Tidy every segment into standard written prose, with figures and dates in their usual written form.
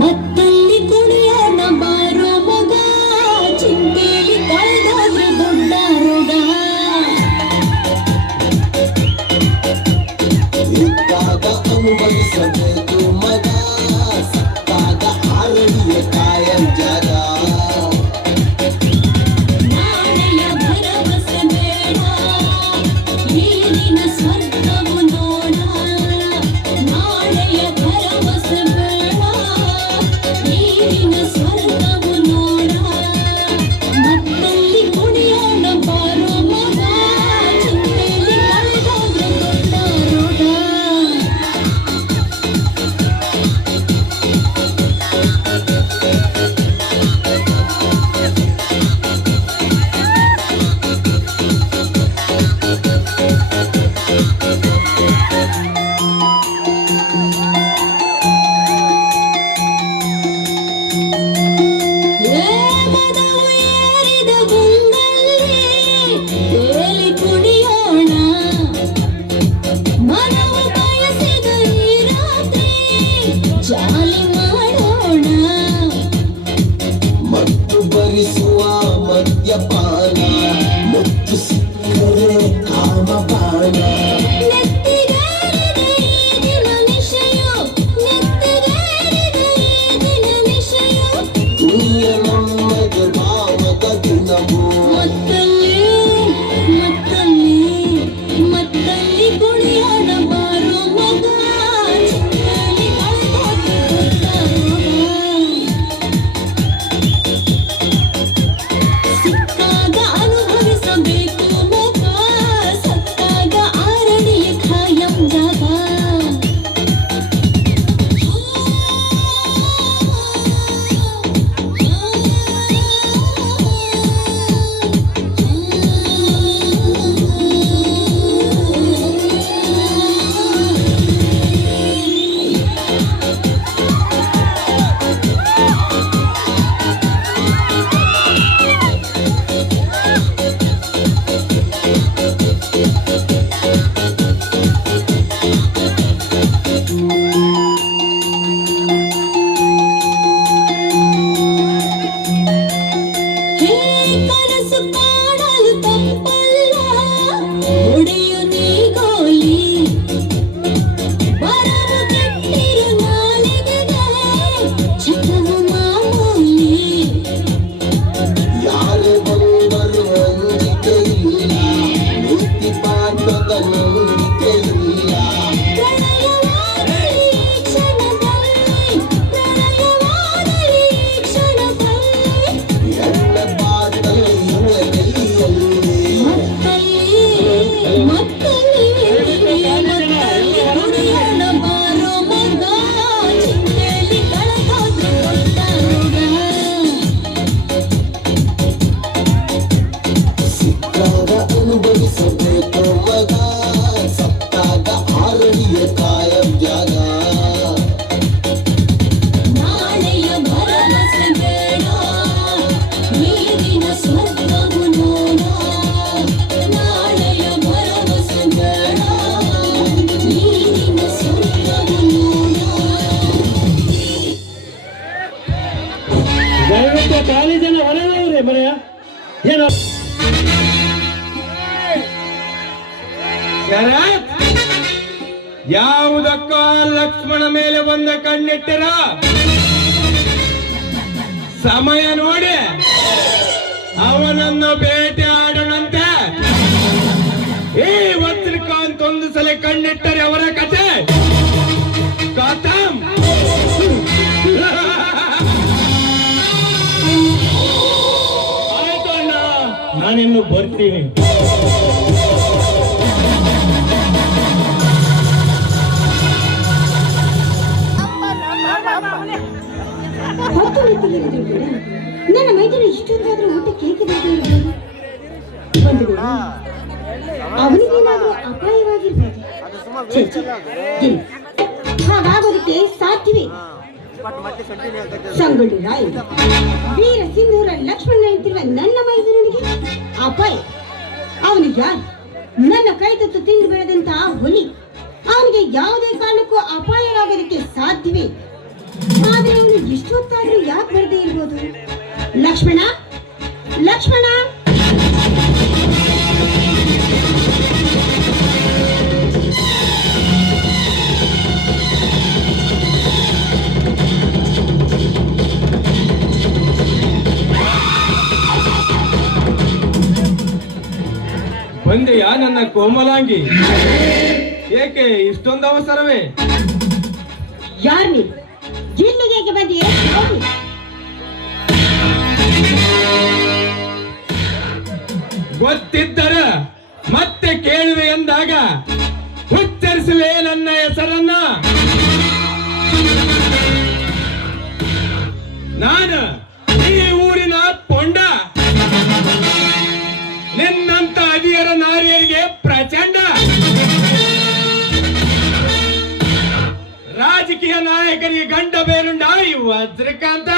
ಮತ್ತಲ್ಲಿ ಕುಣಿಯೋಣ ಬಾರೋ ಮಗ, ಚಿಂತೆಲಿ ಕಳೆದೋದ್ರೆ ದೊಡ್ಡ ರೋಗ. ಇದ್ದಾಗ ಅನುಭವಿಸಬೇಕು ಮಗ, ಸತ್ತಾಗ ಆರಡಿಯ ಕಾಯಂ ಜಾಗ. ನಾಳೆಯ ಭರವಸೆ ಬೇಡ, ಈಗಿನ ಸ್ವರ್ಗವು ನೋಡ. ನಾಳೆಯ ಭರವಸೆ ಬೇಡ, ಈಗಿನ ಸ್ವರ್ಗವು ನೋಡ. ಮತ್ತಲ್ಲಿ ಕುಣಿಯೋಣ ಬಾರೋ ಮಗ, ಚಿಂತೆಲಿ ಕಳೆದೋದ್ರೆ ದೊಡ್ಡ ರೋಗ. ವೇಗದವು ಏರಿದ ಗುಂಗಲ್ಲಿ ತೇಲಿ ಕುಣಿಯೋಣ. ಮನವು ಬಯಸಿದ ಈ ರಾತ್ರಿ ಜಾಲಿ ಮಾಡೋಣ. ಮತ್ತು ಭರಿಸುವ ಮದ್ಯಪಾನ, ಮುತ್ತು ಸಿಕ್ಕರೆ ಕಾಮಪಾನ. ನೆತ್ತಿಗೇರಿದ ಈ ದಿನ ನಿಶೆಯು, ನೆತ್ತಿಗೇರಿದ ಈ ದಿನ ನಿಶೆಯು. ನೀಯ ನಮ್ಮದು ಭಾವದ ದಿನವು. ಮತ್ತಲ್ಲಿ ಮತ್ತಲ್ಲಿ ಕುಣಿಯೋಣ ಬಾರೋ ಮಗ, ಚಿಂತೆಲಿ ಕಳೆದೋದ್ರೆ ದೊಡ್ಡ ರೋಗ. ಸಿಕ್ಕಾಗ ಅನುಭವಿಸಬೇಕು ಮಗ, ಸತ್ತಾಗ ಆರಡಿಯ ಖಾಯಂ ಜಾಗ. ಹೇ ಕನಸು ಕಾಣಲು ತಪ್ಪಲ್ಲ, ಹೊಡೆಯು ನೀಗೋಲಿ. ಬರವು ಕೆಟ್ಟಿರು ನಾಲಿಗೆಗೆ ಚಟವು ಮಾಮೂಲಿ. ಯಾರೇ ಬಂದರು ಅಂಜಿಕೆ ಇಲ್ಲ, ನೀತಿ ಪಾಠದ ನಂಬಿಕೆ ಇಲ್ಲ. ಪ್ರಣಯವಾಗಲಿ ಈ ಕ್ಷಣದಲ್ಲಿ, ಪ್ರಣಯವಾಗಲಿ ಈ ಕ್ಷಣದಲ್ಲಿ. ಎಣ್ಣೆ ಬಾಟಲಿ ಎದೆಯಲ್ಲಿ. ಮತ್ತಲ್ಲಿ ಕುಣಿಯೋಣ ಬಾರೋ ಮಗ, ಚಿಂತೆಲಿ ಕಳೆದೋದ್ರೆ ದೊಡ್ಡ ರೋಗ. ಸಿಕ್ಕಾಗ ಅನುಭವಿಸಬೇಕು ಮಗ, ಸತ್ತಾಗ ಆರಡಿಯ ಕಾಯಂ ಜಾಗ. ನಾಳೆಯ ಭರವಸೆ ಬೇಡ, ಈಗಿನ ಸ್ವರ್ಗವು ನೋಡ. ನಾಳೆಯ ಭರವಸೆ ಬೇಡ, ಈಗಿನ ಸ್ವರ್ಗವು ನೋಡ. ದಯವಿಟ್ಟು ಖಾಲಿ ಜನ ಹೊರನವ್ರಿ ಮನೆಯ ಏನು ಶರತ್, ಯಾವುದಕ್ಕ ಲಕ್ಷ್ಮಣ ಮೇಲೆ ಒಂದು ಕಣ್ಣಿಟ್ಟಿರ? ಸಮಯ ನೋಡಿ ಅವನನ್ನು ಭೇಟಿ ಆಡೋಣಂತೆ. ಈ ವಜ್ರಕಾಂತ್ ಒಂದು ಸಲ ಕಣ್ಣಿಟ್ಟರೆ ಅವರ ಕಥೆ ಖತಮ್. ಆಯ್ತು ಅಣ್ಣ, ನಾನಿನ್ನು ಬರ್ತೀನಿ. ಹೊತ್ತು ನಿಂತಿಲ್ಲದಿದ್ರು ಕೂಡ ನನ್ನ ಮೈದನ ಇಷ್ಟೊಂದಾದ್ರೂ ಊಟಕ್ಕೆ ಏಕೆ ಬೇಕು ಇರಬಹುದು? ಒಂದು ವೇಳೆ ಅವನಿಗೇನಾದ್ರೂ ಅಪಾಯವಾಗಿರ್ಬೋದು. ಛೇ, ಛೇ, ಇಲ್ಲ. ಹಾಗಾಗೋದಕ್ಕೆ ಸಾಧ್ಯವೇ ಇಲ್ಲ. ಸಂಗೊಳ್ಳಿ ರಾಯ ವೀರ ಸಿಂಧೂರ ಲಕ್ಷ್ಮಣ ನಿಂತಿರುವ ನನ್ನ ಮೈದನಿಗೆ ಅಪಾಯ. ಅವನು ಯಾರು? ನನ್ನ ಕೈ ತುತ್ತು ತಿಂದು ಬೆಳೆದಂತಹ ಹುಲಿ. ಅವನಿಗೆ ಯಾವುದೇ ಕಾರಣಕ್ಕೂ ಅಪಾಯವಾಗೋದಕ್ಕೆ ಸಾಧ್ಯವೇ. ಆದ್ರೆ ಇವನು ಇಷ್ಟೊತ್ತಾದ್ರೂ ಯಾಕೆ ಬರ್ದೇ ಇರ್ಬೋದು? ಲಕ್ಷ್ಮಣ, ಲಕ್ಷ್ಮಣ, ಬಂದೆಯಾ ನನ್ನ ಕೋಮಲಾಂಗಿ? ಏಕೆ ಇಷ್ಟೊಂದು ಅವಸರವೇ? ಯಾರ್ ನೀನು? ಇಲ್ಲಿಗೆ ಬಂದಿಯೇ? ಹೋಗಿ. ಗೊತ್ತಿದ್ದರೆ ಮತ್ತೆ ಕೇಳುವೆ ಎಂದಾಗ ಉಚ್ಚರಿಸುವೆ ನನ್ನ ಹೆಸರನ್ನ. ನಾನು ಈ ಊರಿನ ಪೊಂಡ, ನಿನ್ನಂತ ಅಧಿಯರ ನಾರಿಯರಿಗೆ ಪ್ರಚಂಡ, ರಾಜಕೀಯ ನಾಯಕರಿಗೆ ಗಂಡ ಬೇರುಂಡ ಈ ವಜ್ರಕಾಂತ.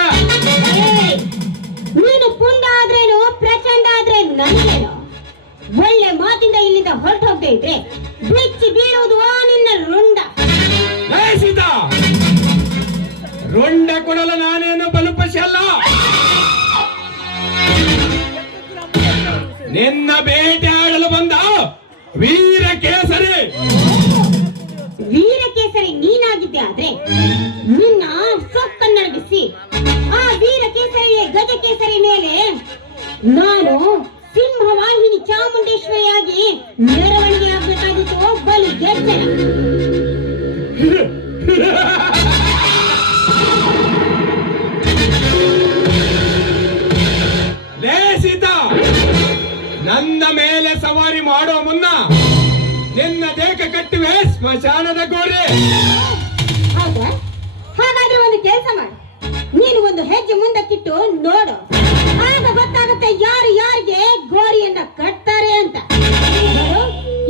ಏಯ್, ನೀನು ಪುಂಡ ಆದ್ರೇನು ಪ್ರಚಂಡ ಆದ್ರೇನು ನನಗೇನು? ಒಳ್ಳೆ ಮಾತಿಂದ ಇಲ್ಲಿಂದ ಹೊರಟು ಹೋಗದೆ ಇದ್ರೆ ಬಿಚ್ಚಿ ಬೀಳುವುದು ನಿನ್ನ ರುಂಡ. ಸೀತಾ, ರುಂಡ ಕೊಡಲು ನಾನೇನು ಬಲುಪಶಿ ಅಲ್ಲ. ನಿನ್ನ ಬೇಟೆ ಆಡಲು ಬಂದ ವೀರ ಕೇಸರಿ. ವೀರ ಕೇಸರಿ ನೀನಾಗಿದ್ದೆ ಆದ್ರೆ ನಿನ್ನ ಸೊಕ್ಕನ್ನಡಗಿಸಿ ಆ ವೀರ ಕೇಸರಿಯ ಗಜ ಕೇಸರಿ ಮೇಲೆ ನಾನು ಸಿಂಹವಾಹಿನಿ ಚಾಮುಂಡೇಶ್ವರಿಯಾಗಿ ಮೆರವಣಿಗೆ ಆಗ್ಬೇಕಾಗಿತ್ತು. ಬಲಿ ಗೆಜ್ಜೆ. ಲೇ ಸೀತಾ, ನನ್ನ ಮೇಲೆ ಸವಾರಿ ಮಾಡುವ ಮುನ್ನ ನಿನ್ನ ದೇಹ ಕಟ್ಟಿವೆ ಸ್ಮಶಾನದ ಗೋಡೆ. ಹೌದಾ? ಹಾಗಾದ್ರೆ ಒಂದು ಕೆಲಸ ಮಾಡು, ನೀನು ಒಂದು ಹೆಜ್ಜೆ ಮುಂದಕ್ಕಿಟ್ಟು ನೋಡು, ಆಗ ಗೊತ್ತಾಗುತ್ತೆ ಯಾರು ಯಾರಿಗೆ ಗೋರಿಯನ್ನ ಕಟ್ತಾರೆ ಅಂತ. ನೋಡು,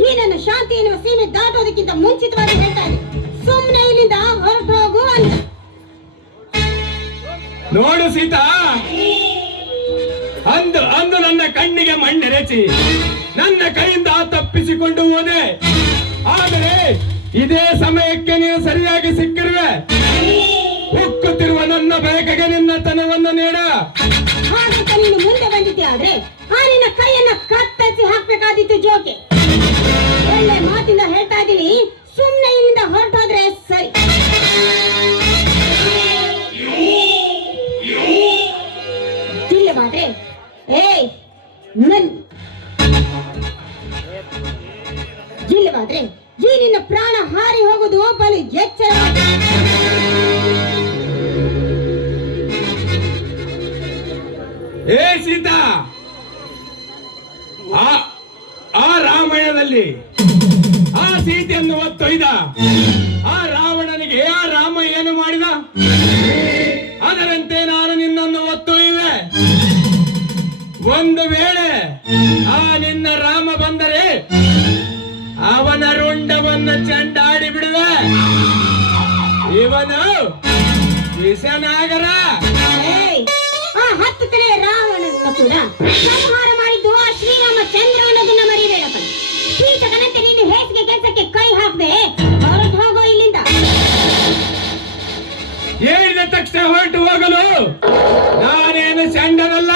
ಈ ನನ್ನ ಶಾಂತಿ ಎನ್ನುವ ಸೀಮೆ ದಾಟೋದಕ್ಕಿಂತ ಮುಂಚಿತವಾಗಿ ಹೇಳ್ತಾ ಇದ್ದೀನಿ, ಸುಮ್ಮನೆ ಇಲ್ಲಿಂದ ಹೊರಟು ಹೋಗು ಅಂತ. ನೋಡು ಸೀತಾ, ಅಂದು ನನ್ನ ಕಣ್ಣಿಗೆ ಮಣ್ಣೆರಚಿ ನನ್ನ ಕೈಯಿಂದ ತಪ್ಪಿಸಿಕೊಂಡು ಹೋದೆ. ಆದರೆ ಇದೇ ಸಮಯಕ್ಕೆ ನೀವು ಸರಿಯಾಗಿ ಸಿಕ್ಕಿರುವೆ. ಹುಕ್ಕುತ್ತಿರುವ ನನ್ನ ಬಯಕೆಗೆ ನಿನ್ನ ತನವನ್ನು ನೀಡ. ಹಾಗಂತ ನೀನು ಮುಂದೆ ಬಂದಿದ್ದೆ ಆದ್ರೆ ಆ ನಿನ್ನ ಕೈಯನ್ನ ಕತ್ತರಿಸಿ ಹಾಕ್ಬೇಕಾದಿತ್ತು ಜೋಕೆ. ಒಳ್ಳೆ ಮಾತಿಂದ ಹೇಳ್ತಾ ಇದ್ದೀನಿ, ಸುಮ್ಮನೆ ಇಲ್ಲಿಂದ ಹೊರಟೋದ್ರೆ ಸರಿ. ಇಲ್ಲವಾದ್ರೆ ಏಯ್ ಇಲ್ಲವಾದ್ರೆ ಈ ನಿನ್ನ ಪ್ರಾಣ ಹಾರಿ ಹೋಗುದು ಬಲು ಎಚ್ಚರ. ಏ ಸೀತಾ, ಆ ರಾಮಾಯಣದಲ್ಲಿ ಆ ಸೀತೆಯನ್ನು ಹೊತ್ತೊಯ್ದ ಆ ರಾವಣನಿಗೆ ಆ ರಾಮ ಏನು ಮಾಡಿದ? ಅದರಂತೆ ನಾನು ನಿನ್ನನ್ನು ಹೊತ್ತೊಯ್ಯುವೆ. ಒಂದು ವೇಳೆ ಆ ನಿನ್ನ ರಾಮ ಬಂದರೆ ಅವನ ರುಂಡವನ್ನು ಚೆಂಡಾಡಿ ಬಿಡುವೆ. ಇವನು ವಿಷನಾಗರ. ಏಯ್, ಆ 10 ತಲೆ ರಾವಣನ ಕೂಡ ಸಂಹಾರ ಮಾಡಿದ್ದು ಆ ಶ್ರೀರಾಮಚಂದ್ರ ಅನ್ನೋದನ್ನ ಮರಿಬೇಡಪ್ಪ. ಕೀಚಕನಂತೆ ನೀನು ಹೇಸಿಗೆ ಕೆಲಸಕ್ಕೆ ಕೈ ಹಾಕದೆ ಹೊರಟು ಹೋಗೋ ಇಲ್ಲಿಂದ. ಹೇಳಿದ ತಕ್ಷಣ ಹೊರಟು ಹೋಗಲು ನಾನೇನು ಚಂಡನಲ್ಲ,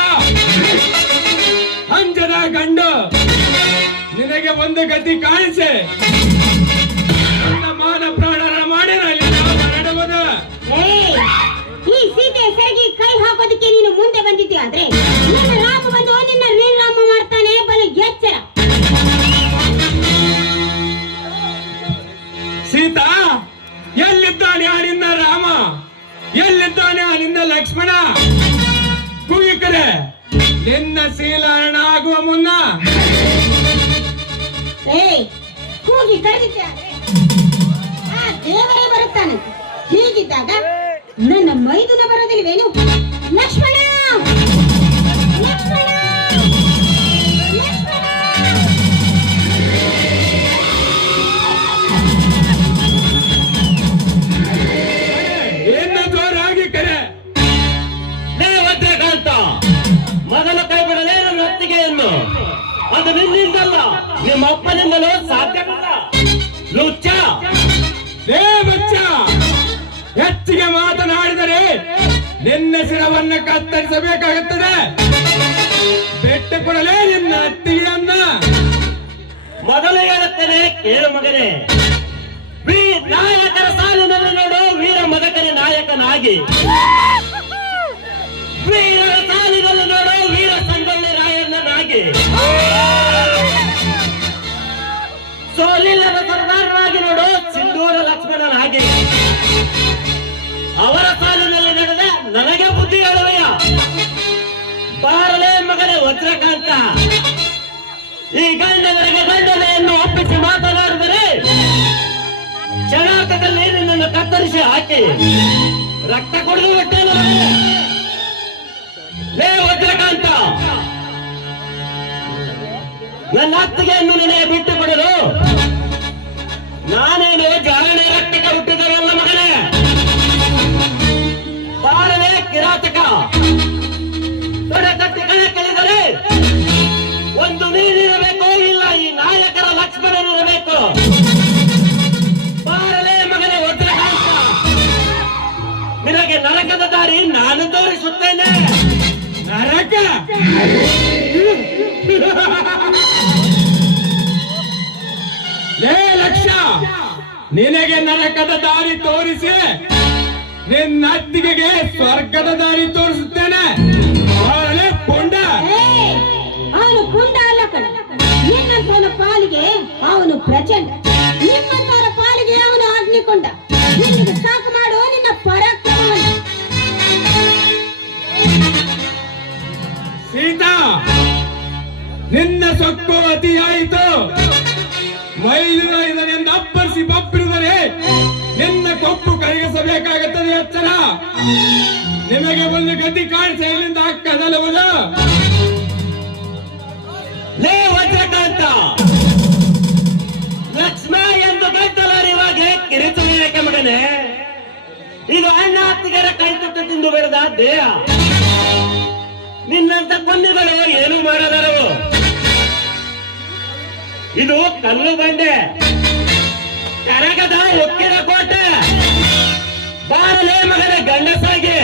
ಅಂಜದ ಗಂಡು. ನಿನಗೆ ಒಂದು ಗತಿ ಕಾಣಿಸೆ, ನನ್ನ ಮಾನ ಪ್ರಾಣರ ಮಾಡಿರ ನಡೆಯುವುದು. ಏಯ್, ಈ ಸೀತೆ ಸೆರಗಿ ಕೈ ಹಾಕೋದಕ್ಕೆ ನೀನು ಮುಂದೆ ಬಂದಿದ್ದೀಯ ಆದ್ರೆ ನಿನ್ನ ರಾಮ ಬಂದು ನಿನ್ನ ಶ್ರೀರಾಮ ಮಾಡ್ತಾನೆ. ಬಲು ಎಚ್ಚರ. ಸೀತಾ, ಎಲ್ಲಿದ್ದಾನೆ ಆ ನಿನ್ನ ರಾಮ? ಎಲ್ಲಿದ್ದಾನೆ ಆ ನಿನ್ನ ಲಕ್ಷ್ಮಣ? ಕುಯಿಕರೆ, ನಿನ್ನ ಶೀಲರಣ ಆಗುವ ಮುನ್ನ ಏಯ್, ಕೂಗಿ ಕರೆದಿದ್ದೆ ಆದ್ರೆ ಆ ದೇವರೇ ಬರುತ್ತಾನೆ. ಹೀಗಿದ್ದಾಗ ನನ್ನ ಮೈದುನ ಬರೋದಿಲ್ವೇನು? ಲಕ್ಷ್ಮಣ, ಲಕ್ಷ್ಮಣ, ಲಕ್ಷ್ಮಣ. ಏನು ಜೋರಾಗಿ ಕರೆ. ವಜ್ರಕಾಂತ, ಮೊದಲ ಕೈ ಬಿಡಲೇ ನನ್ನ ಹೊತ್ತಿಗೆಯನ್ನು. ಅದು ನಿನ್ನಿಂದಲ್ಲ, ನಿಮ್ಮ ಅಪ್ಪನಿಂದಲೂ ಸಾಧ್ಯವಿಲ್ಲ. ಲುಚ್ಚ, ಲೇ ಬಚ್ಚ, ಹೆಚ್ಚಿಗೆ ಮಾತನಾಡಿದರೆ ನಿನ್ನ ಶಿರವನ್ನ ಕತ್ತರಿಸಬೇಕಾಗುತ್ತದೆ. ಬಿಟ್ಟು ಕೊಡಲೇ ನಿನ್ನ ಅತ್ತಿಗೆಯನ್ನ. ಮೊದಲು ಹೇಳುತ್ತೇನೆ ಕೇಳು ಮಗನೇ, ನಾಯಕರ ಸಾಲಿನಲ್ಲಿ ನೋಡು ವೀರ ಮದಕರಿ ನಾಯಕನಾಗಿ, ವೀರರ ಸಾಲಿನಲ್ಲಿ ನೋಡು ವೀರ ಸಂಗೊಳ್ಳಿ ರಾಯಣ್ಣನಾಗಿ, ಸೋಲಿಲ್ಲದ ಸರ್ದಾರನಾಗಿ ನೋಡು ಸಿಂಧೂರ ಲಕ್ಷ್ಮಣನಾಗಿ, ಅವರ ಸಾಲಿನಲ್ಲಿ ನಡೆದ ನನಗೆ ಬುದ್ಧಿ ಹೇಳುವೆಯ ಬಾರಲೇ ಮಗನೇ ವಜ್ರಕಾಂತ. ಈ ಗಂಡನರಿಗೆ ಗಂಡನೆಯನ್ನು ಒಪ್ಪಿಸಿ ಮಾತನಾಡಿದರೆ ಕ್ಷಣಾರ್ಥದಲ್ಲಿ ನಿನ್ನನ್ನು ಕತ್ತರಿಸಿ ಹಾಕಿ ರಕ್ತ ಕುಡಿದು ಬಿಟ್ಟೇನು ಲೇ ವಜ್ರಕಾಂತ. ನನ್ನ ಅತ್ತಿಗೆಯನ್ನು ನಿನಗೆ ಬಿಟ್ಟು ಕೊಡಲು ನಾನೇನು ಜಾಣೆ ರಕ್ತಕ್ಕೆ ಹುಟ್ಟಿದವಲ್ಲ ಮಗನೇ. ಬಾರಲೇ ಕಿರಾತಕ, ತೊಡೆ ತಟ್ಟಿ ಕಣಕ್ಕಿಳಿದರೆ ಒಂದು ನೀನಿರಬೇಕು, ಇಲ್ಲ ಈ ನಾಯಕರ ಲಕ್ಷ್ಮಣನಿರಬೇಕು. ಬಾರಲೇ ಮಗನೇ ವಜ್ರಕಾಂತ, ನಿನಗೆ ನರಕದ ದಾರಿ ನಾನು ತೋರಿಸುತ್ತೇನೆ. ನರಕ? ಲೇ ಲಕ್ಷ, ನಿನಗೆ ನರಕದ ದಾರಿ ತೋರಿಸಿ ನಿನ್ನ ಅತ್ತಿಗೆಗೆ ಸ್ವರ್ಗದ ದಾರಿ ತೋರಿಸುತ್ತೇನೆ. ಬಾರಲೇ ಪುಂಡ. ಅವನು ಪುಂಡ ಅಲ್ಲ ಕಣ, ನಿನ್ನಂತವನ ಪಾಲಿಗೆ ಅವನು ಪ್ರಚಂಡ, ನಿಮ್ಮಂತವರ ಪಾಲಿಗೆ ಅವನು ಅಗ್ನಿಕೊಂಡ. ನಿನಗೆ ಸಾಕು ಮಾಡು ನಿನ್ನ ಪರಾಕ್ರಮವನ್ನು. ಸೀತಾ, ನಿನ್ನ ಸೊಕ್ಕು ಅತಿಯಾಯಿತು. ಮೈಲಿನ ಇದರಿಂದ ಅಪ್ಪರಿಸಿ ಬಪ್ಪಿರುದರೆ ನಿನ್ನ ಕೊಪ್ಪು ಕರಗಿಸಬೇಕಾಗುತ್ತದೆ. ಎಚ್ಚರ, ನಿಮಗೆ ಒಂದು ಗತಿ ಕಾಣಿಸಿ ಇಲ್ಲಿಂದ ಕದಲುವುದು. ಲೇ ವಜ್ರಕಾಂತ, ಲಕ್ಷ್ಮ ಎಂದು ಗದ್ದಲರಿವಾಗ ಕಿರಿಚುವುದಕ್ಕೆ ಮಗನೇ. ಇದು ಅಣ್ಣ ಅತ್ತಿಗೆರ ಕೈತುತ್ತು ತಿಂದು ಬೆಳೆದ ದೇಹ. ನಿನ್ನಂತ ಕೊಂದಿಗಳು ಏನು ಮಾಡಲಾರವು. ಇದು ಕಲ್ಲು ಬಂಡೆ, ಕರಗದ ಉಕ್ಕಿನ ಕೋಟೆ. ಬಾರಲೇ ಮಗನೇ ಗಂಡಸಾಗಿ.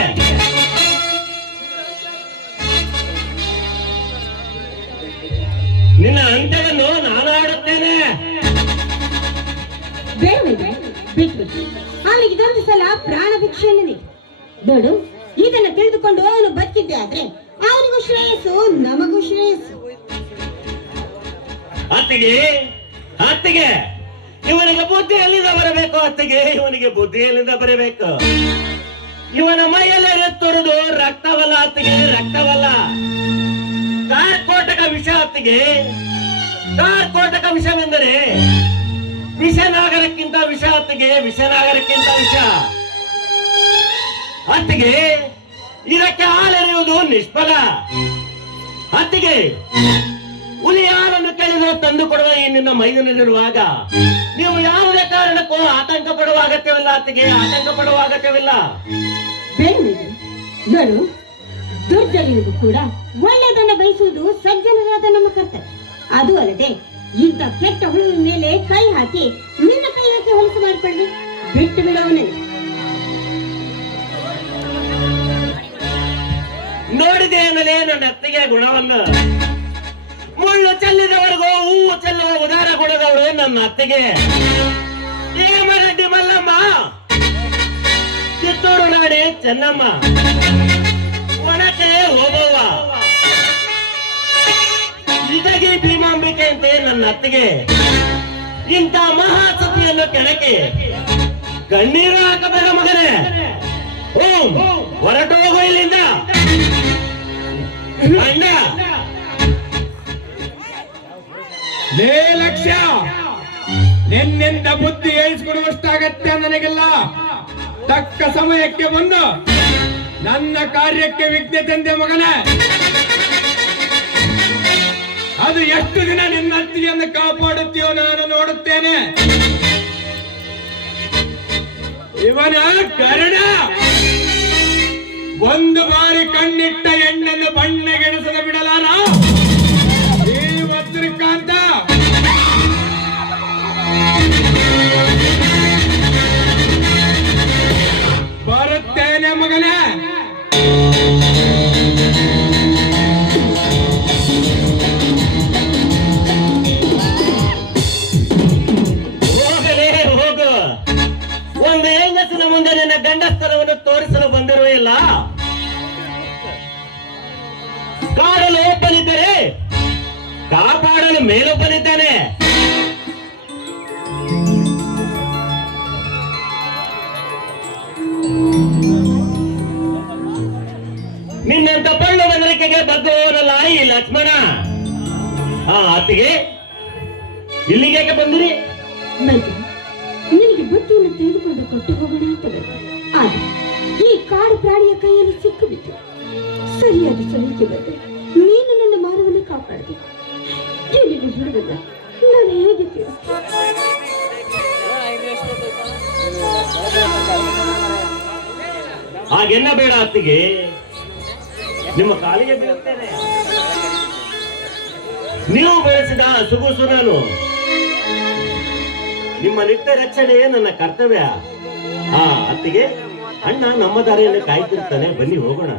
ನಿನ್ನ ಅಂತ್ಯವನ್ನು ನಾನು ಆಡುತ್ತೇನೆ. ಬೇಡವಿದೆ, ಬಿಟ್ಟು ಅವನಿಗೆ ಇದೊಂದು ಸಲ ಪ್ರಾಣ ಭಿಕ್ಷೆಯನ್ನಿದೆ. ನೋಡು, ಇದನ್ನು ತಿಳಿದುಕೊಂಡು ಅವನು ಬದುಕಿದ್ದೆ ಆದ್ರೆ ಅವನಿಗೂ ಶ್ರೇಯಸ್ಸು, ನಮಗೂ ಶ್ರೇಯಸ್ಸು. ಅತ್ತಿಗೆ ಅತ್ತಿಗೆ, ಇವನಿಗೆ ಬುದ್ಧಿ ಎಲ್ಲಿಂದ ಬರಬೇಕು? ಅತ್ತಿಗೆ, ಇವನಿಗೆ ಬುದ್ಧಿ ಎಲ್ಲಿಂದ ಬರಬೇಕು? ಇವನ ಮೈಯಲ್ಲಿ ತೊರೆದು ರಕ್ತವಲ್ಲ ಅತ್ತಿಗೆ, ರಕ್ತವಲ್ಲ, ಕಾರ್ಕೋಟಕ ವಿಷ ಅತ್ತಿಗೆ. ಕಾರ್ಕೋಟಕ ವಿಷವೆಂದರೆ ವಿಷನಾಗರಕ್ಕಿಂತ ವಿಷ ಅತ್ತಿಗೆ, ವಿಷನಾಗರಕ್ಕಿಂತ ವಿಷ ಅತ್ತಿಗೆ. ಇದಕ್ಕೆ ಹಾಲೆರೆಯುವುದು ನಿಷ್ಫಲ ಅತ್ತಿಗೆ. ಹುಲಿ ಹಾಲನ್ನು ಕೆಳೆದು ತಂದು ಕೊಡುವ ಈ ನಿನ್ನ ಮೈದನಲ್ಲಿರುವಾಗ ನೀವು ಯಾವುದೇ ಕಾರಣಕ್ಕೂ ಆತಂಕ ಪಡುವ ಅಗತ್ಯವಿಲ್ಲ ಅತ್ತಿಗೆ, ಆತಂಕ ಪಡುವ ಅಗತ್ಯವಿಲ್ಲ. ಬೇಡವಿದೆ, ನೋಡು, ದುರ್ಜನಿಗೂ ಕೂಡ ಒಳ್ಳೆಯದನ್ನು ಬಯಸುವುದು ಸಜ್ಜನರಾದ ನಮ್ಮ ಕರ್ತವ್ಯ. ಅದು ಅಲ್ಲದೆ ಇಂಥ ಕೆಟ್ಟ ಹುಳುವಿನ ಮೇಲೆ ಕೈ ಹಾಕಿ ನಿನ್ನ ಕೈ ಹಾಕಿ ಹೊಲಸು ಮಾಡಿಕೊಳ್ಳಿ. ಬಿಟ್ಟು ಬಿಡೋವನಲ್ಲಿ ನೋಡಿದೇನಲೇ ನನ್ನ ಅತ್ತಿಗೆ ಗುಣವನ್ನು. ಮುಳ್ಳು ಚೆಲ್ಲಿದವರೆಗೂ ಹೂವು ಚೆಲ್ಲುವ ಉದಾರ ಗುಣದವಳು ನನ್ನ ಅತ್ತಿಗೆ. ಹೇಮರೆಡ್ಡಿ ಮಲ್ಲಮ್ಮ, ಕಿತ್ತೂರು ನಾಡಿ ಚೆನ್ನಮ್ಮ, ಒಣಕೆ ಹೋಗವ್ವ, ಇದಗಿ ಭೀಮಾಂಬಿಕೆ ಅಂತೆ ನನ್ನ ಅತ್ತಿಗೆ. ಇಂಥ ಮಹಾಸತಿಯನ್ನು ಕೆಣಕಿ ಕಣ್ಣೀರು ಹಾಕಬೇಡ ಮಗನೇ. ಓಂ ಹೊರಟು ಹೋಗು ಇಲ್ಲಿಂದ ಅಣ್ಣ. ಲೇ ಲಕ್ಷ್ಯ, ನಿನ್ನಿಂದ ಬುದ್ಧಿ ಹೇಳಿಸಿಕೊಡುವಷ್ಟಾಗತ್ಯ ನನಗೆಲ್ಲ. ತಕ್ಕ ಸಮಯಕ್ಕೆ ಬಂದು ನನ್ನ ಕಾರ್ಯಕ್ಕೆ ವಿಘ್ನ ತಂದೆ ಮಗನೇ. ಅದು ಎಷ್ಟು ದಿನ ನಿನ್ನ ಅತ್ತಿಗೆಯನ್ನು ಕಾಪಾಡುತ್ತೀಯೋ ನಾನು ನೋಡುತ್ತೇನೆ. ಇವನ ಕರ್ಣ ಒಂದು ಬಾರಿ ಕಣ್ಣಿಟ್ಟ ಹೆಣ್ಣನ್ನು ಬಣ್ಣಗೆಡಿಸದ ಬಿಡಲಾರ ಈ ವಜ್ರಕಾಂತ. ಬರುತ್ತೇನೆ ಮಗನೇ. ಇದೆಯಲ್ಲ, ಕಾಡಲು ಒಬ್ಬನಿದ್ದರೆ ಕಾಪಾಡಲು ಮೇಲೊಬ್ಬನಿದ್ದಾನೆ. ನಿನ್ನಂತ ಪಳ್ಳು ಬೆದರಿಕೆಗೆ ಬಗ್ಗುವವನಲ್ಲ ಈ ಲಕ್ಷ್ಮಣ. ಅತ್ತಿಗೆ ಇಲ್ಲಿಗೆ ಬಂದಿರಿ? ಮೈದು, ನಿನಗೆ ಬುದ್ಧಿಯನ್ನು ತೆಗೆದುಕೊಂಡು ಕೊಟ್ಟು ಹೋಗೋಣ ಅಂತ ಬಂದೆ. ಆದ್ರೆ ಈ ಕಾಡು ಪ್ರಾಣಿಯ ಕೈಯಲ್ಲಿ ಸಿಕ್ಕಿಬಿಟ್ಟು ಸರಿಯಾದ ಸಮಯಕ್ಕೆ ಬಂದೆ. ನೀನು ನನ್ನ ಮಾನವನ್ನ ಕಾಪಾಡಿದೆ. ಎಲ್ಲಿಗೆ ಹುಡುಗನ ನಾನು ಹೇಗೆ ಹಾಗೆನ್ನ ಬೇಡ ಅತ್ತಿಗೆ, ನಿಮ್ಮ ಕಾಲಿಗೆ ಬೀಳುತ್ತೇನೆ. ನೀವು ಬೆಳೆಸಿದ ಸುಗುಸು ನಾನು. ನಿಮ್ಮ ನಿತ್ಯ ರಕ್ಷಣೆಯೇ ನನ್ನ ಕರ್ತವ್ಯ. ಅತ್ತಿಗೆ, ಅಣ್ಣ ನಮ್ಮ ದಾರಿಯನ್ನು ಕಾಯ್ತಿರ್ತಾನೆ, ಬನ್ನಿ ಹೋಗೋಣ.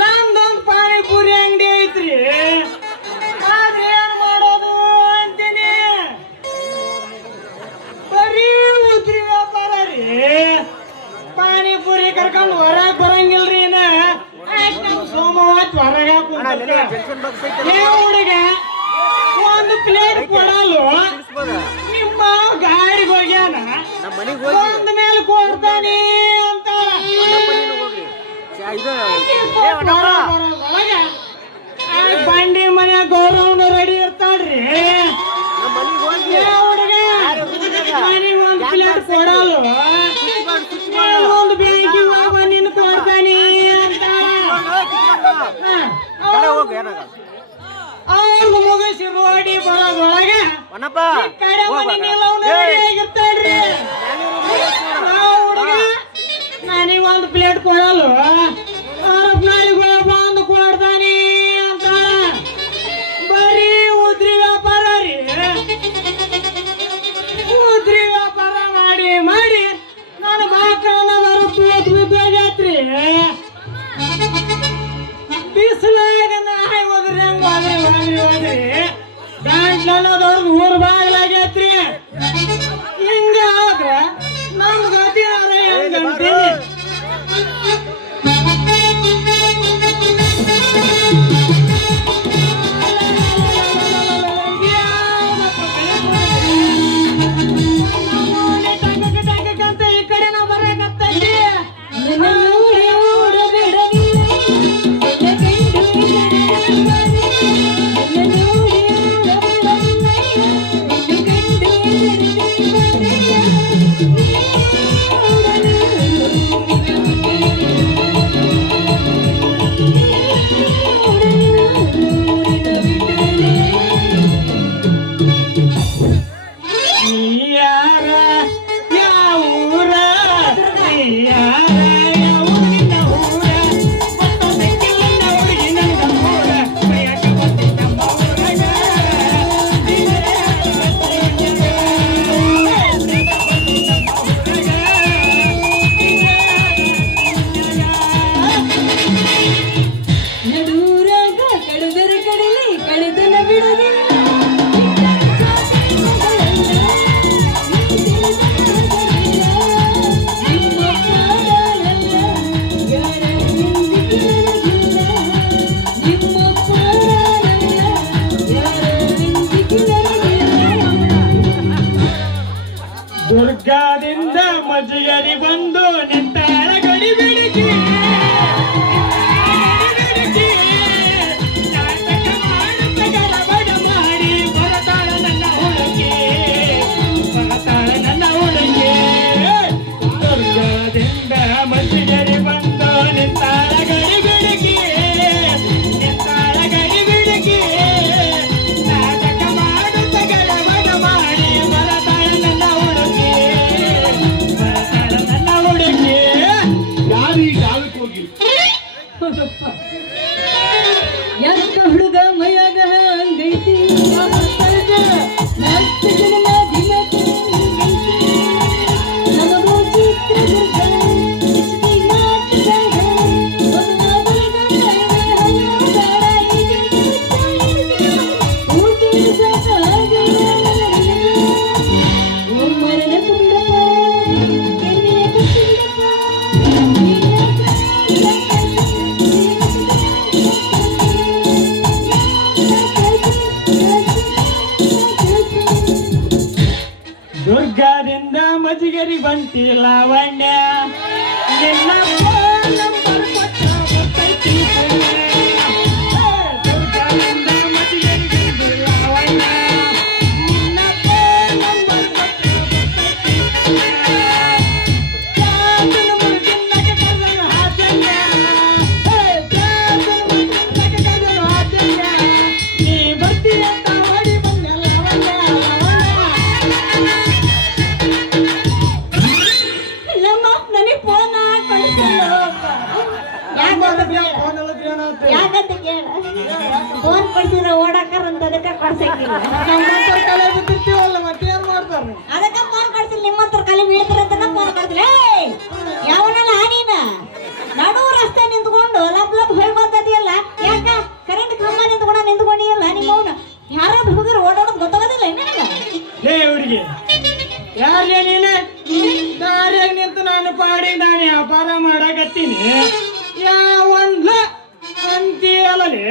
ನಂದೊಂದು ಪಾನಿಪುರಿ ಅಂಗಡಿ ಐತ್ರಿ. ಅದೇನ್ ಮಾಡೋದು ಅಂತೀನಿ, ಬರೀ ಉದ್ರಿ ವ್ಯಾಪಾರ ರೀ. ಪಾನಿಪುರಿ ಕರ್ಕೊಂಡು ಹೊರಗ್ ಬರಂಗಿಲ್ರಿ. ಸೋಮವಾರ ಹೊರಗ ಹುಡುಗ ಒಂದು ಪ್ಲೇಟ್ ಕೊಡಲು ನಿಮ್ಮ ಗಾಡಿಗೆ ಹೋಗ್ಯಾನ, ಒಂದ್ ಮೇಲೆ ಕೊಡ್ತಾನೆ ಅಂತ ಬಂಡಿ ಮನೆ ಗೌರವನ ರೆಡಿ ಇರ್ತಾಳ್ರಿ. ಹುಡುಗ ಮನೆಗೆ ಒಂದ್ ಪ್ಲೇಟ್ ಕೊಡಲು ಒಂದು ಬ್ಯಾಂಕಿಗೆ ಹೋಗ ನಿನ್ ಕೊಡ್ತಾನೆ ಅಂತ ಅವ್ರು ಮುಗಿಸಿ ರೋಡಿ ಬರೋದ್ರೊಳಗ ಕಡೆ ಮನೆ ನಿಲ್ಲವನ ರೆಡಿ ಆಗಿರ್ತಾಳ್ರಿ. ಹುಡುಗ ನನಗೆ ಒಂದು ಪ್ಲೇಟ್ ಕೊಡಲು ನಾಳೆಗೆ ಬಂದು ಕೊಡ್ತಾನೆ ಅಂತ ಬರೀ ಉದ್ರಿ ವ್ಯಾಪಾರ ರೀ. ಉದ್ರಿ ವ್ಯಾಪಾರ ಮಾಡಿ ಮಾಡಿ ನಾನು ಬಾಕನ ತೂತ್ ಬಿದ್ದೋಗೈತ್ರಿ. ಬಿಸಿಲಾಗ ನಾಯಿ ಹೋದ್ರಿ ಹಂಗ ಹೋದ್ರಿ ಗಂಟ್ಲನ್ನೋದವ್ರದ್ದು ಊರ್ ಬಾಗ್ಲಾಗೈತ್ರಿ. ಹಿಂಗ ಆದ್ರ ನಮ್ ಗತಿ ಹೆಂಗಂತೀನಿ. ಈ ಕಡೆ ನಾವು ಬರಕತ್ತೈತಿ. ಗೆಳತಿ ಲಾವಣ್ಯ ನಿನ್ನ ಫೋನ್ ನಂಬರ್ ಕೊಟ್ಟ ಗೊತ್ತೈತಿ ದುರ್ಗದಿಂದ ಮದುವೆಗೆ ಗೆಳತಿ ಲಾವಣ್ಯ ನಿನ್ನ ಫೋನ್ ನಂಬರ್ ಕೊಟ್ಟ ಗೊತ್ತೈತಿ ಚಾಚನ ಮುರುಗಿನ ಕರ್ದನ ಹಾದ್ಯಂಗ ಚಾಚನ ಮುರುಗಿನ ಕರ್ದನ ಹಾದ್ಯಂಗ ನೀ ಬರ್ತಿ ಅಂತ ಮಾಡಿ ಬಂದ ಲಾವಣ್ಯ ನಮ್ಮ ನನಗೆ ಫೋನ್ ಯಾಕಂತ ಕೇಳ ಫೋನ್ ಕೊಡ್ಸಿದ್ರೆ ಓಡಾಕರ್ ಅಂತ ಅದಕ್ಕೆ ಕೊಡ್ಸಕ್ಕಿಲ್ಲ ಕಲೆ ಬಿದ್ದಿರ್ತೀವಲ್ಲ ಮತ್ತೆ ಏನ್ ಮಾಡ್ತಾರೆ ಅದಕ್ಕೆ ಫೋನ್ ಕೊಡ್ಸಿಲ್ಲ ನಿಮ್ಮ ಹತ್ರ ಕಲಿ ಬೀಳ್ತಾರಂತ ಫೋನ್ ಕೊಡ್ತಿಲ್ಲ ಯಾವನೆಲ್ಲ ನೀನ ನಡು ರಸ್ತೆ ನಿಂತ್ಕೊಂಡು ಲಬ್ ಲಬ್ ಹೋಗಿ ಬಂದದಿಯಲ್ಲ ಯಾಕ ಕರೆಂಟ್ ಕಂಬ ನಿಂತ್ಕೊಂಡಿಯಲ್ಲ ನಿಮ್ಮವನು ಯಾರಾದ್ರೂ ಹುಡುಗರು ಓಡಾಡೋದು ಗೊತ್ತಾಗೋದಿಲ್ಲ ನಿನಗ ಲೇ ಹುಡುಗಿ ಯಾರೇ ನೀನೆ ದಾರ್ಯಾಗ ನಿಂತು ನಾನು ಪಾಡಿ ನಾನು ವ್ಯಾಪಾರ ಮಾಡಕತ್ತೀನಿ ಯಾವನ್ಲ ಅಂತೀಯಲ್ಲೇ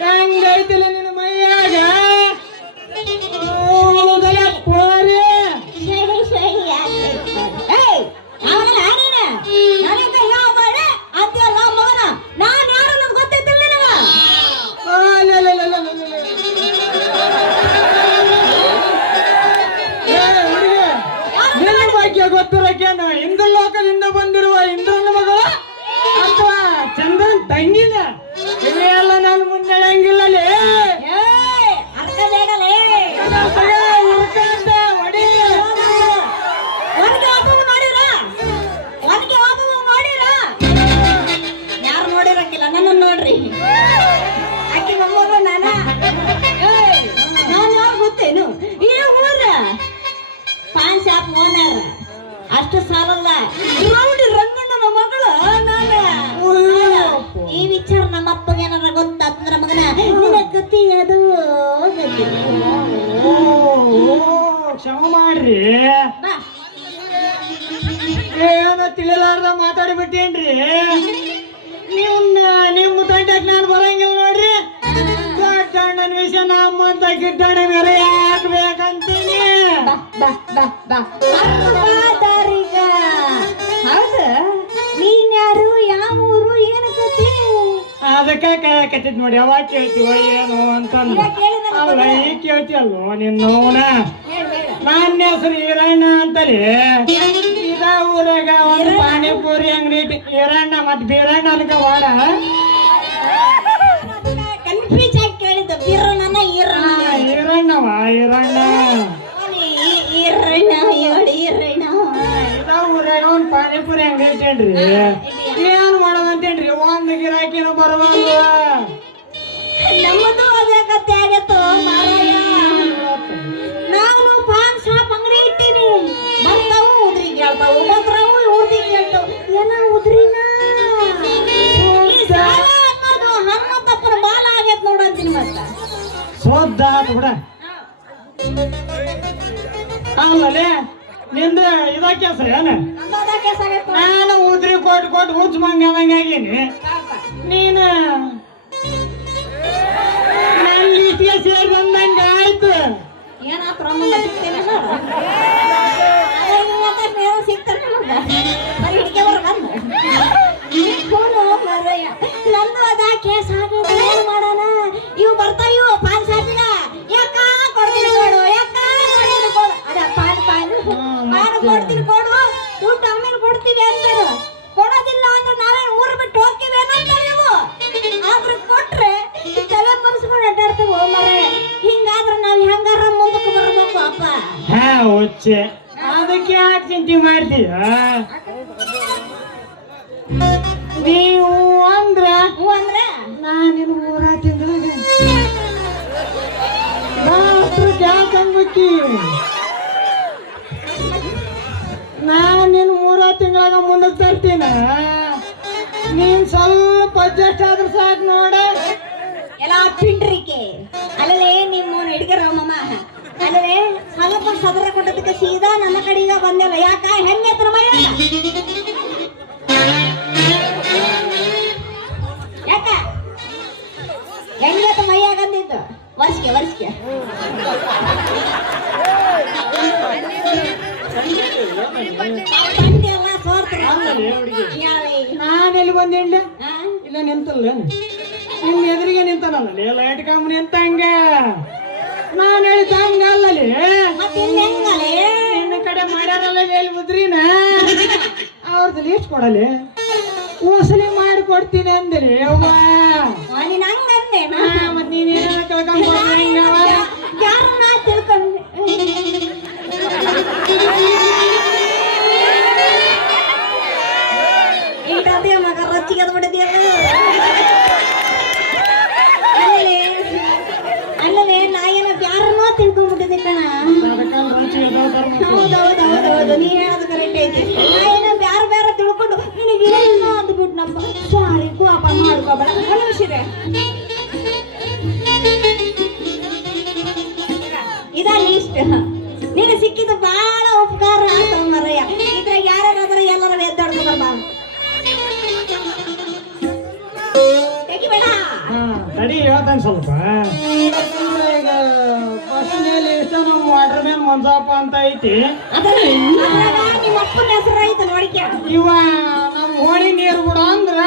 ಹೆಂಗೈತಿಲ್ಲ ನಿನ್ನ ಮೈಯಾಗ ಉಳುದಲೆ ಪೋರಿ ನಿನ್ನ ಬಗ್ಗೆ ಗೊತ್ತಿರಕೇನ ಹಿಂದೂ ಲೋಕದಿಂದ ಬಂದಿರುವ ಇಂದ್ರನ ಮಗಳ ಅಥವಾ ಚಂದ್ರನ್ ತಂಗಿನ ಇವೆಲ್ಲ ನಾನು ಮುಂದೆ ಹೇಳಂಗಿಲ್ಲಲೇ ಯಾರು ನೋಡಿರಂಗಿಲ್ಲ ನನ್ನ ನೋಡ್ರಿ ಆಕಿ ಮೊಮ್ಮಗಳು ನಾನು ಯಾರು ಗೊತ್ತೇನು ಈ ಊರ ಪಾನ್ ಶಾಪ್ ಓನರ್ ಅಷ್ಟು ಸಾಲಲ್ಲ ರೌಡಿ ರಂಗಣ್ಣನ ಮಗಳು ನಾನು ಈ ವಿಚಾರ ನಮ್ಮ ಅಪ್ಪಗೆ ಏನಾರ ಗೊತ್ತಾತಂದ್ರ ಮಗನ ನಿನ್ನ ಗತಿ ಅದು ಗತಿ ಕ್ಷಮ ಮಾಡ್ರಿ ಬಾ ಏನೋ ತಿಳಿಲಾರ್ದ ಮಾತಾಡಿಬಿಟ್ಟೇನ್ರಿ ನಿಮ್ಮ ತಂಟೆಗೆ ನಾನು ಬರಂಗಿಲ್ಲ ನೋಡ್ರಿ ದೊಡ್ಡಣ್ಣನ ವಿಷಯ ನಮ್ಮಂತ ಗಿಡ್ಡಣ್ಣ ಮೇಲೆ ಯಾಕೆ ಬೇಕಂತೀನಿ ಬಾದಾರಿಗ ಹೌದು ನೀನ್ ಯಾರು ಯಾವ ಊರು ಏನು ಕತಿ ಅದಕ್ಕೆ ಕತ್ತಿದ್ ನೋಡಿ ಯಾವಾಗ ಕೇಳ್ತೀವ ಏನು ಅಂತ ಇವಾಗ ಕೇಳಿ ನನಗೆ ಅಲ್ಲ ಈಗ ಕೇಳ್ತೀಯಲ್ವ ನಿನ್ನವನ ನನ್ನ ಹೆಸರು ಈರಣ್ಣ ಅಂತಲೇ ಇದ ಊರಾಗ ಒಂದು ಪಾನಿಪುರಿ ಅಂಗಡಿ ಈರಣ್ಣ ಮತ್ ಬೀರಣ್ಣ ಅನ್ಕ ವಾಡ ಕನ್ಫ್ಯೂಸ್ ಆಗಿ ಕೇಳಿದ್ದ ಬೀರಣ್ಣನ ಈರಣ್ಣ ಈರಣ್ಣವ ಈರಣ್ಣ ಈರಣ್ಣ ಹೇಳಿ ಈರಣ್ಣ ಇದ ಊರಾಗ ಒಂದು ಪಾನಿಪುರಿ ಅಂಗಡಿ ಐತೇನ್ರಿ ಏನ್ ಮಾಡೋದಂತೇನ್ರಿ ಒಂದು ಗಿರಾಕಿನ ಬರವಲ್ವ ನಮ್ಮದು ಅದೇ ಕತೆ ಆಗತ್ತೋ ಮಾರಾಯ ನಾನು ಪಾನ್ ಶಾಪ್ ಅಂಗಡಿ ಇಟ್ಟೀನಿ ಬರ್ತಾವು ಉದ್ರಿ ಕೇಳ್ತಾವು ಬರ್ತಾವು ಉದ್ರಿ ಕೇಳ್ತಾವು ಏನ ಉದ್ರಿನ ಹನುಮಂತಪ್ಪನ ಬಾಲ ಆಗೈತ್ ನೋಡಂತೀನಿ ಮತ್ತ ಸೋದ್ದ ಆತು ಬಿಡ ಅಲ್ಲಲೇ ನಿಂದ ಇದಕ್ಕೆ ಹೆಸರು ಏನ ನಮ್ಮದ ಕೇಸ್ ಆಗೈತ್ ನಾನು ಉದ್ರಿ ಕೊಟ್ಟು ಹುಚ್ಚ ಮಂಗಂಗಾಗೀನಿ ನೀನು ನನ್ನ ಲಿಸ್ಟ್ಗೆ ಸೇರಿ ಬಂದಂಗ ಆಯ್ತು ಏನಾತ್ರ ಮುಂದೆ ಸಿಗ್ತೇನೆ ಸಿಗ್ತಾನೆ ಬರೀ ಹಿಡಿಕೆ ಬಂದು ಮಾರಾಯ ನಂದು ಅದ ಕೇಸ್ ಆಗಿದೆ ಏನ್ ಮಾಡೋಣ ಇವು ಬರ್ತಾವ ಇವು ಪಾನ್ ಶಾಪಿನ ಯಾಕ ಕೊಡ್ತೀನಿ ಕೊಡು ಯಾಕ ಕೊಡ್ತೀನಿ ಕೊಡು ಅದ ಪಾನ್ ಕೊಡ್ತೀನಿ ಕೊಡು ದುಡ್ಡು ಆಮೇಲೆ ಕೊಡ್ತೀವಿ ಅಂತಾರ ಕೊಡೋದಿಲ್ಲ ಅಂದ್ರೆ ನಾವೇ ಊರು ಬಿಟ್ಟು ಹೋಗ್ತೀವಿ ಏನಂತ ನೀವು ಆದ್ರೆ ಕೊಟ್ರೆ ತಲೆ ಮನಸ್ಕೊಂಡು ಅಡ್ಡಾಡ್ತೀವಿ ಮಾರಾಯ ಹಿಂಗಾದ್ರೆ ನಾವ್ ಹೆಂಗಾರ ಮುಂದಕ್ಕೆ ಬರ್ಬೇಕು ಅಪ್ಪ ಹಾ ಹುಚ್ಚೆ ಅದಕ್ಕೆ ಯಾಕೆ ಚಿಂತೆ ಮಾಡ್ತೀಯ ನೀವು ಅಂದ್ರ ಹ್ಞೂ ಅಂದ್ರೆ ನಾನಿನ ಊರ ತಿಂಗಳಿಗೆ ಡಾಕ್ಟ್ರು ಯಾಕೆ ಅನ್ಬೇಕಿ ನಾನಿನ್ 3 ತಿಂಗಳಾಗ ಮುಂದಕ್ಕೆ ತರ್ತೀನ ನೀನ್ ಸ್ವಲ್ಪ ಅಡ್ಜಸ್ಟ್ ಆದ್ರೆ ಸಾಕು ನೋಡ ಎಲ್ಲ ಪಿಂಡ್ರಿಕೆ ಅಲ್ಲೇ ನಿಮ್ಮ ಹಿಡಿಗರ ಮಮ್ಮ ಅಲ್ಲೇ ಸ್ವಲ್ಪ ಸದರ ಕೊಟ್ಟದಕ್ಕೆ ಸೀದಾ ನನ್ನ ಕಡೆಗ ಬಂದಿಲ್ಲ ಯಾಕ ಹೆಂಗೆ ಮಯ ಯಾಕ ಹೆಂಗೆ ಮೈಯಾಗ ಅಂದಿದ್ದು ವರ್ಷಕ್ಕೆ ತಂದೆ ಎಲ್ಲ ಸೋರ್ತಾರೆ ಅಲ್ಲಲ್ಲಿ ಹುಡುಗಿ ಹೇಳಿ ನಾನು ಎಲ್ಲಿ ಬಂದೇನ್ಲ ಹಾ? ಇಲ್ಲ ನಿಂತಲ್ಲ ನಿನ್ನ ಎದುರಿಗೆ ನಿಂತಾನಲ್ಲ ಲೈಟ್ ಕಂಬನಿ ಅಂತ ಹಂಗ ನಾನು ಹೇಳಿದ ಹಂಗ ಅಲ್ಲಲ್ಲಿ ಮತ್ತೆ ಇಲ್ಲಿ ಹೆಂಗಲೇ ನಿನ್ನ ಕಡೆ ಮಾಡ್ಯಾರಲ್ಲ ಹೇಳಿ ಮುದ್ರಿನ ಅವ್ರದ್ದು ಲೀಸ್ಟ್ ಕೊಡಲಿ ವಸೂಲಿ ಮಾಡಿ ಕೊಡ್ತೀನಿ ಅಂದ್ರಿ ಅವ್ವ ನೀನ್ ಹಂಗಂದೆ ಮತ್ ನೀನೇನ ತಿಳ್ಕೊಂಡ್ ಹಿಂಗವ ಯಾರು ನಾ ತಿಳ್ಕೊಂಡೆ ಈಟದೇ ಮಗ ರೊಚ್ಚಿಗೆ ಅದು ಬಿಡದಿಯಲ್ಲ ಅಲ್ಲವೇ ನಾ ಏನೋ ಯಾರನ್ನೋ ತಿಳ್ಕೊಂಡ್ಬಿಟ್ಟಿದ್ದೆ ಕಣ ಹೌದೌದೌದೌದು ನೀ ಹೇಳೋದು ಕರೆಕ್ಟ್ ಐತಿ ನಾ ಏನೋ ಬ್ಯಾರ ಬೇರೆ ತಿಳ್ಕೊಂಡು ನಿನಗೆ ಏನೋ ಅಂದ್ಬಿಟ್ಟು ನಮ್ಮ ಸಾರಿ ಕೋಪ ಮಾಡ್ಕೋಬೇಡ ಮನುಷ್ಯರೇ ಇದಾ ಲೀಸ್ಟ್ ನೀನು ಸಿಕ್ಕಿದ್ದು ಬಹಳ ಉಪಕಾರ ಆಗ್ತಾವ ಮರಯ್ಯ ಇದ್ರಾಗ ಯಾರ್ಯಾರಾದ್ರೆ ಎಲ್ಲರೂ ಎದ್ದಾಡ್ಕೊ ಬಾ ತೆಗಿಬೇಡ ತಡಿ ಹೇಳ್ತಾನೆ ಸ್ವಲ್ಪ ಈಗ ಫಸ್ಟ್ನಲ್ಲಿ ಇಷ್ಟ ನಮ್ಮ ವಾಟರ್ ಮ್ಯಾನ್ ಮಂಜಪ್ಪ ಅಂತ ಐತಿ ಅದನ್ನ ನಿಮ್ಮ ಅಪ್ಪನ ಹೆಸರು ಐತೆ ನೋಡಿಕೆ ಇವ ನಮ್ಮ ಹೋಳಿ ನೀರು ಬಿಡ ಅಂದ್ರ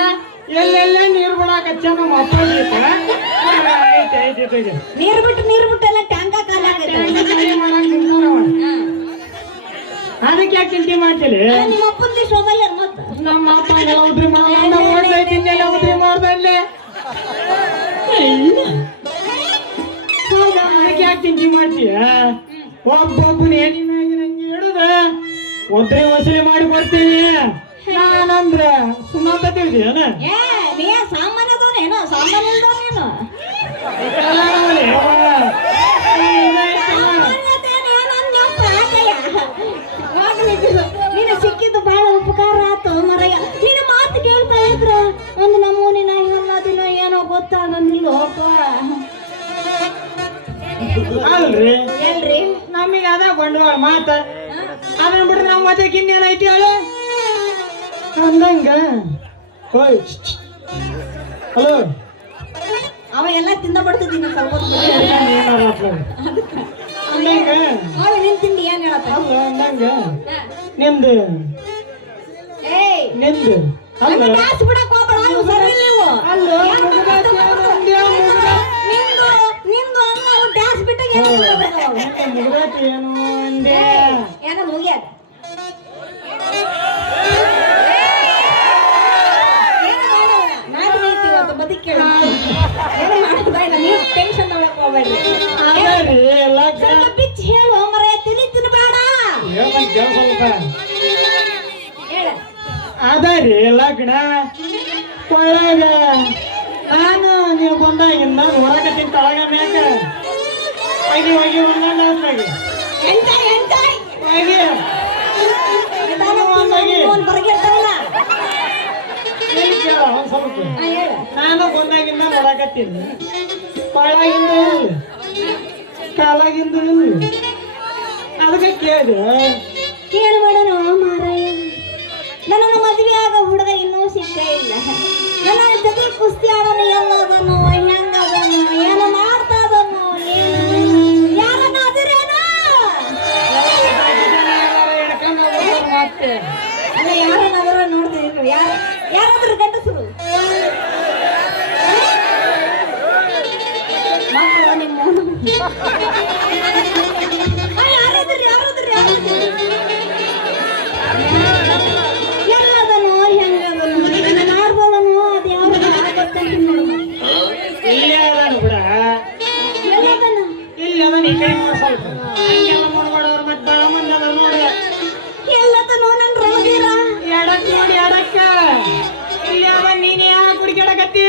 ಎಲ್ಲೆಲ್ಲ ನೀರು ಬಿಡಾಕಚ್ಚ ನಮ್ಮ ಅಪ್ಪ ಐತಿ ಐತಿ ಐತಿ ನೀರು ಬಿಟ್ಟು ಎಲ್ಲ ಟ್ಯಾಂಕ ಕಾಲ ಅದಕ್ಕೆ ಯಾಕೆ ಚಿಂತೆ ಮಾಡ್ತೀರಿ ನಿಮ್ಮ ಅಪ್ಪನ ಶೋಧಲ್ಲ ಮತ್ತೆ ನಮ್ಮ ಅಪ್ಪ ಎಲ್ಲ ಉದ್ರಿ ಮಾಡಲ್ಲ ಓಡ್ತೈತಿ ಇನ್ನೆಲ್ಲ ಉದ್ರಿ ಮಾಡ್ದಲ್ಲಿ ಹೌದಾ ಅದಕ್ಕೆ ಯಾಕೆ ಚಿಂತೆ ಮಾಡ್ತೀಯ ಒಬ್ಬೊಬ್ಬನ ಏನಿನಾಗಿ ನಂಗೆ ಹೇಳುದ ಉದ್ರಿ ವಸೂಲಿ ಮಾಡಿ ಕೊಡ್ತೀನಿ ನಾನಂದ್ರ ಸುಮ್ಮಂತ ತಿಳಿದೇನ ಏ ನೀ ಸಾಮಾನ್ಯದವನೇನೋ ಸಾಮಾನ್ಯದವನೇನು ನೀನು ಸಿಕ್ಕಿದ್ದು ಬಹಳ ಉಪಕಾರ ಆತು ಮರಯ್ಯ ನಿನ್ನ ಮಾತು ಕೇಳ್ತಾ ಇದ್ರ ಒಂದು ನಮೂನಿನ ಎಲ್ಲದಿನ ಏನೋ ಗೊತ್ತಾಗಂಗಿಲ್ಲ ಅಲ್ರಿ ಎಲ್ರಿ ನಮಗೆ ಅದ ಬಂಡವಾಳ ಮಾತ ಅದನ್ನ ಬಿಟ್ರೆ ನಮ್ಮ ಮತಕ್ಕೆ ಇನ್ನೇನೈತಿ ಹೇಳು ಅಂದಂಗ ಓಯ್ ಹಲೋ ಅವ ಎಲ್ಲ ತಿಂದ ಬಡ್ತಿದ್ದೀನಿ ಸ್ವಲ್ಪ ಅಂದಂಗ ಅವ ನಿನ್ ತಿಂಡಿ ಏನ್ ಹೇಳತ್ತ ಅಲ್ಲ ಅಂದಂಗ ನಿಮ್ದು ಏಯ್ ನಿಮ್ದು ಅಲ್ಲ ಗ್ಯಾಸ್ ಬಿಡಕ್ ಹೋಗ್ಬೇಡ ನೀವು ಸರಿ ನೀವು ಅಲ್ಲ ನಿಂದು ಅಲ್ಲ ಅವು ಗ್ಯಾಸ್ ಬಿಟ್ಟಾಗ ಮುಗ್ದಾತಿ ಏನು ಅಂದೆ ಏನೋ ಮುಗಿಯದ ನೀವು ಟೆನ್ಷನ್ ತಗೊಳಕ್ ಹೋಗ್ಬೇಡ್ರಿ ಅದರಿ ಎಲ್ಲ ಸ್ವಲ್ಪ ಬಿಚ್ಚಿ ಹೇಳು ಮರ ತಿಳಿ ತಿನ್ಬೇಡ ಸ್ವಲ್ಪ ಹೇಳ ಅದರಿ ಲಗ್ನ ಒಳಗ ನಾನು ನೀವು ಬಂದಾಗಿಂದ ಹೊರಗತ್ತಿನ ತಳಗ ಮ್ಯಾಗ ಹೋಗಿ ಒಂದೊಂದು ಹಾಸ್ಲಾಗಿ ಎಂತ ಎಂತ ಹೋಗಿ ಒಂದು ಬರ್ಗಿರ್ತಾವಲ್ಲ ಹೇಳಿ ಕೇಳ ಒಂದ್ ಸ್ವಲ್ಪ ಹೇಳು ನಾನು ಬಂದಾಗಿಂದ ನೋಡಕತ್ತೀನಿ ಒಳಗಿಂದ ಇಲ್ಲ ಕಾಲಾಗಿಂದ ಇಲ್ಲ ಅದಕ್ಕೆ ಕೇಳಿದೆ ಕೇಳಬೇಡನು ಮಾರಾಯ ನನ್ನ ಮದುವೆ ಆಗ ಹುಡುಗ ಇನ್ನೂ ಸಿಕ್ಕ ಇಲ್ಲ ನನ್ನ ಜೊತೆ ಕುಸ್ತಿ ಆಡೋನು ಎಲ್ಲದನು ಹೆಂಗದನು ಏನು ಮಾಡ್ತಾ ಅದನು ಯಾರನ್ನ ಅದಿರೇನ ಮತ್ತೆ ಅಲ್ಲ ಯಾರನ್ನ ಅದರ ನೋಡ್ತೀನಿ ಯಾರಾದ್ರೂ ಗಂಡಸರು ಯಾರಾದ್ರಿ ಎಲ್ಲದನು ಹೆಂಗದನು ಮಾಡ್ಬೋದನು ಅದು ಯಾವ್ದು ಆಗುತ್ತೆ ನೋಡಿ ಇಲ್ಲೇ ಅದಾನ ಬಿಡ ಎಲ್ಲದನು ಇಲ್ಲಿ ಅದನ್ನ ಈ ಕಡೆ ನೋಡ್ ಸ್ವಲ್ಪ ಹಂಗೆಲ್ಲ ನೋಡ್ಬೇಡವ್ರ ಮತ್ತೆ ಬಹಳ ಮಂದಿ ಅದ ನೋಡ ಎಲ್ಲದನು ನನ್ ರಮದೀರ ಎಡಕ್ ನೋಡಿ ಎಡಕ್ಕ ಇಲ್ಲಿ ಅದ ನೀನ್ ಯಾಕೆ ಹುಡುಕಾಡಕತ್ತಿ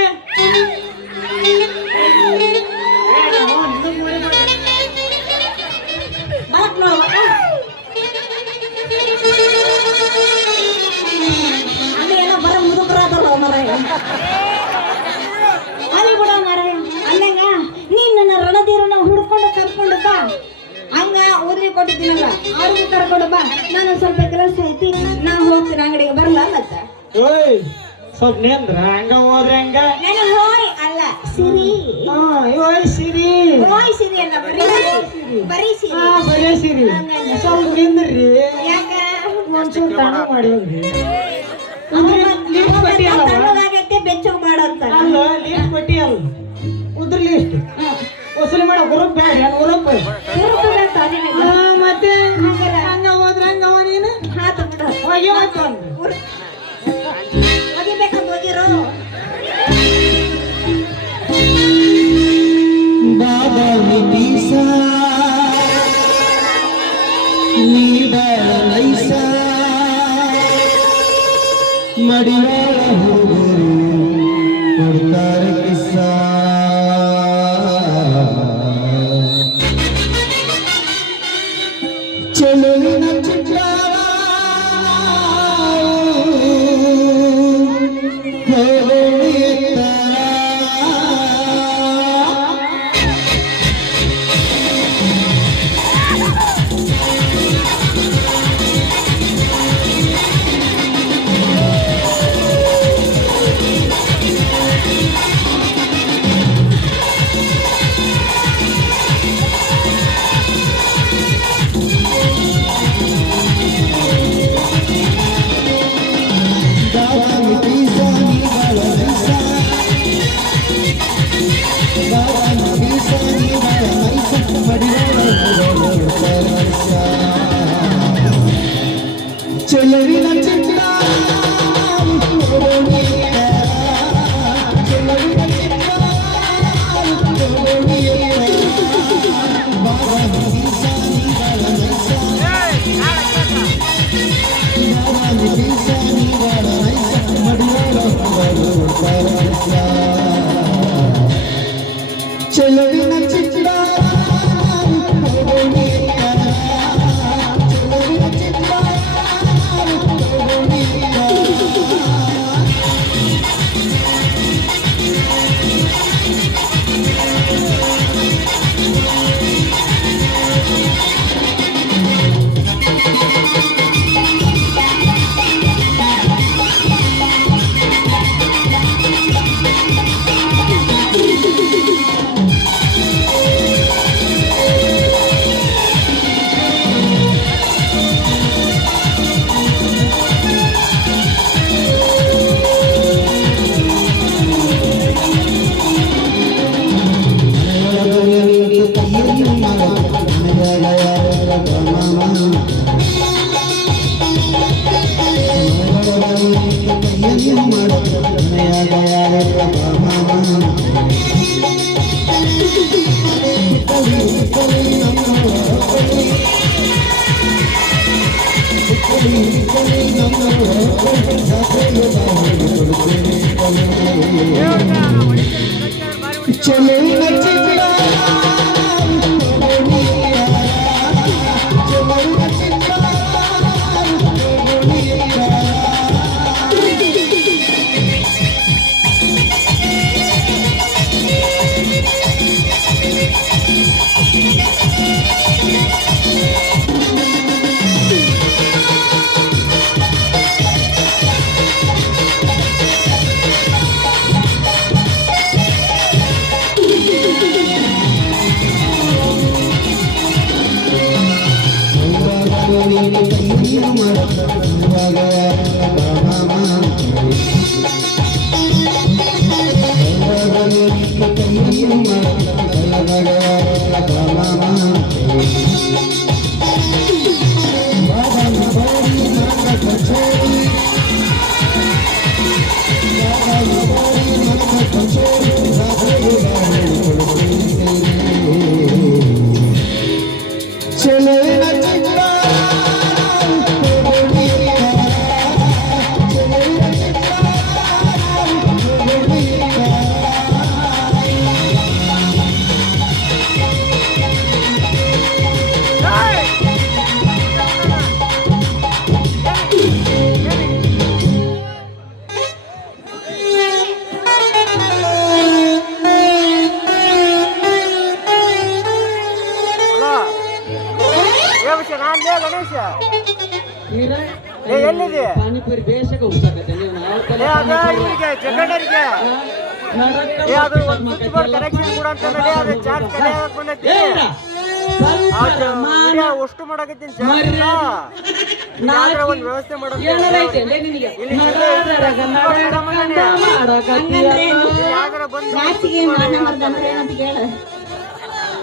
ಬಾಕ್ ನೋಡ್ಬೇಕ ಅಲ್ಲಿ ಏನೋ ಬರ ಮುದುಕರಾದಲ್ಲ ಮರಾಯ ಅಲ್ಲಿ ಬಿಡ ಮರಾಯ ಅಲ್ಲಂಗ ನೀನ್ ನನ್ನ ರಣಧೀರನ ಹುಡ್ಕೊಂಡು ಕರ್ಕೊಂಡು ಬಾ ಹಂಗ ಊರಿಗೆ ಕೊಟ್ಟಿದ್ದೀನಲ್ಲ ಅವ್ರಿಗೆ ಕರ್ಕೊಂಡು ಬಾ ನಾನು ಸ್ವಲ್ಪ ಕೆಲಸ ಐತಿ ನಾ ಹೋಗ್ತೀನಿ ಅಂಗಡಿಗೆ ಬರಲ್ಲ ಮತ್ತೆ ಓಯ್ ಸ್ವಲ್ಪ ನೇಂದ್ರ ಹಂಗ ಹೋದ್ರೆ ಹಂಗ ನಾನು ಹೋಯ್ ಅಲ್ಲ ಸಿರಿ ಓಯ್ ಸಿರಿ ಹೋಯ್ ಸಿರಿ ಅಲ್ಲ ಬರೀ ಸಿರಿ ಬರೇ ಸಿರಿ ಸ್ವಲ್ಪ ನಿಂದ್ರಿ ಯಾಕ ಒಂಚೂರು ತಣ್ಣ ಮಾಡಿ ಹೋಗ್ರಿ ಲೀಸ್ಟ್ ಕೊಟ್ಟಿ ಅಲ್ಲವ ತಣ್ಣಗಾಗೈತೆ ಬೆಚ್ಚಗ್ ಮಾಡಂತ ಅಲ್ಲ ಲೀಸ್ಟ್ ಕೊಟ್ಟಿ ಅಲ್ಲ ಉದ್ರ ಲೀಸ್ಟ್ ವಸೂಲಿ ಮಾಡೋ ಹುರುಪ್ ಬೇಡ ಏನು ಹುರುಪ್ ಮತ್ತೆ ಹಂಗ ಹೋದ್ರೆ ಹಂಗವ ನೀನು ಹೋಗಿ ಹೋಯ್ತು ಅಂದು ಹೋಗಿಬೇಕಂತ ಹೋಗಿರೋ ಬಾಬಾ ನಿತೀಸ ನೀ ಬಾಳ ನೈಸ ಮಡಿವಾಳ ಹುಡುಗರು ಕೊಡ್ತಾರೆ ಕಿಸ್ಸ ಚೆಲುವಿನ ಚಿತ್ರ ಚೆಲುವಿನ ಚಿತ್ರ ಚೆಲುವಿನ ಚಿತ್ರ ಚೆಲುವಿನ ಚಿತ್ರ ಎಲ್ಲಿದೆ ಪಾನಿಪುರಿ ಬೇಷಕ ಉಪ್ಸಾಕತ್ತೆ ನೀವು ಇವರಿಗೆ ಜಗಣ್ಣರಿಗೆ ಅದು ಕನೆಕ್ಷನ್ ಕೂಡ ಅಂತಂದ್ರೆ ಅದು ಚಾರ್ಜ್ ಕಲಿಯಾಕ ಬಂದೈತಿ ಅಷ್ಟು ಮಾಡಕತ್ತೀನಿ ಯಾವ್ದಾರ ಒಂದ್ ವ್ಯವಸ್ಥೆ ಮಾಡೋದು ಏನಾರ ಐತೆ ಲೇ ನಿನಗೆ ಇಲ್ಲಿ ನಡಾದರಗ ನಡಾಡಕಂದ ಮಾಡಕತ್ತೀಯ. ಯಾವ್ದಾರ ಬಂದು ನಾಚಿಗೆ ಮಾನಮರ್ದಂದ್ರೆ ಏನಂತ ಕೇಳು.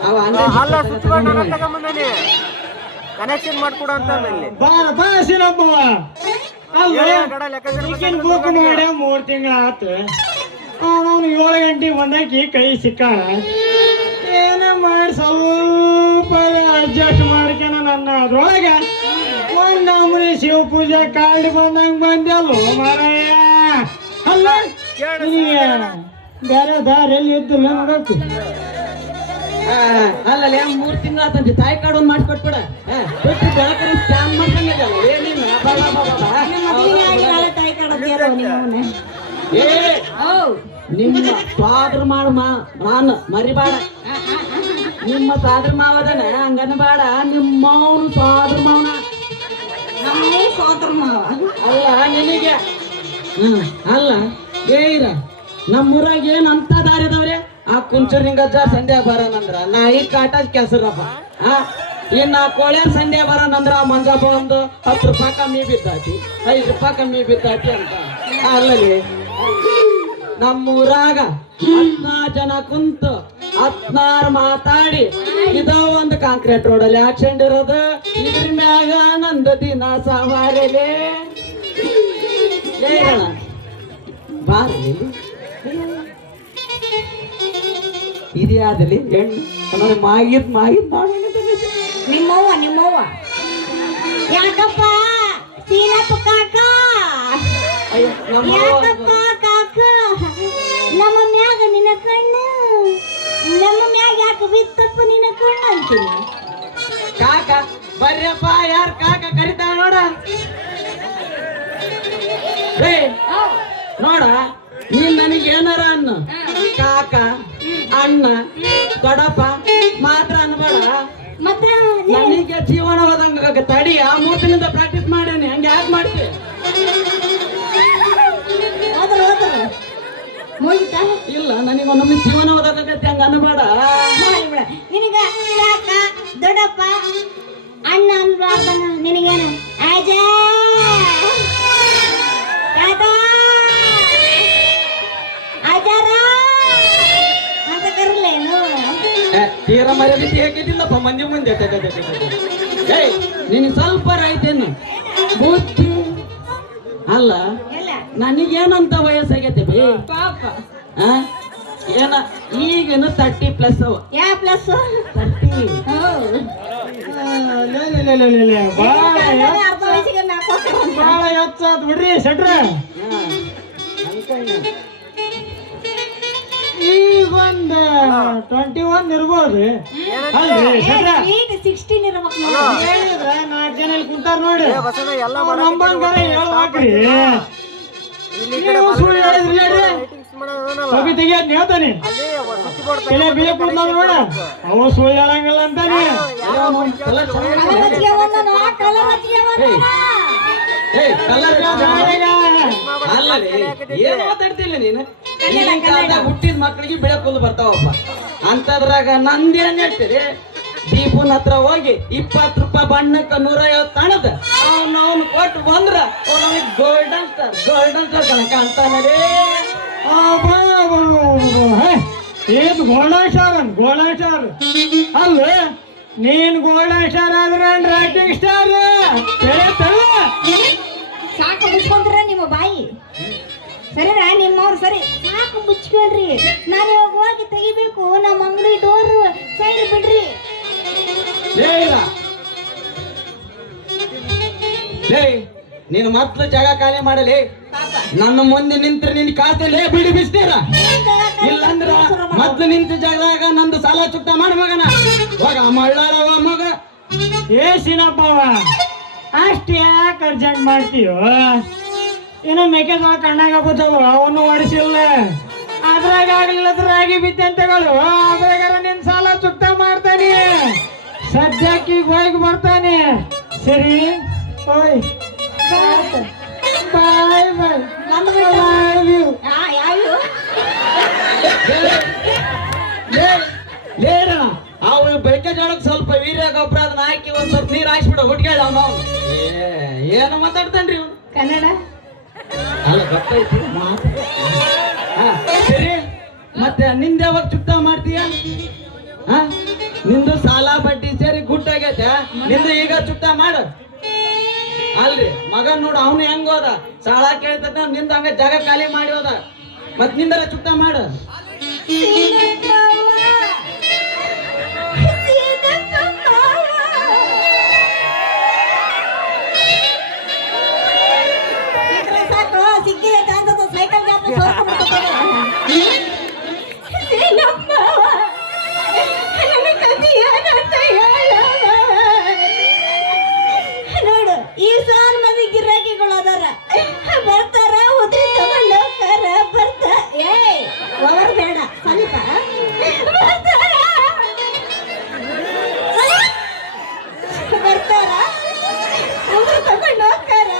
ಅವ ಅಂದ್ರೆ ಅಲ್ಲ ಸ್ವಿಚ್ ಬೋರ್ಡ್ ನಾನು ತಗೊಂಬಂದಾನೆ ಕನೆಕ್ಷನ್ ಮಾಡ್ಕೊಡು ಅಂತ ಇಲ್ಲಿ ಬಾರ ಬಾಸಿನಬ್ಬವ ಅಲ್ಲ ಗಡ ಲೆಕ್ಕಾಚಾರ ಈಗಿನ ಬುಕ್ ಮಾಡಿ 3 ತಿಂಗಳ ಆತು. ಅವನು 7 ಗಂಟೆಗೆ ಬಂದಾಕಿ ಕೈ ಸಿಕ್ಕಾಳ. ಏನ ಮಾಡಿ ಸ್ವಲ್ಪ ಅಡ್ಜಸ್ಟ್ ಮಾಡ್ಕೊನ ನನ್ನ ಅದ್ರೊಳಗೆ ಒಂದ್ ನಮೂನಿ ಶಿವ ಪೂಜೆ ಕಾರ್ಡ್ ಬಂದಂಗ ಬಂದಲ್ಲೋ ಮಾರಾಯ. ಅಲ್ಲ ನಿನಗೆ ಬೇರೆ ದಾರಿಯಲ್ಲಿ ಇದ್ದಿಲ್ಲ ನೋಡಕ್ಕೆ. ಅಲ್ಲಲ್ಲ 3 ತಿಂಗಳ ಆತಂತೆ ತಾಯಿ ಕಾರ್ಡ್ ಒಂದ್ ಮಾಡಿಸ್ಕೊಟ್ಬಿಡ. ಬಿಟ್ಟು ಬೆಳಕರಿ ಸ್ಕ್ಯಾನ್ ಮಾಡ್ಕೊಂಡಲ್ಲ ಏನಿಲ್ಲ ಮದುವೆ ಆಗಿ ನಾಳೆ ತಾಯಿ ಕಾಡತ್ತೀಯಲ್ಲ ನಿಮ್ಮನೆ. ಏ ನಿಮ್ಮ ಫಾದರ್ ಮಾಡ ನಾನು ಮರಿಬೇಡ. ನಿಮ್ಮ ಫಾದರ್ ಮಾವದನ ಹಂಗನ್ಬೇಡ. ನಿಮ್ಮ ಮಾವನು ಫಾದರ್ ಮಾವನ ನಮ್ಮನೆ ಸೋದ್ರ ಮಾವ. ಅಲ್ಲ ನಿನಗೆ ಅಲ್ಲ ಏರ ನಮ್ಮೂರಾಗ ಏನ್ ಅಂತ ದಾರಿದವ್ರೆ ಆ ಕುಂಚೂರಿಂಗಜ್ಜ ಸಂಧ್ಯಾ ಬರೋಣಂದ್ರ ನಾಯಿ ಕಾಟ ಕೆಲ್ಸರಪ್ಪ. ಇನ್ನ ಕೋಳ್ಯಾರ ಸಂಧ್ಯಾ ಬರೋಣಂದ್ರ ಮಂಜಪ್ಪ ಒಂದು 10 ರೂಪಾಯಿ ಕಮ್ಮಿ ಬಿದ್ದಾತಿ 5 ರೂಪಾಯಿ ಕಮ್ಮಿ ಬಿದ್ದಾತಿ ಅಂತ. ಅಲ್ಲಲ್ಲಿ ನಮ್ಮೂರಾಗ 16 ಜನ ಕುಂತು 16 ಮಾತಾಡಿ ಇದೋ ಒಂದು ಕಾಂಕ್ರೀಟ್ ರೋಡಲ್ಲಿ ಹಾಕ್ಕೊಂಡಿರೋದು. ಇದ್ರ ಮ್ಯಾಗ ನಂದು ದಿನ ಸವಾರಲೇ ಬಾರಲಿ ಇದ್ಯಾದಲ್ಲಿ ಹೆಣ್ಣು ಮಾಗಿದ್ ಮಾಡೋಣ. ನಿಮ್ಮವ್ವ ಯಾಕಪ್ಪ ಸೀನಪ್ಪ ಕಾಕ ಯಾಕಪ್ಪ ಕಾಕ ನಮ್ಮ ಮ್ಯಾಗ ನಿನ್ನ ಕಣ್ಣು ನಮ್ಮ ಮ್ಯಾಗ ಯಾಕೆ ಬಿತ್ತಪ್ಪ ನಿನ್ನ ಕಣ್ಣು ಅಂತೀನಿ. ಕಾಕ ಬರ್ರಪ್ಪ ಯಾರ್ ಕಾಕ ಕರಿತಾಳ ನೋಡ. ಏ ನೋಡ ನೀನ್ ನನಗೆ ಏನಾರ ಅನ್ನು ಕಾಕ ಅಣ್ಣ ದೊಡ್ಡಪ್ಪ ಮಾತ್ರ ಅನ್ಬೇಡ. ಮಾತ್ರ ನನಗೆ ಜೀವನ ಹೋದಂಗ ತಡಿ. ಆ 3 ದಿನದಿಂದ ಪ್ರಾಕ್ಟೀಸ್ ಮಾಡೇನಿ. ಹಂಗೆ ಯಾಕೆ ಮಾಡ್ತಿ? ಮುಗಿತಾ ಇಲ್ಲ ನನಗೊಂದೊಮ್ಮೆ ಜೀವನ ಹೋದಾಗತ್ತೆ ಹಂಗ ಅನ್ಬೇಡ. ಮಾಡಿಬಿಡ. ನಿನಗ ಕಾಕ ದೊಡ್ಡಪ್ಪ ಅಣ್ಣ ಅನ್ಬಾರ್ದನ ನಿನಗೇನು ಆಜ ತಾತ ಅಜಾರ ಅಂತ ಕರಲೇನು? ತೀರ ಮರ್ಯಾದೆ ಹೇಗಿದ್ದಿಲ್ಲಪ್ಪ ಮಂದಿ ಮುಂದೆ. ಏಯ್ ನೀನು ಸ್ವಲ್ಪ ರೈತೇನು ಬುದ್ಧಿ ಅಲ್ಲ. ಎಲ್ಲ ನನಗೇನಂತ ವಯಸ್ಸಾಗೈತೆ ಬೈ ಪಾಪ ಏನ ಈಗಿನ 30+ ಅವ. ಯಾ ಪ್ಲಸ್ 30 ಅರ್ಧ ವಯಸ್ಸಿಗೆ ನಾಲ್ಕು ಬಾಳ ಹೆಚ್ಚಾತ್ ಬಿಡ್ರಿ ಶೆಟ್ರ. ಈಗೊಂದ 21 ಇರ್ಬೋದು ಅಲ್ರಿ ಶೆಟ್ರ. 16 ಇರ್ಬೇಕು ಹೇಳಿದ್ರ 4 ಜನ ಇಲ್ಲಿ ಕುಂತಾರ ನೋಡಿ. ಬಸಣ್ಣ ಎಲ್ಲ ನಂಬಂಗಾರ ಹೇಳ್ಬೇಕ್ರಿ. ಇಲ್ಲಿ ನೀವು ಸುಳ್ಳು ಹೇಳಿದ್ರಿ ಹೇಳ್ರಿ. ಲೈಟಿಂಗ್ಸ್ ಮಾಡೋದನಲ್ಲ ಕವಿ ತೆಗಿಯದ್ ಹೇಳ್ತಾನೆ. ಅಲ್ಲಿ ಸ್ವಿಚ್ ಬೋರ್ಡ್ ತಲೆ ಬಿಳಿ ಕೂದ್ಲಾವ ನೋಡ. ಅವ ಸುಳ್ಳು ಹೇಳಂಗಿಲ್ಲ ಅಂತಾನೆ. ಕಲರ್ ಹಚ್ಚಿಗೆ ಬಂದನು ಕಲರ್ ಹಚ್ಚಿಗೆ ಬಂದನು. ಕಲರ್ ಅಲ್ಲ ಏನ್ ಮಾತಾಡ್ತಿಲ್ಲ ನೀನು. ಈಗಿನ ಕಾಲದಾಗ ಹುಟ್ಟಿದ ಮಕ್ಕಳಿಗೆ ಬೆಳಕುಲ್ ಬರ್ತಾವಪ್ಪ. ಅಂತದ್ರಾಗ ನಂದೇನ್ ಹೇಳ್ತೀರಿ? ದೀಪನ ಹತ್ರ ಹೋಗಿ 20 ರೂಪಾಯಿ ಬಣ್ಣಕ್ಕ 150 ಹಣದ ಅವ್ನು ಕೊಟ್ಟು ಬಂದ್ರ ಅವನಿಗೆ ಗೋಲ್ಡನ್ ಸ್ಟಾರ್ ಕಣಕ ಅಂತಾನಲೇ. ಏನ್ ಗೋಲ್ಡನ್ ಸ್ಟಾರ್ ಅಲ್ಲ. ನೀನ್ ಗೋಲ್ಡನ್ ಸ್ಟಾರ್ ಆದ್ರೆ ರಾಕಿಂಗ್ ಸ್ಟಾರ್. ಸಾಕು ಮುಚ್ಕೊಂಡ್ರೆ ನಿಮ್ಮ ಬಾಯಿ ಸರಿನಾ? ನಿಮ್ಮವ್ರು ಸರಿ ಸಾಕು ಮುಚ್ಕೊಳ್ರಿ. ನಾನು ಇವಾಗ ಹೋಗಿ ತೆಗಿಬೇಕು. ನಮ್ಮ ಅಂಗಡಿ ಡೋರ್ ಸೈಡ್ ಬಿಡ್ರಿ. ನೀನು ಮೊದ್ಲು ಜಾಗ ಖಾಲಿ ಮಾಡಲಿ. ನನ್ನ ಮುಂದೆ ನಿಂತ್ರೆ ನಿನ್ ಕಾಸಲ್ಲಿ ಬಿಡಿ ಬಿಸ್ತೀರ. ಇಲ್ಲಂದ್ರ ಮೊದ್ಲು ನಿಂತ ಜಾಗದಾಗ ನಂದು ಸಾಲ ಚುಕ್ತ ಮಾಡ ಮಗನ. ಹೋಗ ಮಳ್ಳಾರವ ಮಗ. ಏಸಿನಪ್ಪವ ಅಷ್ಟ ಯಾಕೆ ಅರ್ಜೆಂಟ್ ಮಾಡ್ತೀಯೋ? ಏನೋ ಮೆಕ್ಕೆಜೋಳ ಕಣ್ಣಾಗ ಕೂತಾವ ಅವನು ಓಡಿಸಿಲ್ಲ. ಅದ್ರಾಗ ಆಗ್ಲಿಲ್ಲದ್ರ ರಾಗಿ ಬಿದ್ದೆ ಅಂತಗಳು. ಅದ್ರಾಗಾರ ನಿನ್ ಸಾಲ ಚುಕ್ತ ಮಾಡ್ತಾನೆ. ಸದ್ಯಕ್ಕೆ ಈಗ ಹೋಗಿ ಬರ್ತಾನೆ. ಸರಿ ಓಯ್ ಬಾಯ್ ಬಾಯ್. ಲೇರ ಅವ ಮೆಕ್ಕೆಜೋಳಕ್ಕೆ ಸ್ವಲ್ಪ ವೀರ್ಯ ಗೊಬ್ಬರ ಅದನ್ನ ಹಾಕಿ ಒಂದ್ ಸ್ವಲ್ಪ ನೀರು ಹಾಯಿಸ್ಬಿಡು ಹುಟ್ಕೇಳ ಅವನು. ಏನು ಮಾತಾಡ್ತಾನ್ರಿ ಇವ್ನು? ಕನ್ನಡ ಅಲ್ಲ ಗೊತ್ತೈತಿ ಮಾತು. ಹಾ, ಸರಿ ಮತ್ತೆ ನಿಂದ ಯಾವಾಗ ಚುಟ್ಟ ಮಾಡ್ತೀಯ? ಹಾ, ನಿಂದು ಸಾಲ ಬಡ್ಡಿ ಸೇರಿ ಗುಟ್ಟಾಗೈತೆ, ನಿಂದು ಈಗ ಚುಟ್ಟ ಮಾಡು. ಅಲ್ರಿ ಮಗನ್ ನೋಡು ಅವನು ಹೆಂಗ್ ಹೋದ, ಸಾಲ ಕೇಳ್ತದ, ನಿಂದ ಹಂಗ ಜಾಗ ಖಾಲಿ ಮಾಡಿ ಹೋದ, ಮತ್ ನಿಂದರ ಚುಟ್ಟ ಮಾಡು. ಸಾಕು ಸಿಕ್ಕಿದೆ ಕಾಂತದ ಸೈಕಲ್ ಜಾಪ ನೋಡು ಈ ಸಾಲ್ ಮಂದಿ ಗಿರಾಕಿಗಳು ಅದಾರ, ಬರ್ತಾರ ಉದ್ರಿ ತಗೊಂಡು ಹೋಗ್ತಾರ, ಬರ್ತಾ ಅವರ್ ಬೇಡ ಸಮೀಪ ಬರ್ತಾರ ಉದ್ರಿ ತಗೊಂಡು ಹೋಗ್ತಾರ,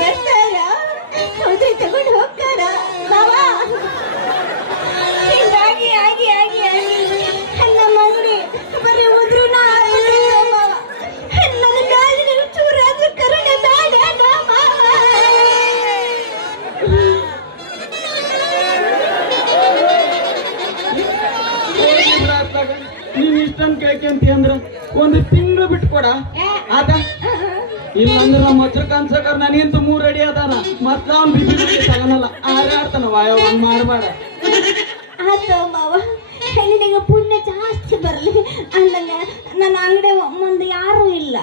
ಬರ್ತಾರ ಉದ್ರಿ ತಗೊಂಡು ಹೋಗ್ತಾರ. ಬಾವಾ ಹಿಂಗಾಗಿ ಆಗಿ ಆಗಿ ಆಗಿ ನಮ್ಮ ಅಂಗಡಿ ಬರೀ ಉದ್ರಿನ ನನ್ನ ಗಾಳಿ ಚೂರಾದ್ರೂ ಕರುಣೆ ಬೇಡ ನೀನ್ ಇಷ್ಟನ್ ಕೇಳ್ಕೊಂತಿ ಅಂದ್ರ ಒಂದು ತಿಂಗಳು ಬಿಟ್ಕೊಡ ಆತ. ಇಲ್ಲಂದ್ರ ನಮ್ಮ ಹತ್ರ ಕನ್ಸಕರ್ ನನಗಂತೂ 3 ಅಡಿ ಅದಾನ, ಮತ್ತ ಅವ್ನ್ ಬಿಸಿ ಬಿಸಿ ತಗನಲ್ಲ ಆಡ್ತಾನ. ವಾಯೋ ಹಂಗ್ ಮಾಡ್ಬೇಡ. ಆತ ಮಾವ, ನಿನಗೆ ಪುಣ್ಯ ಜಾಸ್ತಿ ಬರಲಿ ಅಂದಂಗ ನನ್ನ ಅಂಗಡಿ ಮುಂದೆ ಯಾರು ಇಲ್ಲ,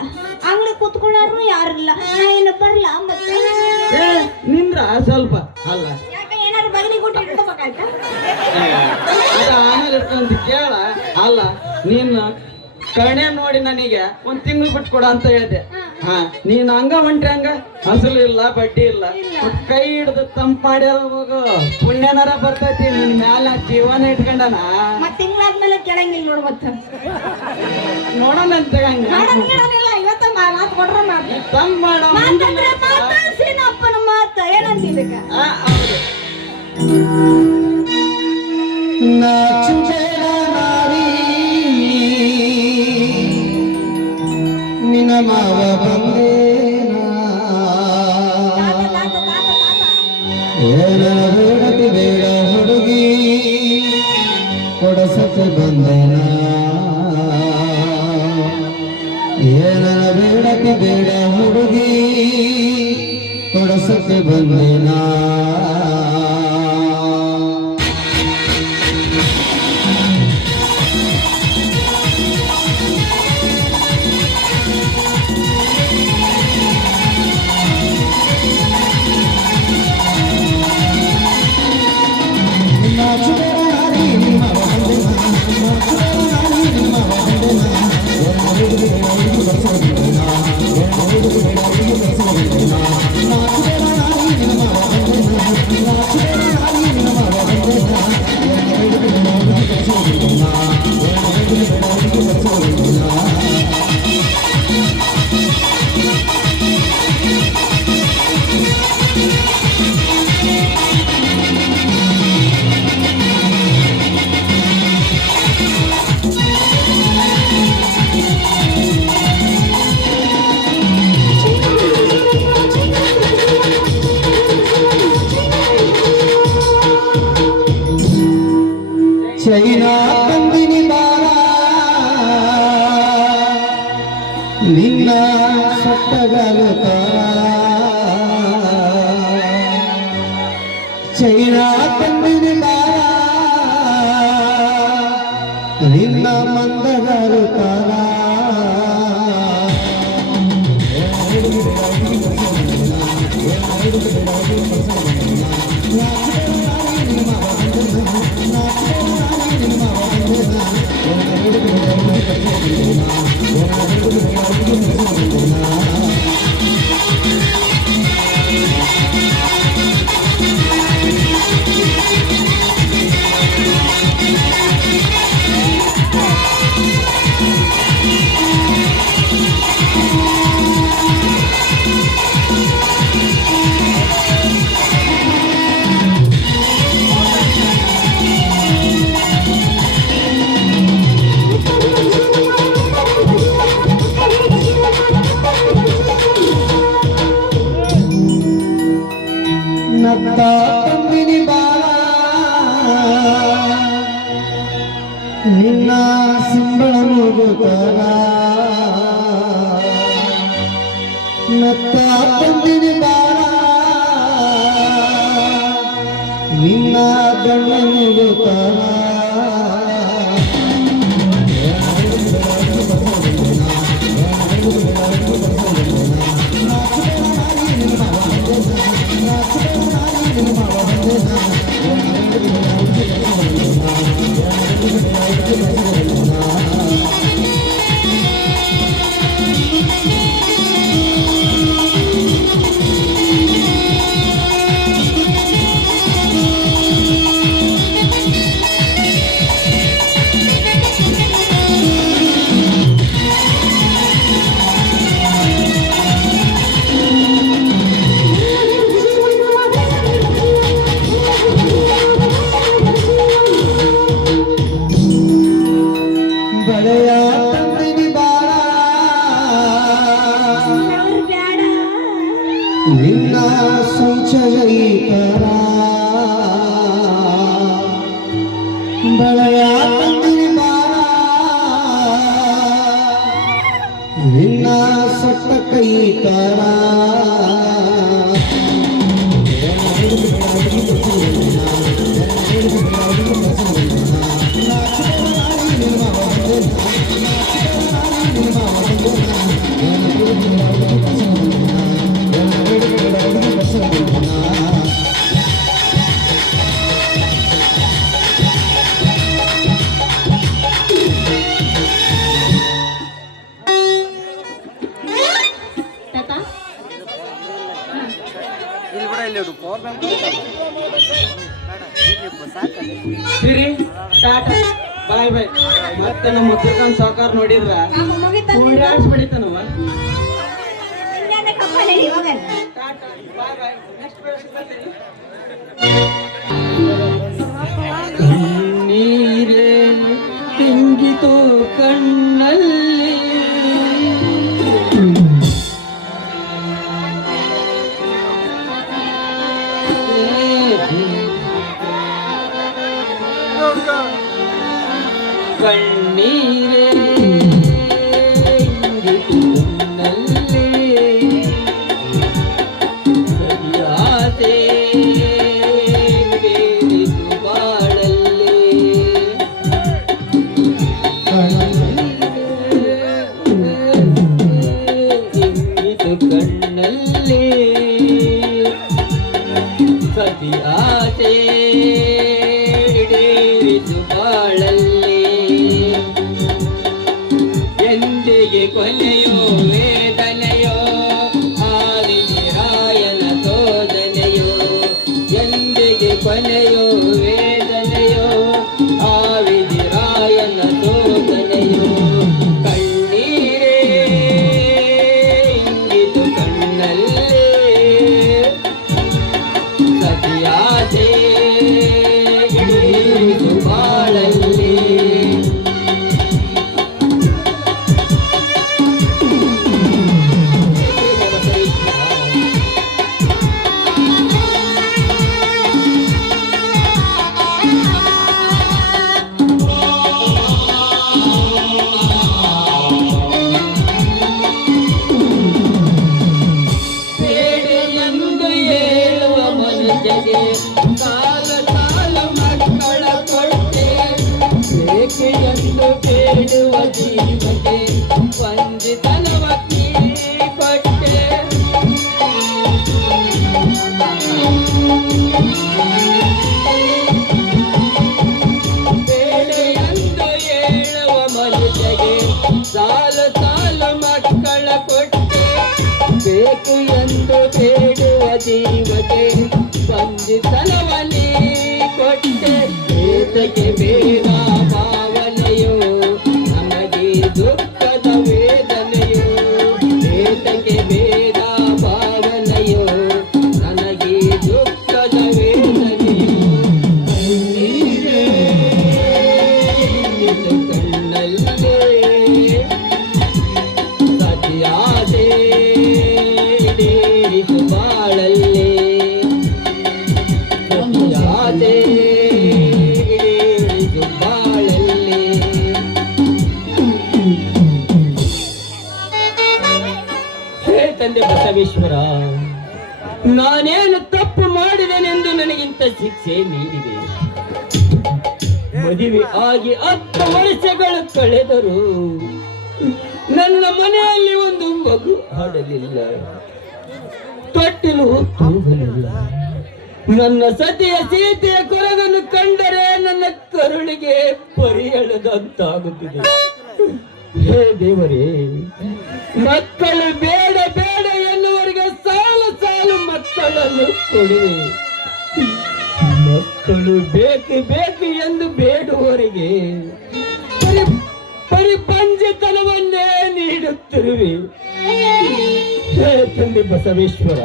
ಅಂಗಡಿ ಕೂತ್ಕೊಳ್ಳಾರು ಯಾರು ಇಲ್ಲ, ನಾ ಏನು ಬರ್ಲ ಮತ್ತೆ ಏ ನಿಂದ್ರ ಸ್ವಲ್ಪ ಅಲ್ಲ ಯಾಕೆ ಏನಾದ್ರು ಬಗಲಿ ಕೊಟ್ಟು ಇಟ್ಕೋಬೇಕಾಯ್ತಾ? ಅದ ಆಮೇಲೆ ಇರ್ತಂತ ಕೇಳ. ಅಲ್ಲ ನೀನು ಕಣೆ ನೋಡಿ ನನಗೆ 1 ತಿಂಗಳು ಬಿಟ್ಕೊಡ ಅಂತ ಹೇಳಿದೆ. ಹಾ, ನೀನ್ ಹಂಗ ಹೊಂಟ್ರಿ, ಹಂಗ ಅಸಲು ಇಲ್ಲ ಬಡ್ಡಿ ಇಲ್ಲ, ಕೈ ಹಿಡ್ದು ತಂಪಾಡ್ಯಾರ ಹೋಗು, ಪುಣ್ಯನಾರ ಬರ್ತೈತಿ. ನಿನ್ ಮ್ಯಾಲ ಜೀವನ ಇಟ್ಕೊಂಡನ ಮತ್ ತಿಂಗಳಾದ್ಮೇಲೆ ಕೆಳಂಗಿಲ್ಲ ನೋಡ್ ಮತ್ತ ನೋಡೋಣ ಅಂತ ಹಂಗ ಇವತ್ತ ಮಾತು ಕೊಡ್ರ ಮಾತು ತಂಗ್ ಮಾಡೋ ಅಪ್ಪನ ಮಾತ ಏನಂತ ಇದಕ್ಕ ನಾಚುಬೇಡ ನಾರಿ ನಿನ್ನ ಮಾವ ಬಂದೇನಾ ಏನ ಬೇಡತಿ ಬೇಡ ಹುಡುಗಿ ಕೊಡಸಕ್ಕೆ ಬಂದೇನಾ ಏನ ಬೇಡತಿ ಬೇಡ ಹುಡುಗಿ ಕೊಡಸಕ್ಕೆ ಬಂದೇನಾ ಚೈನಾ ತಂದಿನಿ ಬಾರ ನಿನ್ನ ಸಟ್ಟಗಲುತ್ತಾರ ಚೈನಾ ತಂದಿನಿ ಬಾರ ನಿನ್ನ ಮಂದಗಲುತ್ತಾರ ನಿನ್ನ ಸಿಂಬಳ ಮುಗುತ್ತಾರ ನತ್ತ ತಂದಿನಿ ಬಾರ ನಿನ್ನ ಗಣ್ಣ ಮುಗುತ್ತಾರ ಬಳೆಯ ತಂದಿನಿ ಬಾರ ಅವ್ರು ಬ್ಯಾಡ. ನಿನ್ನ ಸಂಚಯೀಕರ ಬಳೆಯ ತಂದಿನಿ ಬಾರ ನಿನ್ನ ಸೊಟ್ಟ ಕೈತರ ತಾತ ಇಲ್ಲಿ ಬಿಡ ಇಲ್ಲಿ ಪವರ್ ಬ್ಯಾಂಕ್ ಸಾಕಲ್ಲಿ ಸಿರಿ ಟಾಟಾ ಬಾಯ್ ಬಾಯ್. ಮತ್ತೆ ನಮ್ಮ ಮುದ್ರಕನ್ ಸಾವುಕಾರ ನೋಡಿದ್ರ ನಮ್ಮ ಮುಗಿತ ಕೂಡಾಡ್ಸ್ಬಿಡಿತಾನವ. ಕಪ್ಪಲ್ಲಿ ಇವಾಗ ಟಾಟಾ ಬಾಯ್ ಬಾಯ್. ನೆಕ್ಸ್ಟ್ ಪ್ರಶ್ನೆ ನೀರೇನು ತಿಂಗಿತು ಕಣ್ಣಲ್ಲಿ ಕಣ್ಣೀರೇ ಇಂಗಿತು ಕಣ್ಣಲ್ಲಿ ಸರಿಯಾದೆ ಬೇಡಿತು ಬಾಳಲ್ಲಿ ಇಂಗಿತು ಕಣ್ಣಲ್ಲಿ ಸರಿಯಾದೆ ಬೇಡಿತು ಬಾಳಲ್ಲಿ ಎಂದಿಗೆ ಕೊನೆಯೋ ವೇದನೆಯೋ ಆದಿರಾಯನ ತೋದನೆಯೋ ಎಂದಿಗೆ ಕೊನೆಯೋ ವೇದನೆಯೋ ಆವಿರಾಯನ ತೋದನೆಯೋ ಕಣ್ಣೀರೇ ಇಂಗಿತು ಕಣ್ಣಲ್ಲಿ ಸತಿಯಾದೆ ಹಿಡಿದು ಬಾಳಲ್ಲಿ ಬೇಡೆಯೆಂದು ಹೇಳುವ ಮನುಜಗೆ ಕಾಲ ಕಾಲ ಮಕ್ಕಳ ಕೊಟ್ಟೆ ಬೇಕೆಯೆಂದು ಬೇಡುವ ಜೀವಕ್ಕೆ ವಂದಿತನವ ಕೊಟ್ಟೆ ಬೇಡೆಯೆಂದು ಹೇಳುವ ಮನುಜಗೆ ಸಾಲ ಸಾಲ ಮಕ್ಕಳ ಕೊಟ್ಟೆ ಬೇಕು ಎಂದು ಬೇಡುವ ಜೀವಕ್ಕೆ ವಂದಿತನವನೇ ಕೊಟ್ಟೆ ಏತಕ್ಕೆ ಬೇಡ ಭಾವನೆಯೋ ನಮಗೆ ದುಃಖದ ವೇದನೆಯೋ ಏತಕ್ಕೆ ಬೇಡ ಭಾವನೆಯೋ ನನಗೆ ದುಃಖದ ವೇದನೆಯೋ ಕಣ್ಣೀರೇ ಇಂಗಿತು ಕಣ್ಣಲ್ಲೇ ಸತಿಯಾದೆ ಹಿಡಿಯಿತು ಬಾಳಲ್ಲಿ ಸತಿಯಾದೆ ಹಿಡಿಯಿತು ಬಸವೇಶ್ವರ, ನಾನೇನು ತಪ್ಪು ಮಾಡಿದೆನೆಂದು ನನಗಿಂತ ಶಿಕ್ಷೆ ನೀಡಿದೆ. ಮದುವೆ ಆಗಿ 10 ವರ್ಷಗಳು ಕಳೆದರು ನನ್ನ ಮನೆಯಲ್ಲಿ ಒಂದು ಮಗು ಆಡಲಿಲ್ಲ, ತೊಟ್ಟಿಲು ತೂಗಲಿಲ್ಲ. ನನ್ನ ಸತಿಯ ಸೀತೆಯ ಕೊರಗನ್ನು ಕಂಡರೆ ನನ್ನ ಕರುಳಿಗೆ ಪರಿಯಳದಂತಾಗುತ್ತಿದೆ. ಹೇ ದೇವರೇ, ಮಕ್ಕಳು ಬೇಡ ಬೇಡ ಎನ್ನುವರಿಗೆ ಸಾಲು ಸಾಲು ಮಕ್ಕಳನ್ನು ಕೊಡುವೆ. ಮಕ್ಕಳು ಬೇಕು ಬೇಕು ಎಂದು ಬೇಡುವವರಿಗೆ ಪರಿಪಂಜತನವನ್ನೇ ನೀಡುತ್ತಿರುವೆ. ಹೇ ತಂದೆ ಬಸವೇಶ್ವರ,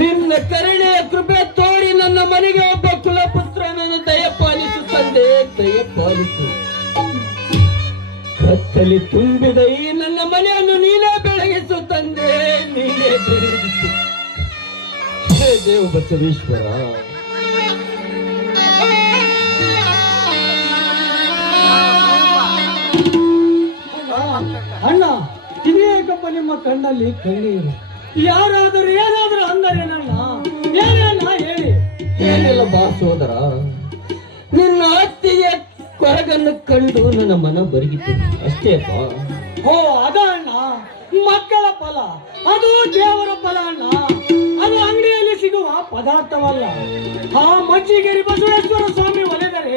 ನಿನ್ನ ಕರುಣೆಯ ಕೃಪೆ ತೋರಿ ನನ್ನ ಮನೆಗೆ ಒಬ್ಬ ಕುಲಪುತ್ರನನ್ನು ದಯಪಾಲಿಸು ತಂದೆ, ದಯಪಾಲಿಸು. ಕತ್ತಲಿ ತುಂಬಿದ ಈ ನನ್ನ ಮನೆಯನ್ನು ನೀನೇ ಬೆಳಗಿಸು ತಂದೆ, ನೀನೇ ಬೆಳಗಿಸು. ಹೇ ದೇವ ಬಸವೇಶ್ವರ. ಅಣ್ಣ, ಇದೇಕಪ್ಪ ನಿಮ್ಮ ಕಣ್ಣಲ್ಲಿ ಕಣ್ಣೀರು? ಯಾರಾದರೂ ಏನಾದರೂ ಅಂದರೇನಣ್ಣ? ಏನೇನ ಹೇಳಿ. ಏನಿಲ್ಲ ಬಾ ಸೋದರ, ನಿನ್ನ ಅತ್ತಿಯ ಕೊರಗನ್ನು ಕಂಡು ನನ್ನ ಮನ ಬರಿಗಿತು ಅಷ್ಟೇ ಬಾ. ಓ ಅದ ಅಣ್ಣ, ಮಕ್ಕಳ ಫಲ ಅದು ದೇವರ ಫಲ ಅಣ್ಣ. ಅದು ಅಂಗಡಿಯಲ್ಲಿ ಸಿಗುವ ಪದಾರ್ಥವಲ್ಲ. ಆ ಮಜ್ಜಿಗೇರಿ ಬಸವೇಶ್ವರ ಸ್ವಾಮಿ ಒಲೆದರೆ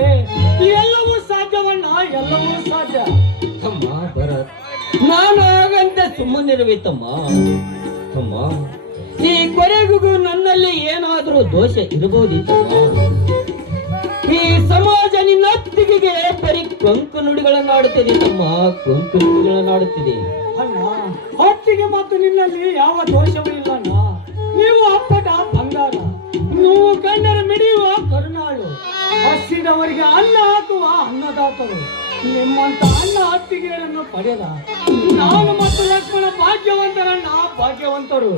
ಎಲ್ಲವೂ ಸಾಧ್ಯವಣ್ಣ, ಎಲ್ಲವೂ ಸಾಧ್ಯ. ತಮ್ಮ ಭರತ್, ನಾನು ಹಾಗಂತೆ ಸುಮ್ಮನಿರುವೆ ತಮ್ಮ. ತಮ್ಮ, ಈ ಕೊರೆಗೂ ನನ್ನಲ್ಲಿ ಏನಾದರೂ ದೋಷ ಇರಬಹುದಿತ್ತಮ್ಮ. ಈ ಸಮಾಜ ನಿನ್ನ ಅತ್ತಿಗೆಗೆ ಬರೀ ಕೊಂಕು ನುಡಿಗಳನ್ನಾಡುತ್ತಿದೆ ತಮ್ಮ, ಕೊಂಕು ನುಡಿಗಳನ್ನಾಡುತ್ತಿದೆ. ಅಣ್ಣ, ಹೊತ್ತಿಗೆ ಮತ್ತು ನಿನ್ನಲ್ಲಿ ಯಾವ ದೋಷವೂ ಇಲ್ಲಣ್ಣ. ನೀವು ಅಪ್ಪಟ ಬಂಗಾರ, ನೀವು ಕಂಡರೆ ಮಿಡಿಯುವ ಕರುಣಾಳು, ಹಸಿದವರಿಗೆ ಅನ್ನ ಹಾಕುವ ಅನ್ನದಾತರು. ನಿಮ್ಮಂತ ಅನ್ನ ಅತ್ತಿಗೆಯನ್ನು ಪಡೆದ ನಾನು ಮತ್ತು ಲಕ್ಷ್ಮಣ ಭಾಗ್ಯವಂತರಣ್ಣ, ಭಾಗ್ಯವಂತರು.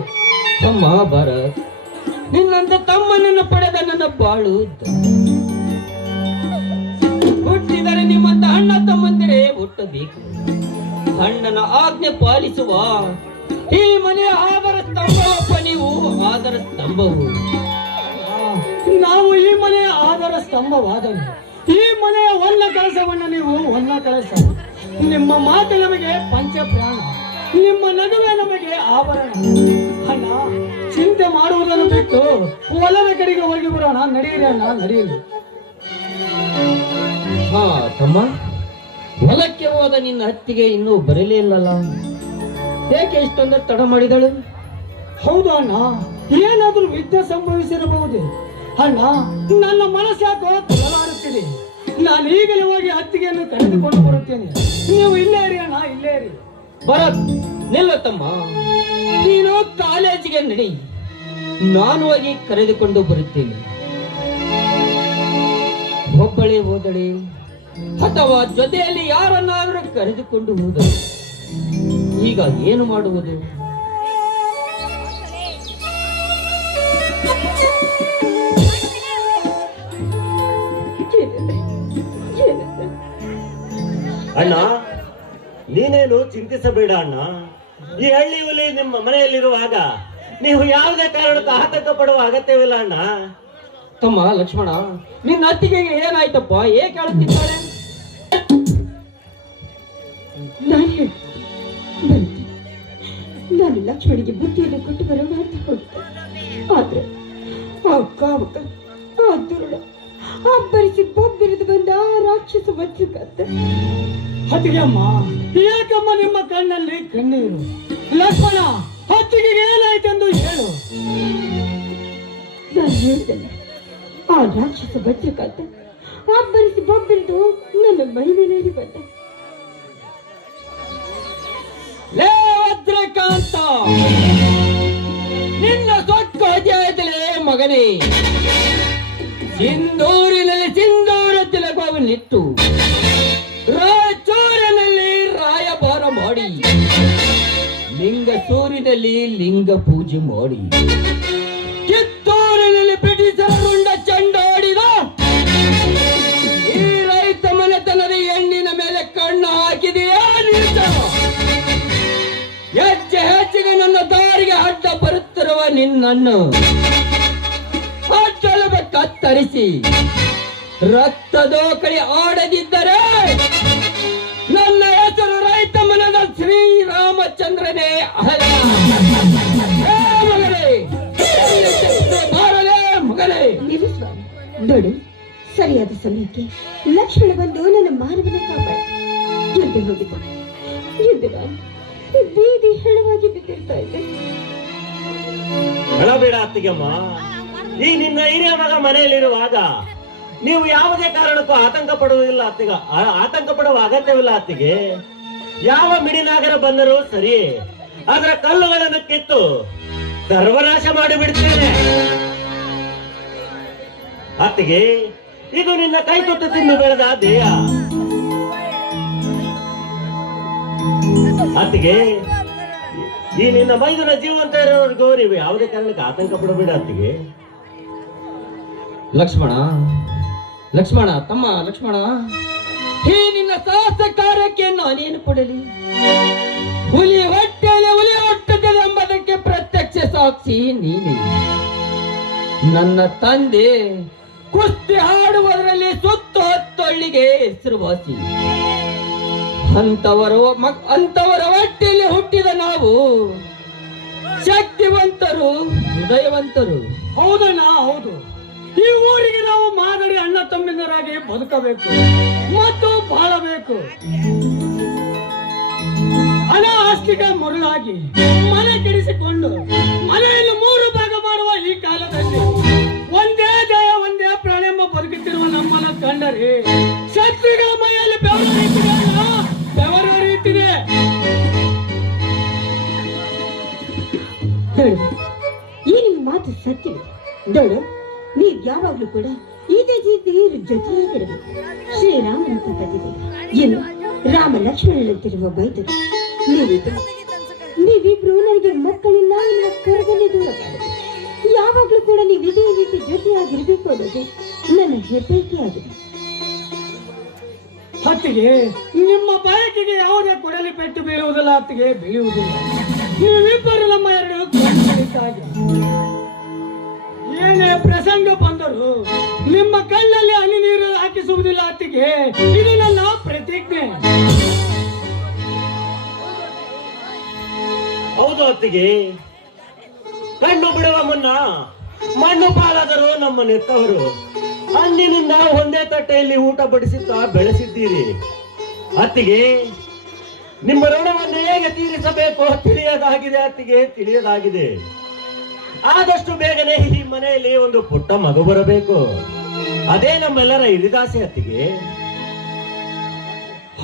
ತಮ್ಮ ಭರತ್, ನಿನ್ನಂತ ತಮ್ಮನನ್ನು ಪಡೆದ ನನ್ನ ಬಾಳು ಹುಟ್ಟಿದರೆ ನಿಮ್ಮಂತ ಅಣ್ಣ ತಮ್ಮಂದಿರೇ ಹುಟ್ಟಬೇಕು. ಅಣ್ಣನ ಆಜ್ಞೆ ಪಾಲಿಸುವ ಈ ಮನೆಯ ಆದರ ಸ್ತಂಭವಪ್ಪ ನೀವು, ಆದರ ಸ್ತಂಭವು. ನಾವು ಈ ಮನೆಯ ಆಧಾರ ಸ್ತಂಭವಾದರು. ಈ ಮನೆಯ ಒನ್ನ ಕೆಲಸವನ್ನು ನೀವು ಒನ್ನ ಕೆಲಸ. ನಿಮ್ಮ ಮಾತು ನಮಗೆ ಪಂಚ ಪ್ರಾಣ, ನಿಮ್ಮ ನಗುವೆ ನಮಗೆ ಆಭರಣ. ಅಣ್ಣ, ಚಿಂತೆ ಮಾಡುವುದನ್ನು ಬಿಟ್ಟು ಹೊಲದ ಕಡೆಗೆ ಹೋಗಿ ಬರೋಣ. ನಡೆಯಿರಿ ಅಣ್ಣ, ನಡೆಯಿರಿ. ಹಾ ತಮ್ಮ, ಹೊಲಕ್ಕೆ ಹೋದ ನಿನ್ನ ಅತ್ತಿಗೆ ಇನ್ನೂ ಬರಲೇ ಇಲ್ಲಲ್ಲ, ಏಕೆ ಇಷ್ಟೊಂದು ತಡ ಮಾಡಿದಳು? ಹೌದು ಅಣ್ಣ, ಏನಾದ್ರೂ ವಿದ್ಯೆ ಸಂಭವಿಸಿರಬಹುದು. ಅಣ್ಣ, ನನ್ನ ಮನಸ್ಸಾಕೋ ತಡಲಾಡುತ್ತಿದೆ. ನಾನು ಈಗಲೇ ಹೋಗಿ ಅತ್ತಿಗೆಯನ್ನು ಕರೆದುಕೊಂಡು ಬರುತ್ತೇನೆ. ನೀವು ಇಲ್ಲೇ ಇರಿ ಅಣ್ಣ, ಇಲ್ಲೇ ಇರಿ. ಭರತ್, ನಿಲ್ಲ ತಮ್ಮ, ನೀನು ಕಾಲೇಜಿಗೆ ನಡಿ, ನಾನು ಹೋಗಿ ಕರೆದುಕೊಂಡು ಬರುತ್ತೇನೆ. ಒಬ್ಬಳೇ ಹೋದಳೆ ಅಥವಾ ಜೊತೆಯಲ್ಲಿ ಯಾರನ್ನಾದರೂ ಕರೆದುಕೊಂಡು ಹೋದಳು. ಈಗ ಏನು ಮಾಡುವುದು? ಅಣ್ಣ, ನೀನೇನು ಚಿಂತಿಸಬೇಡ ಅಣ್ಣ. ಈ ಹಳ್ಳಿ ಹುಲಿ ನಿಮ್ಮ ಮನೆಯಲ್ಲಿರುವಾಗ ನೀವು ಯಾವುದೇ ಕಾರಣಕ್ಕೂ ಆತಂಕ ಪಡುವ ಅಗತ್ಯವಿಲ್ಲ ಅಣ್ಣ. ತಮ್ಮ ಲಕ್ಷ್ಮಣ, ನಿನ್ನ ಅತ್ತಿಗೆಗೆ ಏನಾಯ್ತಪ್ಪ, ಏಕೆ ಅಳುತ್ತಿದ್ದಾಳೆ? ನಾನು ಲಕ್ಷ್ಮಣಿಗೆ ಬುದ್ಧಿಯನ್ನು ಕೊಟ್ಟು ಬರೋಣ ಅಂತ ಹೋಗಿದ್ದೆ. ಆದ್ರೆ ಆ ಕಾಮಕ, ಆ ದುರುಳ ಅಬ್ಬರಿಸಿ ಬೊಬ್ಬಿರಿದು ಬಂದ ಆ ರಾಕ್ಷಸ ವಜ್ರಕತ್ತ. ಅತ್ತಿಗೆಮ್ಮ, ಏಕಮ್ಮ ನಿಮ್ಮ ಕಣ್ಣಲ್ಲಿ ಕಣ್ಣೀರು? ಲಕ್ಷ್ಮಣ, ಅತ್ತಿಗೆಗೆ ಏನಾಯ್ತೆಂದು ಹೇಳು. ನಾನು ಹೇಳ್ತೇನೆ, ಆ ರಾಕ್ಷಸ ವಜ್ರಕತ್ತ ಅಬ್ಬರಿಸಿ ಬೊಬ್ಬಿರಿದು ನನ್ನ ಮೈ ಮೇಲೆ ಬಂದ. ಲೇ ವಜ್ರಕಾಂತ, ನಿನ್ನ ಸೊಕ್ಕ ಅಧ್ಯಾಯದಲ್ಲೇ ಮಗನೇ, ಸಿಂಧೂರಿನಲ್ಲಿ ಸಿಂಧೂರ ತಿಲಕವನ್ನಿಟ್ಟು ರಾಯಚೂರಿನಲ್ಲಿ ರಾಯಭಾರ ಮಾಡಿ, ಲಿಂಗಸೂರಿನಲ್ಲಿ ಲಿಂಗ ಪೂಜೆ ಮಾಡಿ, ಕಿತ್ತೂರಿನಲ್ಲಿ ಬ್ರಿಟಿಷರ ರುಂಡ ಚೆಂಡಾಡಿದ ಈ ರೈತ ಮನೆತನದ ಹೆಣ್ಣಿನ ಮೇಲೆ ಕಣ್ಣು ಹಾಕಿದೆಯಾ ನೀತ? ಹೆಜ್ಜೆ ಹೆಜ್ಜೆಗೆ ನನ್ನ ನಿನ್ನನ್ನು ಅಡ್ಡೊಳಗ ಕತ್ತರಿಸಿ ರಕ್ತದೋಕಳಿ ಆಡದಿದ್ದರೆ ನನ್ನ ಹೆಸರು ರೈತ ಮನದ ಶ್ರೀರಾಮಚಂದ್ರನೇ ಅಲ್ಲ. ಹೇ ಮಗನೇ, ಬಾರಲೇ ಮಗನೇ. ನಿಲ್ಲಿಸುವ ನೋಡು, ಸರಿಯಾದ ಸಮಯಕ್ಕೆ ಲಕ್ಷ್ಮಣ ಬಂದು ನನ್ನ ಮಾನವನ ಕಾಪಾಡ ಎಲ್ಲಿ ಹೋಗಿದ್ದ ಎಂದು ನಾನು ಬೀದಿ ಹೆಣವಾಗಿ ಬಿದ್ದಿರ್ತಾ ಇದ್ದೆ. ಹೇಳಬೇಡ ಅತ್ತಿಗೆಮ್ಮ, ಈ ನಿನ್ನ ಹಿರಿಯ ಮಗ ಮನೆಯಲ್ಲಿರುವಾಗ ನೀವು ಯಾವುದೇ ಕಾರಣಕ್ಕೂ ಆತಂಕ ಪಡುವುದಿಲ್ಲ ಆತಂಕ ಪಡುವ ಅಗತ್ಯವಿಲ್ಲ ಅತ್ತಿಗೆ. ಯಾವ ಮಿಡಿನಾಗರ ಬಂದರೂ ಸರಿ, ಅದರ ಕಲ್ಲುಗಳನ್ನು ಕಿತ್ತು ಸರ್ವನಾಶ ಮಾಡಿಬಿಡ್ತೇನೆ ಅತ್ತಿಗೆ. ಇದು ನಿನ್ನ ಕೈ ತುತ್ತು ತಿಂದು ಬೆಳೆದ ದೇಹ ಅತ್ತಿಗೆ. ಈ ನಿನ್ನ ಮೈದುನ ಜೀವಂತ ಇರೋವರೆಗೂ ನೀವು ಯಾವುದೇ ಕಾರಣಕ್ಕೆ ಆತಂಕ ಪಡಬೇಡ ಅತ್ತಿಗೆ. ಲಕ್ಷ್ಮಣ, ಲಕ್ಷ್ಮಣ, ತಮ್ಮ ಲಕ್ಷ್ಮಣ, ಈ ನಿನ್ನ ಸಾಹಸ ಕಾರ್ಯಕ್ಕೆ ನಾನೇನು ಕೊಡಲಿ? ಹುಲಿ ಹೊಟ್ಟೆಯಲ್ಲಿ ಹುಲಿ ಹುಟ್ಟುತ್ತದೆ ಎಂಬುದಕ್ಕೆ ಪ್ರತ್ಯಕ್ಷ ಸಾಕ್ಷಿ ನೀನೆ. ನನ್ನ ತಂದೆ ಕುಸ್ತಿ ಹಾಡುವುದರಲ್ಲಿ ಸುತ್ತ ಹೊತ್ತೊಳ್ಳಿಗೆ ಹೆಸರುವಾಸಿ. ಅಂತವರ ಹೊಟ್ಟೆಯಲ್ಲಿ ಹುಟ್ಟಿದ ನಾವು ಶಕ್ತಿವಂತರು, ಹೃದಯವಂತರು. ಹೌದಣ್ಣ, ಹೌದು. ಈ ಊರಿಗೆ ನಾವು ಮಾದರಿ ಅಣ್ಣ ತಮ್ಮಿಂದರಾಗಿ ಬದುಕಬೇಕು ಮತ್ತು ಬಾಳಬೇಕು. ಹಣ ಆಸ್ತಿಗೆ ಮರುಳಾಗಿ ಮನೆ ಕೆಡಿಸಿಕೊಂಡು ಮನೆಯನ್ನು 3 ಭಾಗ ಮಾಡುವ ಈ ಕಾಲದಲ್ಲಿ ಒಂದೇ ದೇಹ ಒಂದೇ ಪ್ರಾಣಿ ಎಂಬ ಬದುಕುತ್ತಿರುವ ನಮ್ಮನ್ನು ಕಂಡರೆ ಶತ್ರುಗಳ ಮೈಯಲ್ಲಿ ಬೆವರು ಹರಿಯುತ್ತಿದೆ. ನೋಡು, ಈ ನಿಮ್ಮ ಮಾತು ಸತ್ಯವಿದೆ. ನೋಡು, ನೀವು ಯಾವಾಗ್ಲೂ ಕೂಡ ಇದೇ ಜೊತೆಯಾಗಿರಬೇಕು. ಶ್ರೀರಾಮನಂತ ಬಂದಿದೆ, ಇನ್ನು ರಾಮ ಲಕ್ಷ್ಮಣನಂತಿರುವ ಬೈದರು. ನೀವಿಬ್ರು ನನಗೆ ಮಕ್ಕಳಿಲ್ಲ ಎನ್ನುವ ಕೊರಗಲ್ಲಿ ದೂರ ಮಾಡಬೇಕು. ಯಾವಾಗ್ಲೂ ಕೂಡ ನೀವು ಇದೇ ರೀತಿ ಜೊತೆಯಾಗಿರ್ಬೇಕು ಅನ್ನೋದು ನನ್ನ ಹೆಬ್ಬಯಕೆ ಆಗಿದೆ. ಅತ್ತಿಗೆ, ನಿಮ್ಮ ಬಯಕೆಗೆ ಯಾವುದೇ ಕೊಡಲಿ ಪೆಟ್ಟು ಬೀಳುವುದಿಲ್ಲ ಅತ್ತಿಗೆ, ಬೀಳುವುದಿಲ್ಲ. ನೀವಿಬ್ಬರು ನಮ್ಮ 2 ಕಣ್ಣುಗಳಿದ್ದಾಗೆ. ಏನೇ ಪ್ರಸಂಗ ಬಂದರೂ ನಿಮ್ಮ ಕಣ್ಣಲ್ಲಿ ಹನಿ ನೀರು ಹಾಕಿಸುವುದಿಲ್ಲ ಅತ್ತಿಗೆ, ಇದು ನನ್ನ ಪ್ರತಿಜ್ಞೆ. ಹೌದು ಅತ್ತಿಗೆ, ಕಣ್ಣು ಬಿಡುವ ಮುನ್ನ ಮಣ್ಣು ಪಾಲಾದರೂ ನಮ್ಮ ನೆತ್ತವರು. ಅಂದಿನಿಂದ ಒಂದೇ ತಟ್ಟೆಯಲ್ಲಿ ಊಟ ಬಡಿಸುತ್ತಾ ಬೆಳೆಸಿದ್ದೀರಿ ಅತ್ತಿಗೆ. ನಿಮ್ಮ ಋಣವನ್ನು ಹೇಗೆ ತೀರಿಸಬೇಕು ತಿಳಿಯದಾಗಿದೆ ಅತ್ತಿಗೆ, ತಿಳಿಯದಾಗಿದೆ. ಆದಷ್ಟು ಬೇಗನೆ ಈ ಮನೆಯಲ್ಲಿ ಒಂದು ಪುಟ್ಟ ಮಗು ಬರಬೇಕು. ಅದೇ ನಮ್ಮೆಲ್ಲರ ಹಿರಿದಾಸೆ ಅತ್ತಿಗೆ.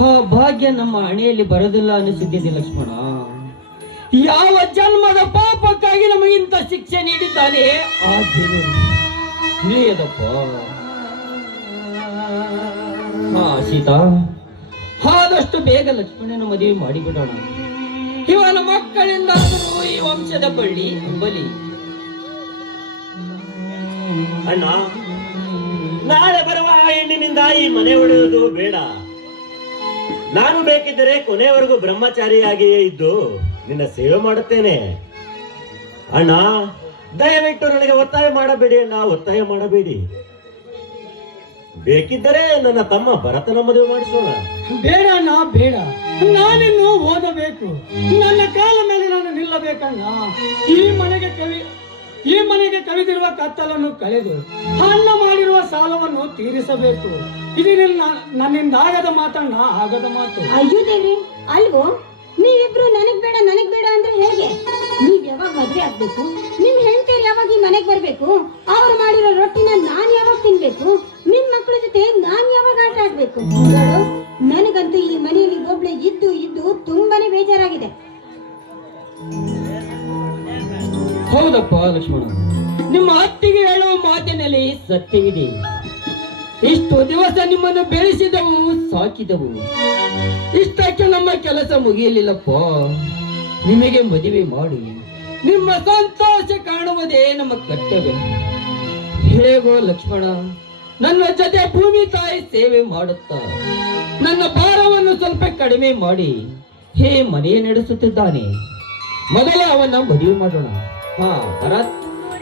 ಆ ಭಾಗ್ಯ ನಮ್ಮ ಹಣೆಯಲ್ಲಿ ಬರೋದಿಲ್ಲ ಅನಿಸುತ್ತಿದೆ ಲಕ್ಷ್ಮಣ. ಯಾವ ಜನ್ಮದ ಪಾಪಕ್ಕಾಗಿ ನಮಗಿಂತ ಶಿಕ್ಷೆ ನೀಡಿದ್ದಾನೆ ಆ ದೇವರು ತಿಳಿಯದಪ್ಪ. ಹಾ ಸೀತಾ, ಆದಷ್ಟು ಬೇಗ ಲಕ್ಷ್ಮಣನ ಮದುವೆ ಮಾಡಿಬಿಡೋಣ. ಇವನ ಮಕ್ಕಳಿಂದ ಈ ವಂಶದ ಬಳ್ಳಿ ಅಂಬಲಿ. ಅಣ್ಣ, ನಾಳೆ ಬರುವ ಆ ಹೆಣ್ಣಿನಿಂದ ಈ ಮನೆ ಒಡೆಯುವುದು ಬೇಡ. ನಾನು ಬೇಕಿದ್ದರೆ ಕೊನೆಯವರೆಗೂ ಬ್ರಹ್ಮಚಾರಿಯಾಗಿಯೇ ಇದ್ದು ನಿನ್ನ ಸೇವೆ ಮಾಡುತ್ತೇನೆ. ಅಣ್ಣ, ದಯವಿಟ್ಟು ನನಗೆ ಒತ್ತಾಯ ಮಾಡಬೇಡಿ ಅಣ್ಣ, ಒತ್ತಾಯ ಮಾಡಬೇಡಿ. ಬೇಕಿದ್ದರೆ ನನ್ನ ತಮ್ಮ ಭರತನ ಮದುವೆ ಮಾಡಿಸೋಣ. ಬೇಡ ಅಣ್ಣ, ಬೇಡ. ನಾನಿನ್ನು ಓದಬೇಕು, ನನ್ನ ಕಾಲ ಮೇಲೆ ನಾನು ನಿಲ್ಲಬೇಕಣ್ಣ. ಈ ಮನೆಗೆ ಕವಿದಿರುವ ಕತ್ತಲನ್ನು ಕಳೆದು ಅಣ್ಣ ಮಾಡಿರುವ ಸಾಲವನ್ನು ತೀರಿಸಬೇಕು. ಇದು ನನ್ನಿಂದ ಆಗದ ಮಾತಣ್ಣ, ಆಗದ ಮಾತು. ಅಯ್ಯೋ ದೇವ್ರಿ, ಅಲ್ವೋ? ನೀವಿಬ್ರು ನನಗ್ ಬೇಡ ಅಂದ್ರೆ ಹೇಗೆ? ನೀವ್ ಯಾವಾಗ ಮದ್ವೆ ಆಗ್ಬೇಕು? ನಿಮ್ ಹೆಂಡತಿಯರು ಯಾವಾಗ ಈ ಮನೆಗ್ ಬರ್ಬೇಕು? ಅವ್ರು ಮಾಡಿರೋ ರೊಟ್ಟಿನ ನಾನ್ ಯಾವಾಗ ತಿನ್ಬೇಕು? ನಿಮ್ ಮಕ್ಕಳ ಜೊತೆ ನಾನ್ ಯಾವಾಗ ಆಟ ಆಡ್ಬೇಕು? ನನಗಂತೂ ಈ ಮನೆಯಲ್ಲಿ ಒಬ್ಳೆ ಇದ್ದು ತುಂಬಾನೇ ಬೇಜಾರಾಗಿದೆ. ಹೌದಪ್ಪ ಲಕ್ಷ್ಮಣ, ನಿಮ್ಮ ಅತ್ತಿಗೆ ಹೇಳುವ ಮಾತಿನಲ್ಲಿ ಸತ್ಯವಿದೆ. ಇಷ್ಟು ದಿವಸ ನಿಮ್ಮನ್ನು ಬೆಳೆಸಿದವು, ಸಾಕಿದವು. ಇಷ್ಟಕ್ಕೆ ನಮ್ಮ ಕೆಲಸ ಮುಗಿಯಲಿಲ್ಲಪ್ಪ. ನಿಮಗೆ ಮದುವೆ ಮಾಡಿ ನಿಮ್ಮ ಸಂತೋಷ ಕಾಣುವುದೇ ನಮ್ಮ ಕರ್ತವ್ಯ. ಹೇಗೋ ಲಕ್ಷ್ಮಣ ನನ್ನ ಜೊತೆ ಭೂಮಿ ತಾಯಿ ಸೇವೆ ಮಾಡುತ್ತಾ ನನ್ನ ಭಾರವನ್ನು ಸ್ವಲ್ಪ ಕಡಿಮೆ ಮಾಡಿ ಹೇ ಮನೆ ನಡೆಸುತ್ತಿದ್ದಾನೆ. ಮೊದಲ ಅವನ್ನ ಮದುವೆ ಮಾಡೋಣ. ಹಾ ಭರತ್,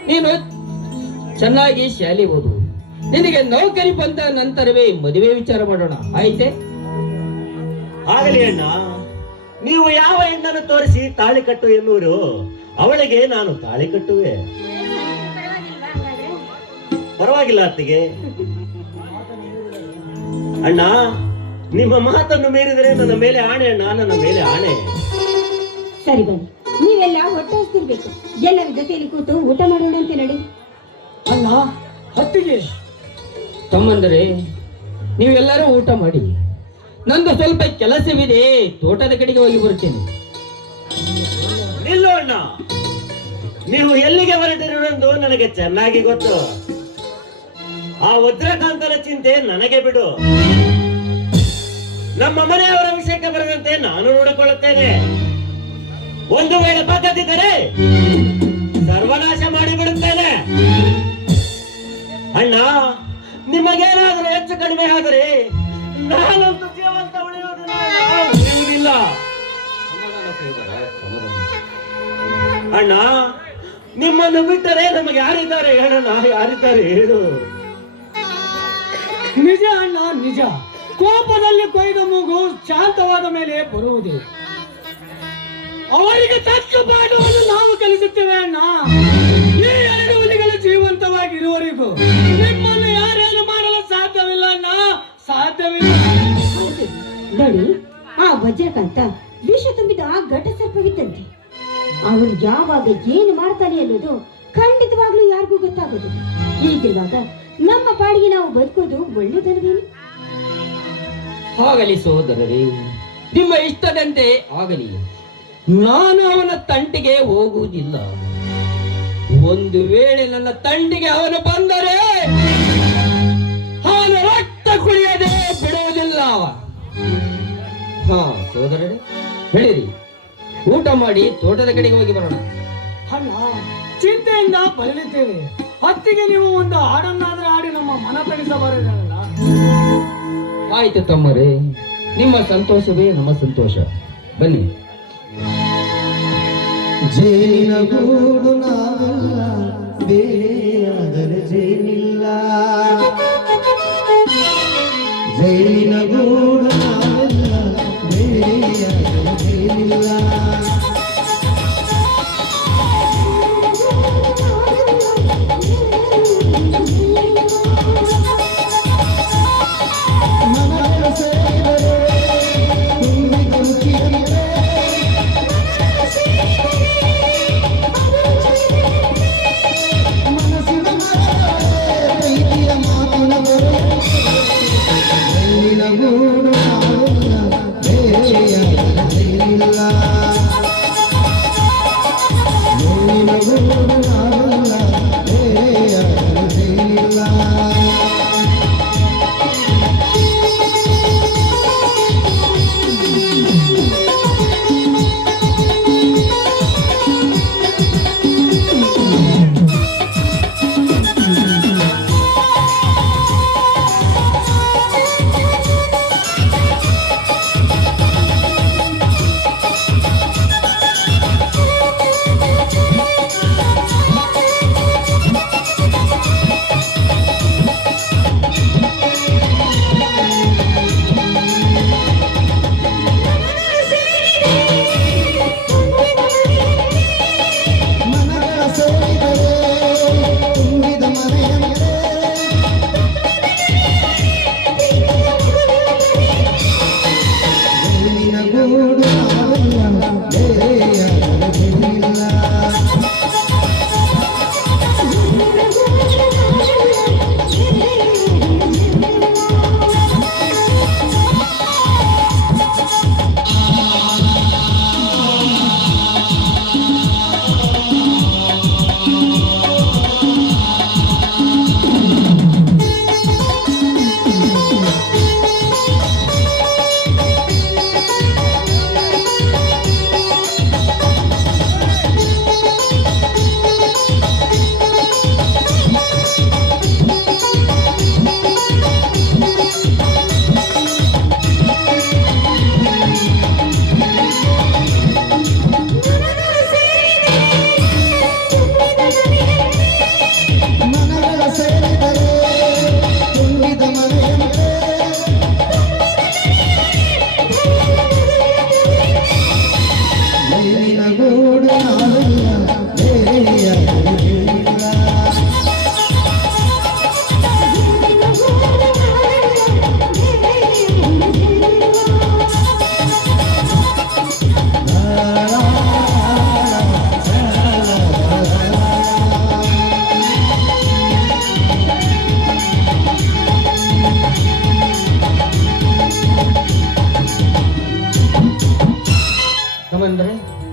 ನೀನು ಚೆನ್ನಾಗಿ ಶಾಲೆ ಓದು. ನಿನಗೆ ನೌಕರಿ ಬಂದ ನಂತರವೇ ಮದುವೆ ವಿಚಾರ ಮಾಡೋಣ, ಆಯ್ತೆ? ಆಗಲಿ ಅಣ್ಣ. ನೀವು ಯಾವ ಹೆಣ್ಣನ್ನು ತೋರಿಸಿ ತಾಳಿ ಕಟ್ಟು ಎನ್ನುವರು, ಅವಳಿಗೆ ನಾನು ತಾಳಿ ಕಟ್ಟುವೆ. ಪರವಾಗಿಲ್ಲ ಅತ್ತಿಗೆ. ಅಣ್ಣ, ನಿಮ್ಮ ಮಾತನ್ನು ಮೀರಿದರೆ ನನ್ನ ಮೇಲೆ ಆಣೆ ಅಣ್ಣ, ನನ್ನ ಮೇಲೆ ಆಣೆ. ಸರಿ ಬನ್ನಿ, ನೀವೆಲ್ಲ ಹೊಟ್ಟೆ ಹಸ್ತಿರ್ಬೇಕು. ಎಲ್ಲರ ಜೊತೆಯಲ್ಲಿ ಕೂತು ಊಟ ಮಾಡೋಣ ಅಂತ ನಡಿ. ಅಲ್ಲ ಹೊತ್ತಿಗೆ ತಮ್ಮಂದರೆ ನೀವೆಲ್ಲರೂ ಊಟ ಮಾಡಿ, ನಂದು ಸ್ವಲ್ಪ ಕೆಲಸವಿದೆ, ತೋಟದ ಕಡೆಗೆ ಹೋಗಿ ಬರುತ್ತೇನೆ. ನಿಲ್ಲು ಅಣ್ಣ, ನೀವು ಎಲ್ಲಿಗೆ ಹೊರಟಿರುವುದು ನನಗೆ ಚೆನ್ನಾಗಿ ಗೊತ್ತು. ಆ ವಜ್ರಕಾಂತನ ಚಿಂತೆ ನನಗೆ ಬಿಡು. ನಮ್ಮ ಮನೆಯವರ ವಿಷಯಕ್ಕೆ ಬರದಂತೆ ನಾನು ನೋಡಿಕೊಳ್ಳುತ್ತೇನೆ. ಒಂದು ವೇಳೆ ಬಗ್ಗದಿದ್ದರೆ ಸರ್ವನಾಶ ಮಾಡಿಬಿಡುತ್ತೇನೆ. ಅಣ್ಣ, ನಿಮಗೇನಾದರೂ ಹೆಚ್ಚು ಕಡಿಮೆ ಆದರೆ ನಾನಂತೂ ಜೀವಂತ ಉಳಿಯುವುದಿಲ್ಲ. ಅಣ್ಣ, ನಿಮ್ಮನ್ನು ಬಿಟ್ಟರೆ ನಮಗೆ ಯಾರಿದ್ದಾರೆ ಹೇಳೋಣ? ಯಾರಿದ್ದಾರೆ ಹೇಳು? ನಿಜ ಅಣ್ಣ, ನಿಜ. ಕೋಪದಲ್ಲಿ ಕೊಯ್ದ ಮೂಗು ಶಾಂತವಾದ ಮೇಲೆ ಬರುವುದೇ. ಅವರಿಗೆ ತಕ್ಕ ಪಾಠವನ್ನು ನಾವು ಕಲಿಸುತ್ತೇವೆ ಅಣ್ಣ. ಈ ಎರಡು ಹುಲಿಗಳು ಜೀವಂತವಾಗಿರುವವರೆಗೂ ನಿಮ್ಮನ್ನು ಯಾರೇನು ಮಾಡಲು ಸಾಧ್ಯವಿಲ್ಲ ಅಣ್ಣ, ಸಾಧ್ಯವಿಲ್ಲ. ಹೌದು ನೋಡಿ, ಆ ವಜ್ರಕಾಂತ ವಿಷ ತುಂಬಿದ ಆ ಘಟ ಸರ್ಪವಿದ್ದಂತೆ. ಅವನು ಯಾವಾಗ ಏನು ಮಾಡ್ತಾನೆ ಅನ್ನೋದು ಖಂಡಿತವಾಗ್ಲೂ ಯಾರಿಗೂ ಗೊತ್ತಾಗೋದು. ಹೀಗಿರುವಾಗ ನಮ್ಮ ಪಾಡಿಗೆ ನಾವು ಬದುಕೋದು ಒಳ್ಳೆದಲ್ವೇನು? ಆಗಲಿ ಸೋದರರೇ, ನಿಮ್ಮ ಇಷ್ಟದಂತೆ ಆಗಲಿ. ನಾನು ಅವನ ತಂಟೆಗೆ ಹೋಗುವುದಿಲ್ಲ. ಒಂದು ವೇಳೆ ನನ್ನ ತಂಟೆಗೆ ಅವನು ಬಂದರೆ ಅವನ ರಕ್ತ ಕುಡಿಯದೆ ಬಿಡುವುದಿಲ್ಲ ಅವ. ಹಾ ಸೋದರರೇ, ಹೇಳಿರಿ, ಊಟ ಮಾಡಿ ತೋಟದ ಕಡೆಗೆ ಹೋಗಿ ಬರೋಣ. ಅಣ್ಣ, ಚಿಂತೆಯಿಂದ ಬರಲಿದ್ದೇವೆ. ಹೊತ್ತಿಗೆ ನೀವು ಒಂದು ಹಾಡನ್ನಾದ್ರೆ ಆಡಿ ನಮ್ಮ ಮನ ತಣಿಸಬಾರದಲ್ಲ. ಆಯ್ತು ತಮ್ಮರೇ, ನಿಮ್ಮ ಸಂತೋಷವೇ ನಮ್ಮ ಸಂತೋಷ. ಬನ್ನಿ. ಜೇನಿನ ಗೂಡು ನಾವಲ್ಲ, ಬೇರೆಯಾದರೆ ಜೇನಿಲ್ಲ. ಜೇನಿನ ಗೂಡು ನಾವಲ್ಲ, ಬೇರೆಯಾದರೆ ಜೇನಿಲ್ಲ.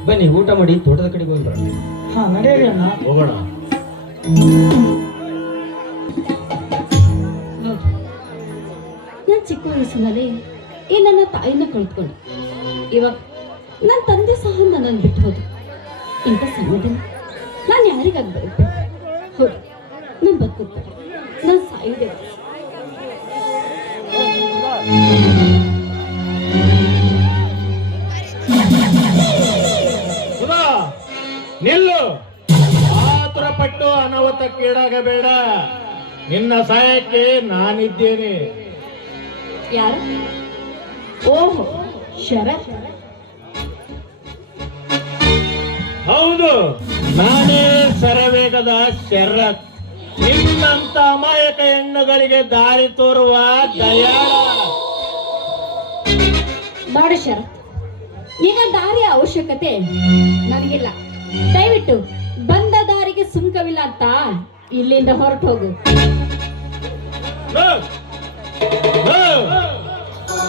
ಬನ್ನಿ ಊಟ ಮಾಡಿ ತೋಟದ ಕಡೆಗೆ ಹೋಗಿ ಬರೋಣ. ಹಾ ನಡೆಯಲಿ ಅಣ್ಣ. ಹೋಗೋಣ. ನಾನು ಚಿಕ್ಕ ವಯಸ್ಸಿನಲ್ಲಿ ಈ ನನ್ನ ತಾಯಿನ ಕಳ್ತ್ಕೊಂಡೆ. ಇವಾಗ ನನ್ನ ತಂದೆ ಸಹ ನನ್ನನ್ನು ಬಿಟ್ಟು ಹೋದ್ರು. ಇಂಥ ಸಮಯದಲ್ಲಿ ನಾನು ಯಾರಿಗಾಗಿ ಬರುತ್ತೆ? ಹೌದು, ನಾನು ಬದುಕುತ್ತಾರೆ, ನಾನು ಸಾಯುವುದೇ. ಸುಧಾ, ನಿಲ್ಲು. ಆತುರ ಪಟ್ಟು ಅನಾಹುತಕ್ಕೀಡಾಗಬೇಡ. ನಿನ್ನ ಸಹಾಯಕ್ಕೆ ನಾನಿದ್ದೇನೆ. ಯಾರು? ಓಹೋ, ಶರತ್. ಹೌದು, ನಾನೇ ಶರವೇಗದ ಶರತ್. ನಿನ್ನಂತ ಅಮಾಯಕ ಹೆಣ್ಣುಗಳಿಗೆ ದಾರಿ ತೋರುವ ದಯಾಳ. ನೋಡು ಶರತ್, ಈಗ ದಾರಿಯ ಅವಶ್ಯಕತೆ ನನಗಿಲ್ಲ. ದಯವಿಟ್ಟು ಬಂದ ದಾರಿಗೆ ಸುಂಕವಿಲ್ಲ ಅಂತ ಇಲ್ಲಿಂದ ಹೊರಟು ಹೋಗು.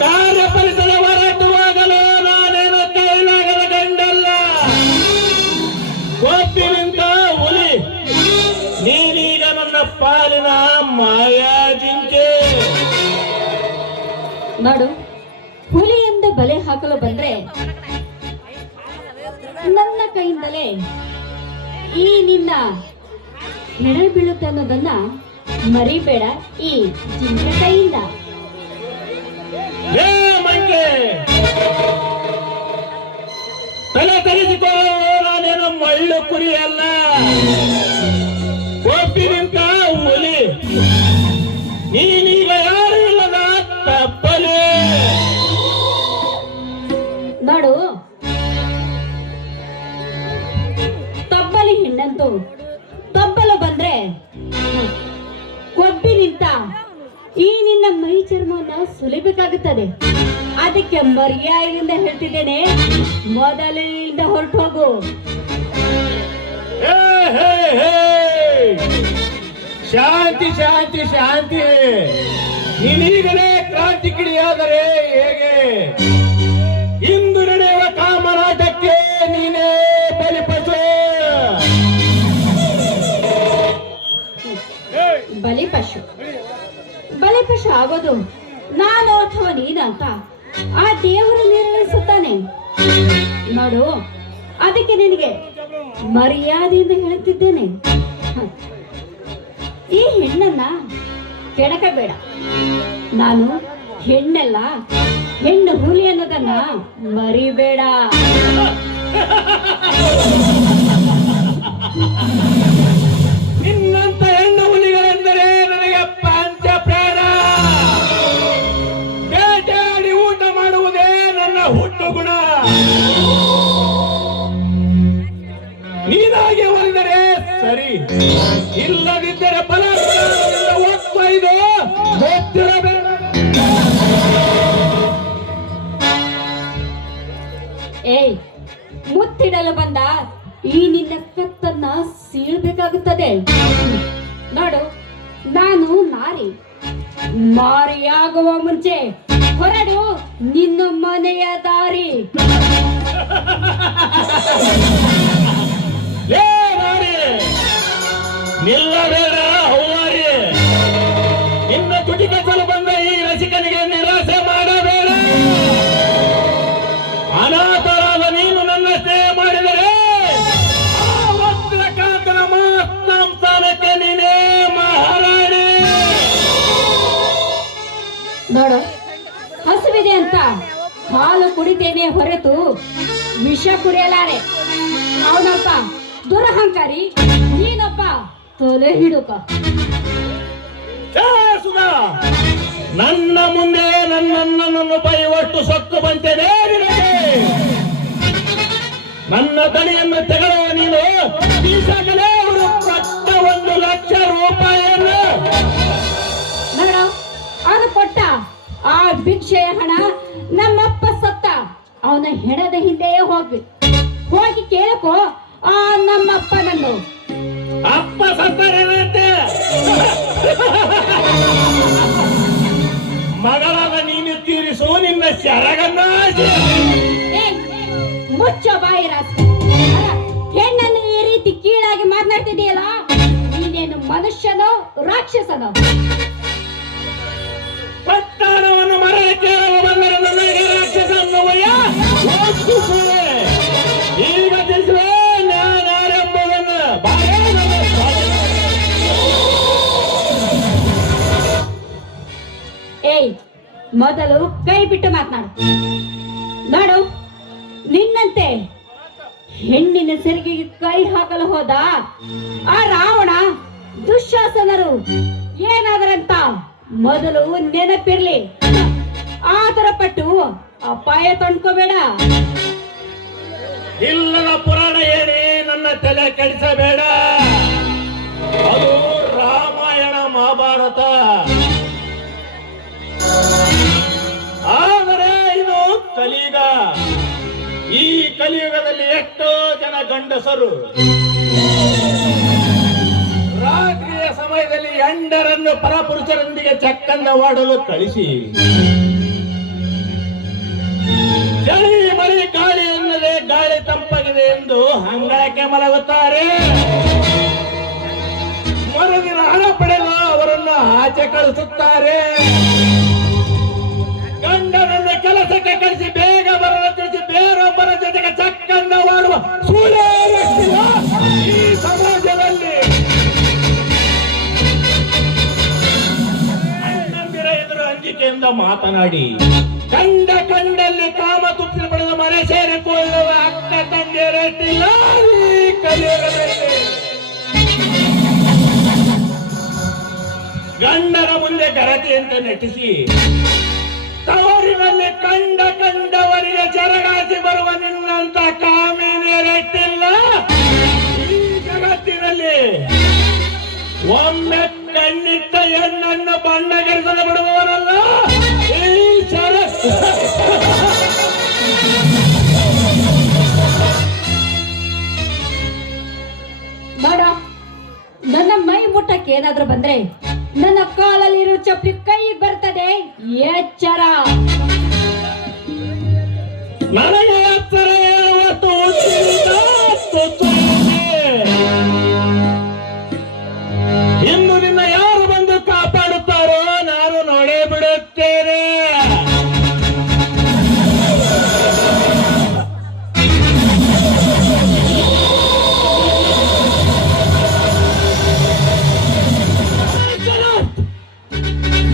ಕಾರ್ಯಪರಿಸದ ಹೊರಟುವಾಗಲು ನಾನೇನು ಕೈಲಾಗದ ಗಂಡಲ್ಲ. ಒಪ್ಪಿನಿಂದ ಹುಲಿ, ನೀನೀಗ ನನ್ನ ಪಾಲಿನ ಮಾಯಾ ಜಿಂಕೆ. ನೋಡು, ಹುಲಿಯಿಂದ ಬಲೆ ಹಾಕಲು ಬಂದ್ರೆ ನನ್ನ ಕೈಯಿಂದಲೇ ಈ ನಿನ್ನ ಹೆಣ ಬೀಳುತ್ತೆ ಅನ್ನೋದನ್ನ ಮರಿಬೇಡ. ಈ ಜಿಂಕೆ ಕೈಯಿಂದ. ಏ ಮಂಕೆ, ತಲೆ ತೆಗೆದುಕೋ. ನಾನೇನು ಮಳ್ಳು ಕುರಿ ಅಲ್ಲ. ಒಪ್ಪಿನಿಂದ ಹುಲಿ, ನೀನೀಗ ಯಾರು ಇಲ್ಲದ ತಪ್ಪಲೆ. ನೋಡು, ತಬ್ಬಲಿ ಹೆಣ್ಣಂತೂ ತಬ್ಬಲು ಬಂದ್ರೆ ಕೊಬ್ಬಿ ನಿಂತ ಈ ನಿನ್ನ ಮೈ ಚರ್ಮವನ್ನ ಸುಲಿಬೇಕಾಗುತ್ತದೆ. ಅದಕ್ಕೆ ಮರ್ಯಾದೆಯಿಂದ ಹೇಳ್ತಿದ್ದೇನೆ, ಮೊದಲಿನಿಂದ ಹೊರಟು ಹೋಗು. ಹೇ, ಹೇ, ಹೇ. ಶಾಂತಿ ಶಾಂತಿ ಶಾಂತಿ. ನೀನೀಗಲೇ ಕ್ರಾಂತಿ ಕಿಡಿಯಾದರೆ ಹೇಗೆ? ಇಂದು ನಡೆಯುವ ಕಾಮರಾಟಕ್ಕೆ ನೀನೇ ಬಲಿಪಶು. ಬಲಿಪಶು ಆಗೋದು ನಾನು ಅಥವಾ ನೀನಂತ ಆ ದೇವರು ನಿರ್ಣಯಿಸುತ್ತಾನೆ. ನೋಡು, ಅದಕ್ಕೆ ನಿನಗೆ ಮರ್ಯಾದೆಯಿಂದ ಹೇಳುತ್ತಿದ್ದೇನೆ, ಈ ಹೆಣ್ಣನ್ನ ಕೆಣಕಬೇಡ. ನಾನು ಹೆಣ್ಣಲ್ಲ, ಹೆಣ್ಣು ಹುಲಿ ಅನ್ನೋದನ್ನ ಮರಿಬೇಡ. ನಿನ್ನಂತ ಹೆಣ್ಣು ಹುಲಿಗಳೆಂದರೆ ನನಗೆ ಪಂಚ ಪ್ರಾಣ. ಬೇಟೆಯಾಡಿ ಊಟ ಮಾಡುವುದೇ ನನ್ನ ಹುಟ್ಟು ಗುಣ. ನೀನಾಗಿ ಒಲಿದರೆ ಸರಿ, ಇಲ್ಲದಿದ್ದರೆ ಬಲಾತ್ಕಾರದಿಂದ ಒತ್ತೊಯ್ದು ಗೊತ್ತಿರಬೇಡ. ಏಯ್, ಮುತ್ತಿಡಲು ಬಂದ ಈ ನಿನ್ನ ಕತ್ತನ್ನ ಸೀಳ್ಬೇಕಾಗುತ್ತದೆ. ನೋಡು, ನಾನು ನಾರಿ. ಮಾರಿಯಾಗುವ ಮುಂಚೆ ಹೊರಡು ನಿನ್ನ ಮನೆಯ ದಾರಿ. ಏ ನಾರಿ, ನಿಲ್ಲಬೇಡ ಹೌವಾರಿ. ನಿನ್ನ ತುಟಿ ಕಚ್ಚಲು ಬಂದ ಈ ರಸಿಕನಿಗೆ ನಿರಾಸೆ ಮಾಡಬೇಡ. ಅನಾಥರಾದ ನೀನು ನನ್ನ ಸೇವೆ ಮಾಡಿದರೆ ಆ ವಜ್ರಕಾಂತನ ಮಾಸ್ತಾಂಸ್ಥಾನಕ್ಕೆ ನೀನೇ ಮಹಾರಾಣಿ. ನೋಡು, ಹಸುವಿದೆ ಅಂತ ಹಾಲು ಕುಡಿತೇನೆ ಹೊರತು ವಿಷ ಕುಡಿಯಲಾರೆ. ಅವನೊಬ್ಬ ದುರಹಂಕಾರಿ, ನೀನೊಬ್ಬ ತೊಲೆ ಹಿಡುಕ. ಸುಧಾ, ನನ್ನ ಮುಂದೆ ನನ್ನನ್ನು ಬೈಯುವಷ್ಟು ಸೊಕ್ಕು ಬಂತೇನೆ ನಿನಗೆ? ನನ್ನ ದಣಿಯನ್ನು ತೆಗೆದುವ ನೀನು ಈಗಾಗಲೇ ಅವರು ಕೊಟ್ಟ 1,00,000 ರೂಪಾಯಿಯನ್ನು. ನೋಡು, ಅವನು ಕೊಟ್ಟ ಆ ಭಿಕ್ಷೆಯ ಹಣ ನಮ್ಮಪ್ಪ ಸತ್ತ ಅವನ ಹೆಣದ ಹಿಂದೆಯೇ ಹೋಗಿ ಕೇಳಕೋ ಆ ನಮ್ಮಪ್ಪನನ್ನು. ಅಪ್ಪ ಸತ್ತರೇನಂತೆ? ಮಗಳಾದ ನೀನು ತೀರಿಸು ನಿನ್ನ ಶರಗನ್ನ. ಮುಚ್ಚ ಬಾಯಿ ರಾಸ್ಕಲ್. ಮಾತಾಡ್ತಿದೀಯಲ್ಲ, ನೀನೇನು ಮನುಷ್ಯನೋ ರಾಕ್ಷಸನೋ? ಪಟ್ಟಣವನ್ನು ಮರಕ್ಕೆ ಬಂದರೆ ನನಗೆ ರಾಕ್ಷಸ ಅನ್ನುವಯ್ಯ. ಒಪ್ಪಿಸುವೆ. ಈಗ ತಿಳಿಸುವೆ ನಾನಾರೆಂಬುದನ್ನು. ಬಾರೇ ನನ್ನ ಸ್ವಾಮಿ. ಏಯ್, ಮೊದಲು ಕೈ ಬಿಟ್ಟು ಮಾತನಾಡು. ನೋಡು, ನಿನ್ನಂತೆ ಹೆಣ್ಣಿನ ಸೆರಗಿಗೆ ಕೈ ಹಾಕಲು ಹೋದ ಆ ರಾವಣ ದುಶ್ಯಾಸನರು ಏನಾದರಂತ ಮೊದಲು ನೆನಪಿರ್ಲಿ. ಆತರ ಪಟ್ಟು ಅಪಾಯ ತಂದ್ಕೋಬೇಡ. ಇಲ್ಲದ ಪುರಾಣ ಹೇಳಿ ನನ್ನ ತಲೆ ಕೆಡಿಸಬೇಡ. ಅದು ರಾಮಾಯಣ ಮಹಾಭಾರತ. ಆದರೆ ಇದು ಕಲಿಯುಗ. ಈ ಕಲಿಯುಗದಲ್ಲಿ ಎಷ್ಟೋ ಜನ ಗಂಡಸರು ರಾತ್ರಿಯ ಸಮಯದಲ್ಲಿ ಹೆಂಡರನ್ನು ಪರಪುರುಷರೊಂದಿಗೆ ಚಕ್ಕಂದವಾಡಲು ಕಳಿಸಿ ಚಳಿ ಮಳೆ ಗಾಳಿ ಎನ್ನದೆ ಗಾಳಿ ತಂಪಾಗಿದೆ ಎಂದು ಅಂಗಳಕ್ಕೆ ಮಲಗುತ್ತಾರೆ. ಮರುದಿನ ಹಣ ಪಡೆದು ಅವರನ್ನು ಆಚೆ ಕಳಿಸುತ್ತಾರೆ. ಗಂಡನನ್ನು ಕೆಲಸಕ್ಕೆ ಕಳಿಸಿ ಬೇಗ ಬರಲು ತಿಳಿಸಿ ಬೇರೊಬ್ಬರ ಜೊತೆಗೆ ಚಕ್ಕಂದವಾಡುವ ಸುಳ್ಳು ಈ ಸಮಾಜದಲ್ಲಿ. ಅಣ್ಣಂದಿರ ಎದುರು ಅಂಜಿಕೆಯಿಂದ ಮಾತನಾಡಿ ಕಂಡಲ್ಲಿ ಕಾಮ ತುಪ್ಪಿನ ಪಡೆದು ಮನೆ ಸೇರಿಕೊಳ್ಳುವ ಅಕ್ಕ ತಂಗಿಯರಟ್ಟಿಲ್ಲ ಈ ಕಲಿಯುಗದಲ್ಲಿ. ಗಂಡನ ಮುಂದೆ ಗರತಿಯಂತೆ ನಟಿಸಿ ತವರಿನಲ್ಲಿ ಕಂಡವರಿಗೆ ಜರಗಾಸಿ ಬರುವ ನಿನ್ನಂತ ಕಾಮಿನಿಯರಟ್ಟಿಲ್ಲ ಈ ಜಗತ್ತಿನಲ್ಲಿ. ಒಮ್ಮೆ ಕಣ್ಣಿಟ್ಟ ಹೆಣ್ಣನ್ನು ಬಣ್ಣಗೆಡಿಸಲು ಬಿಡುವವರಲ್ಲ ಈ ನೋಡ, ನನ್ನ ಮೈ ಮುಟ್ಟಕ್ಕೆ ಏನಾದ್ರೂ ಬಂದ್ರೆ ನನ್ನ ಕಾಲಲ್ಲಿರೋ ಚಪ್ಪಲಿ ಕೈ ಬರ್ತದೆ, ಎಚ್ಚರ. ನನಗೆ ಎಚ್ಚರ ಹೇಳುವಷ್ಟು ಇನ್ನು ನಿನ್ನ ಯಾರು ಬಂದು ಕಾಪಾಡುತ್ತಾರೋ ನಾನು ನೋಡೇ ಬಿಡುತ್ತೇನೆ.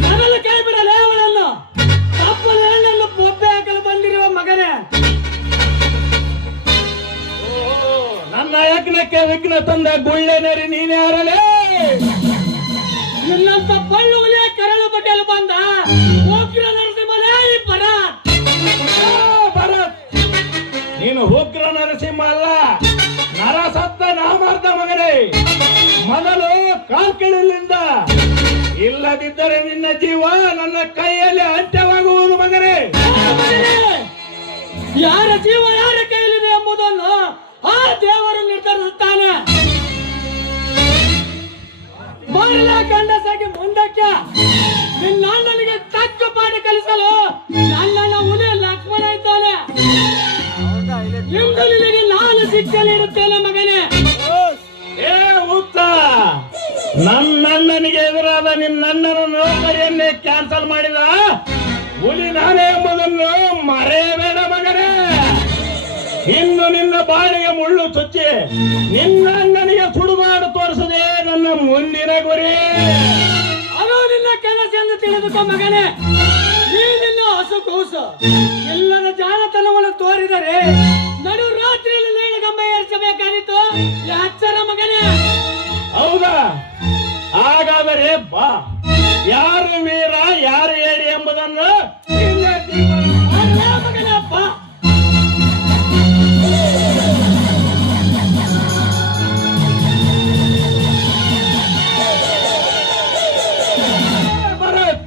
ಮೊದಲು ಕೈ ಬಿಡಲೇ ಅವಳನ್ನು. ತಪ್ಪಲು ಹೆಣ್ಣನ್ನು ಬೊಬ್ಬೆ ಹಾಕಲು ಬಂದಿರುವ ಮಗನೇ. ನನ್ನ ಯಜ್ಞಕ್ಕೆ ವಿಘ್ನ ತಂದ ಗುಳ್ಳೆನರಿ ನೀನೇ ಯಾರಲೇ? ನಿನ್ನಂತ ಬಳ್ಳು ಹುಲಿಯ ಕರಳು ಬಟ್ಟೆಯಲ್ಲಿ ಬಂದ ಉಗ್ರ ನರಸಿಂಹಲೇ ಈ ಭರತ್. ಭರತ್, ನೀನು ಉಗ್ರ ನರಸಿಂಹ ಅಲ್ಲ, ನರಸತ್ತ ನಾಮಾರ್ಥ ಮಗನೇ. ಮೊದಲು ಕಾಲ್ಕಿಳಿಲಿಂದ, ಇಲ್ಲದಿದ್ದರೆ ನಿನ್ನ ಜೀವ ನನ್ನ ಕೈಯಲ್ಲಿ ಅಂತ್ಯವಾಗುವುದು ಮಗನೇ. ಯಾರ ಜೀವ ಯಾರ ಕೈಯಲ್ಲಿದೆ ಎಂಬುದನ್ನು ಆ ದೇವರು ನಿರ್ಧರಿಸುತ್ತಾನೆ. ಮೊದಲ ಗಂಡಸಾಗಿ ಮುಂದಕ್ಕೆ ನಿನ್ನ ಅಣ್ಣನಿಗೆ ತಕ್ಕ ಪಾಠ ಕಲಿಸಲು ನನ್ನನ್ನ ಹುಲಿ ಲಕ್ಷ್ಮಣ ಇದ್ದಾನೆ. ಇಂದು ನಿನಗೆ ನಾನು ಶಿಕ್ಷೆಯಲ್ಲಿರುತ್ತೇನೆ ಮಗನೇ. ಏ ಹುಚ್ಚ, ನನ್ನಣ್ಣನಿಗೆ ಎದುರಾದ ನಿನ್ನಣ್ಣನ ನೌಕರಿಯನ್ನೇ ಕ್ಯಾನ್ಸಲ್ ಮಾಡಿದ ಹುಲಿ ನಾನೇ ಎಂಬುದನ್ನು ಮರೆಯಬೇಡ ಮಗನೇ. ಇನ್ನು ನಿನ್ನ ಬಾಳಿಗೆ ಮುಳ್ಳು ಚುಚ್ಚಿ ನಿನ್ನ ಅಣ್ಣನಿಗೆ ಸುಡುಮಾಡು ತೋರಿಸದೆ ನನ್ನ ಮುಂದಿನ ಗುರಿ. ಅದು ನಿನ್ನ ಕೆಲಸ ಎಂದು ತಿಳಿದುಕೋ ಮಗನೇ. ನೀನಿನ್ನ ಹಸು ಕೂಸು ಎಲ್ಲರ ಜಾಣತನವನ್ನು ತೋರಿದರೆ ನಡು ರಾತ್ರಿಯಲ್ಲಿ ನೇಣಗಂಬ ಏರಿಸಬೇಕಾಗಿತ್ತು. ಎಚ್ಚರ ಮಗನೇ. ಹೌದಾ? ಹಾಗಾದರೆ ಬಾ, ಯಾರು ವೀರ ಯಾರು ಹೇಳಿ ಎಂಬುದನ್ನು ಇಲ್ಲೇ ತೀರ್ಮಾನ ಮಾಡು. ಮಗನೇ ಬಾ. ಭರತ್,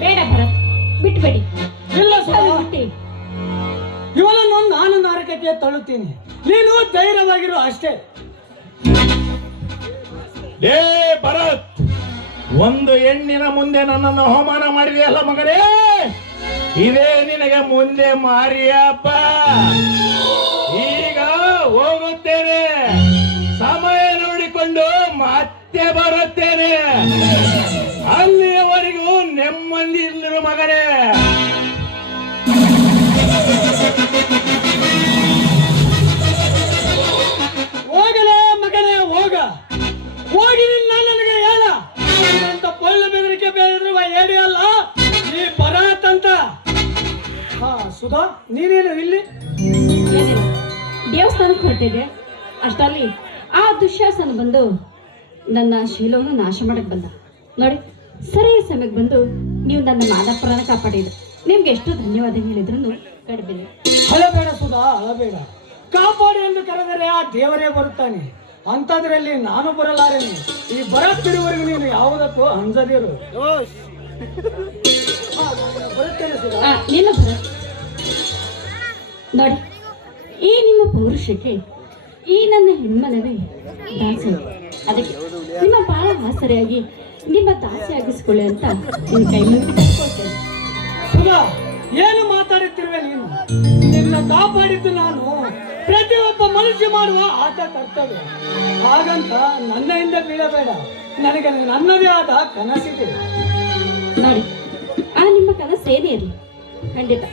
ಬೇಡ ಭರತ್, ಬಿಟ್ಬೇಡಿ. ಇಲ್ಲ ಸ್ವಾಮಿ, ಬಿಟ್ಟಿ. ಇವನನ್ನು ನಾನು ನರಕಕ್ಕೆ ತಳ್ಳುತ್ತೀನಿ. ನೀನು ಧೈರ್ಯವಾಗಿರು ಅಷ್ಟೇ. ಲೇ ಭರತ್, ಒಂದು ಹೆಣ್ಣಿನ ಮುಂದೆ ನನ್ನನ್ನು ಅವಮಾನ ಮಾಡಿದೆಯಲ್ಲ ಮಗನೇ, ಇದೇ ನಿನಗೆ ಮುಂದೆ ಮಾರಿಯಪ್ಪ. ಈಗ ಹೋಗುತ್ತೇನೆ, ಸಮಯ ನೋಡಿಕೊಂಡು ಮತ್ತೆ ಬರುತ್ತೇನೆ. ಅಲ್ಲಿಯವರೆಗೂ ನೆಮ್ಮದಿ ಇಲ್ಲಿರು ಮಗನೇ. ಹೋಗಲೇ ಮಗನೇ ಹೋಗ, ಹೋಗಿ ನಿನ್ನ ನನಗೆ ಹೇಳ ಅಂತ ಪೊಳ್ಳ ಬೆದರಿಕೆ ಬೇರಿರುವ ಹೇಳಿ ಅಲ್ಲ ನೀ ಬರತ್ತಂತ. ಹಾ ಸುಧಾ, ನೀನೇನು ಇಲ್ಲಿ? ಏನಿಲ್ಲ, ದೇವಸ್ಥಾನಕ್ಕೆ ಹೊರಟಿದೆ. ಅಷ್ಟರಲ್ಲಿ ಆ ದುಶ್ಯಾಸನ ಬಂದು ನನ್ನ ಶೀಲವನ್ನು ನಾಶ ಮಾಡಕ್ ಬಂದ. ನೋಡಿ, ಸರಿ ಸಮಯಕ್ಕೆ ಬಂದು ನೀವು ನನ್ನ ಮಾದಪ್ಪರನ್ನ ಕಾಪಾಡಿದ್ರು. ನಿಮ್ಗೆ ಎಷ್ಟು ಧನ್ಯವಾದ ಹೇಳಿದ್ರು ಕಡಿಮೆ. ಅಳಬೇಡ ಸುಧಾ, ಅಳಬೇಡ. ಕಾಪಾಡಿ ಎಂದು ಕರೆದರೆ ಆ ದೇವರೇ ಬರುತ್ತಾನೆ. ಅಂಥದ್ರಲ್ಲಿ ನಾನು ಬರಲಾರೇನೆ. ಈ ಬರತ್ತಿರುವವರೆಗೂ ನೀನು ಯಾವುದಕ್ಕೂ ಅಂಜದಿರು. ಬರುತ್ತೇನೆ ಸುಧಾ. ನಿಲ್ಲ ಭರತ್. ನೋಡಿ, ಈ ನಿಮ್ಮ ಪೌರುಷಕ್ಕೆ ಈ ನನ್ನ ಹೆಣ್ಮನವೇ ದಾಸಿ. ಅದಕ್ಕೆ ನಿಮ್ಮ ಬಾಳ ಆಸರೆಯಾಗಿ ನಿಮ್ಮ ದಾಸಿ ಆಗಿಸ್ಕೊಳ್ಳಿ ಅಂತ ನಿನ್ನ ಕೈ ಮುಗಿ ಕಳ್ಕೊಳ್ತೇನೆ. ಸುಧಾ, ಏನು ಮಾತಾಡುತ್ತಿರುವೆ ನೀನು? ನಿನ್ನ ಕಾಪಾಡಿದ್ದು ನಾನು ಪ್ರತಿಯೊಬ್ಬ ಮನುಷ್ಯ ಮಾಡುವ ಆತ ಕರ್ತವ್ಯ. ಹಾಗಂತ ನನ್ನಿಂದ ಬೀಳಬೇಡ. ನನಗೆ ನನ್ನದೇ ಆದ ಕನಸಿದೆ. ನೋಡಿ, ಆ ನಿಮ್ಮ ಕನಸೇನೇ ಇರಲಿ, ಖಂಡಿತ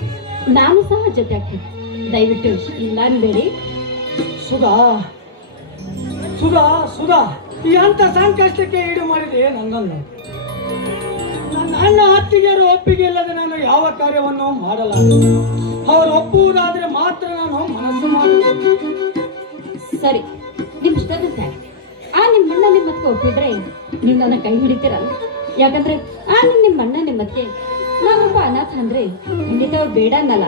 ನಾನು ಸಹ ಜೊತೆ ಆಗ್ತೀನಿ. ದಯವಿಟ್ಟು ಇಲ್ಲ ಅನ್ಬೇಡಿ. ಸುಧಾ ಸುಧಾ ಸುಧಾ, ಈ ಅಂತ ಸಂಕಷ್ಟಕ್ಕೆ ಈಡು ಮಾಡಿದೆ ನನ್ನನ್ನು. ನನ್ನ ಅಣ್ಣ ಅತ್ತಿಗೆಯರು ಒಪ್ಪಿಗೆ ಇಲ್ಲದೆ ನಾನು ಯಾವ ಕಾರ್ಯವನ್ನು ಮಾಡಲಾರೆ. ಅವರು ಒಪ್ಪುವುದಾದ್ರೆ ಮಾತ್ರ ನಾನು ಮನಸ್ಸು ಮಾಡುವುದು. ಸರಿ, ನಿಮ್ ಇಷ್ಟದಂತೆ ಆ ನಿಮ್ಮ ಅಣ್ಣ ನಿಮ್ಮತ್ಗೆ ಒಪ್ಪಿದ್ರೆ ನೀವು ನನ್ನ ಕೈ ಹಿಡಿತೀರಲ್ಲ. ಯಾಕಂದ್ರೆ ಆ ನಿಮ್ಮ ಅಣ್ಣ ನಿಮ್ಮತ್ಗೆ ನಾನೊಬ್ಬ ಅನಾಥ ಅಂದ್ರೆ ಖಂಡಿತ ಅವ್ರು ಬೇಡ ಅನ್ನಲ್ಲ.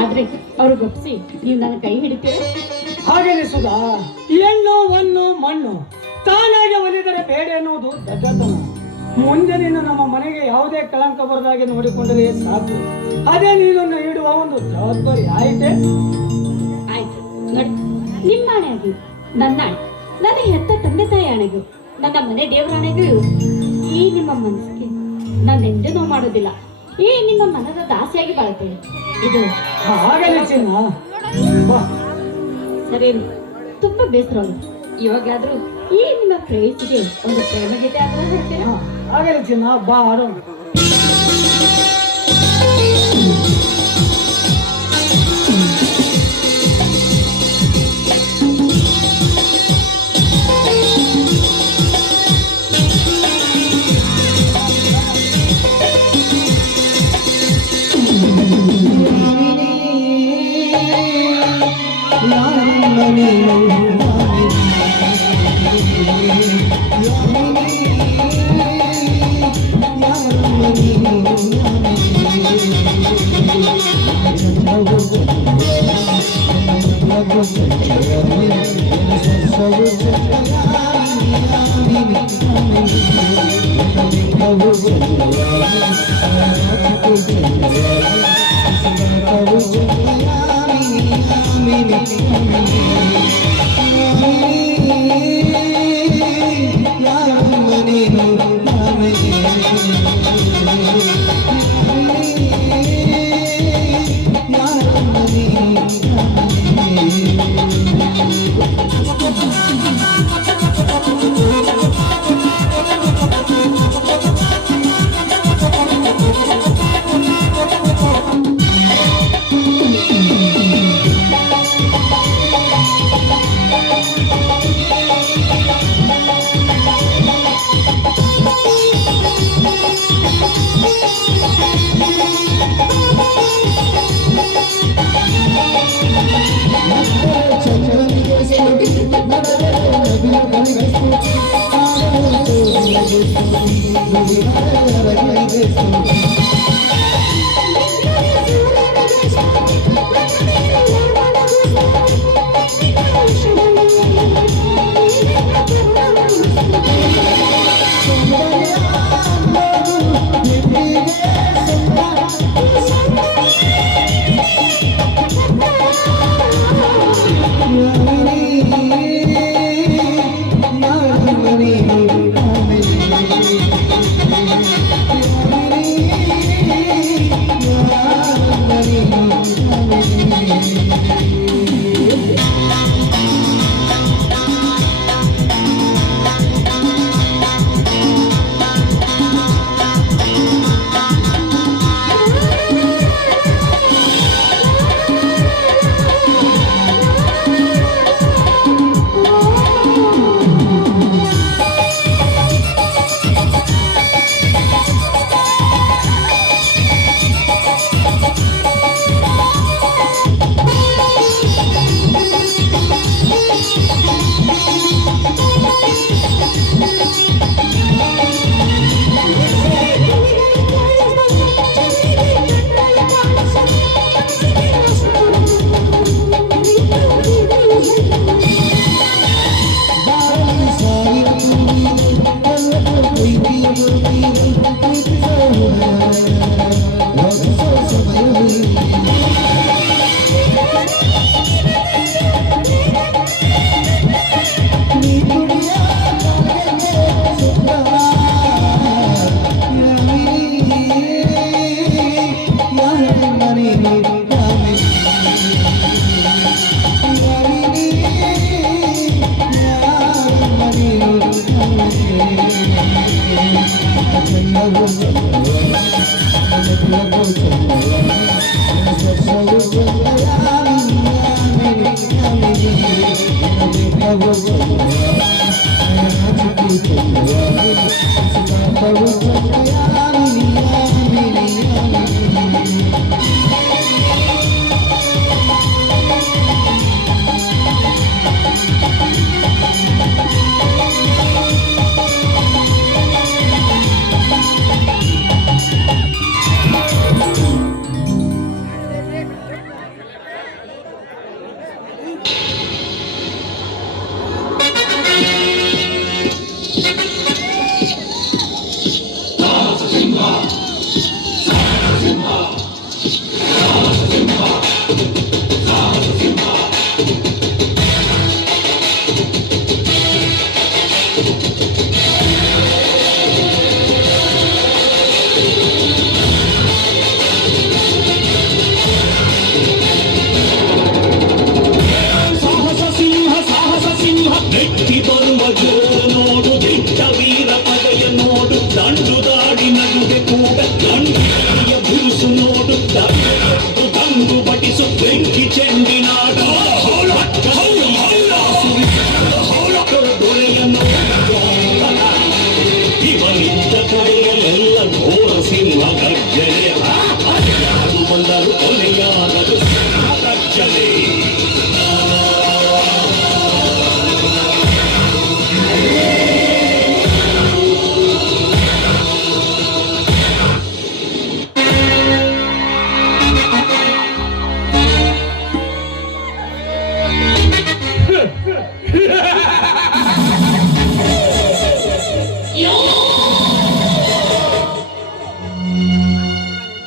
ಆದ್ರೆ ಅವ್ರಿಗೆ ಒಪ್ಸಿ ನೀವು ನನ್ನ ಕೈ ಹಿಡಿತೀರ. ಹಾಗೇನೆ ಸುಧಾ, ಹೆಣ್ಣು ಹೊನ್ನು ಮಣ್ಣು ತಾನಾಗೆ ಒಲಿದರೆ ಬೇಡ ಎನ್ನುವುದು ದಡ್ಡತನ. ಮುಂದೆ ನೀನು ನಮ್ಮ ಮನೆಗೆ ಯಾವುದೇ ಕಳಂಕ ಬರದಾಗೆ ನೋಡಿಕೊಂಡರೆ ಸಾಕು. ಅದೇ ನೀನು ನೀಡುವ ಒಂದು ಜವಾಬ್ದಾರಿ. ಆಯ್ತೆ? ಆಯ್ತು. ನೋಡಿ, ನಿಮ್ಮ ಆಣೆಯಾಗಿ ನನ್ನ ಆಣೆ, ನನ್ನ ಹೆತ್ತ ತಂದೆ ತಾಯಿ ಆಣೆಗೂ, ನನ್ನ ಮನೆ ದೇವರಾಣೆಗೂ ಈ ನಿಮ್ಮ ಮನಸ್ಸಿಗೆ ನಾನು ಎಂದೂ ನೋವು ಮಾಡೋದಿಲ್ಲ. ಈ ನಿಮ್ಮ ಮನದ ದಾಸಿಯಾಗಿ ಬಾಳ್ತೇನೆ. ಇದು ಹಾಗಲೇ ಚಿನ್ನ. ಬಾ. ಸರಿ, ತುಂಬಾ ಬೇಸರ. ಇವಾಗಾದ್ರೂ ಈ ನಿಮ್ಮ ಪ್ರೇಯಸಿಗೆ ಒಂದು ಪ್ರೇಮ ಗೀತೆ ಆದ್ರೆ ಹೇಳ್ತೇನೆ. ಹಾಗಲೇ ಚಿನ್ನ, ಬಾ ಆಡೋಣ. Thank you. ಸಿದ್ಧಾಂತವು ಸಿದ್ಧಾಂತವು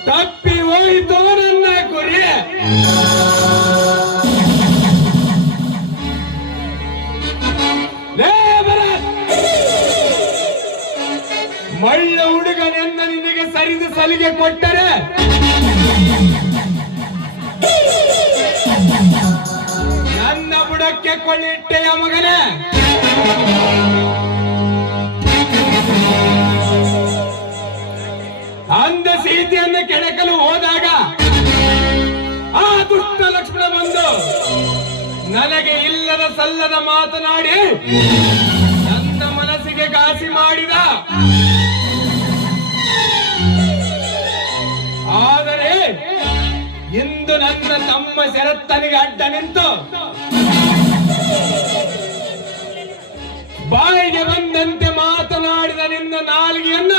ತಪ್ಪಿ ಹೋಯಿತು ನನ್ನ ಗುರಿ. ಮಳ್ಳ ಹುಡುಗನೆಂದ ನಿನಗೆ ಸರಿದು ಸಲಿಗೆ ಕೊಟ್ಟರೆ ನನ್ನ ಬುಡಕ್ಕೆ ಕೊಳ್ಳಿಟ್ಟೆಯ ಮಗನೇ. ಅಂದ ಸೀತೆಯನ್ನು ಕೆಣಕಲು ಹೋದಾಗ ಆ ದುಷ್ಟ ಲಕ್ಷ್ಮಣ ಬಂದು ನನಗೆ ಇಲ್ಲದ ಸಲ್ಲದ ಮಾತನಾಡಿ ನನ್ನ ಮನಸ್ಸಿಗೆ ಘಾಸಿ ಮಾಡಿದ. ಆದರೆ ಇಂದು ನನ್ನ ತಮ್ಮ ಶರತ್ತನಿಗೆ ಅಡ್ಡ ನಿಂತು ಬಾಯಿಗೆ ಬಂದಂತೆ ಮಾತನಾಡಿದ ನಿನ್ನ ನಾಲಿಗೆಯನ್ನ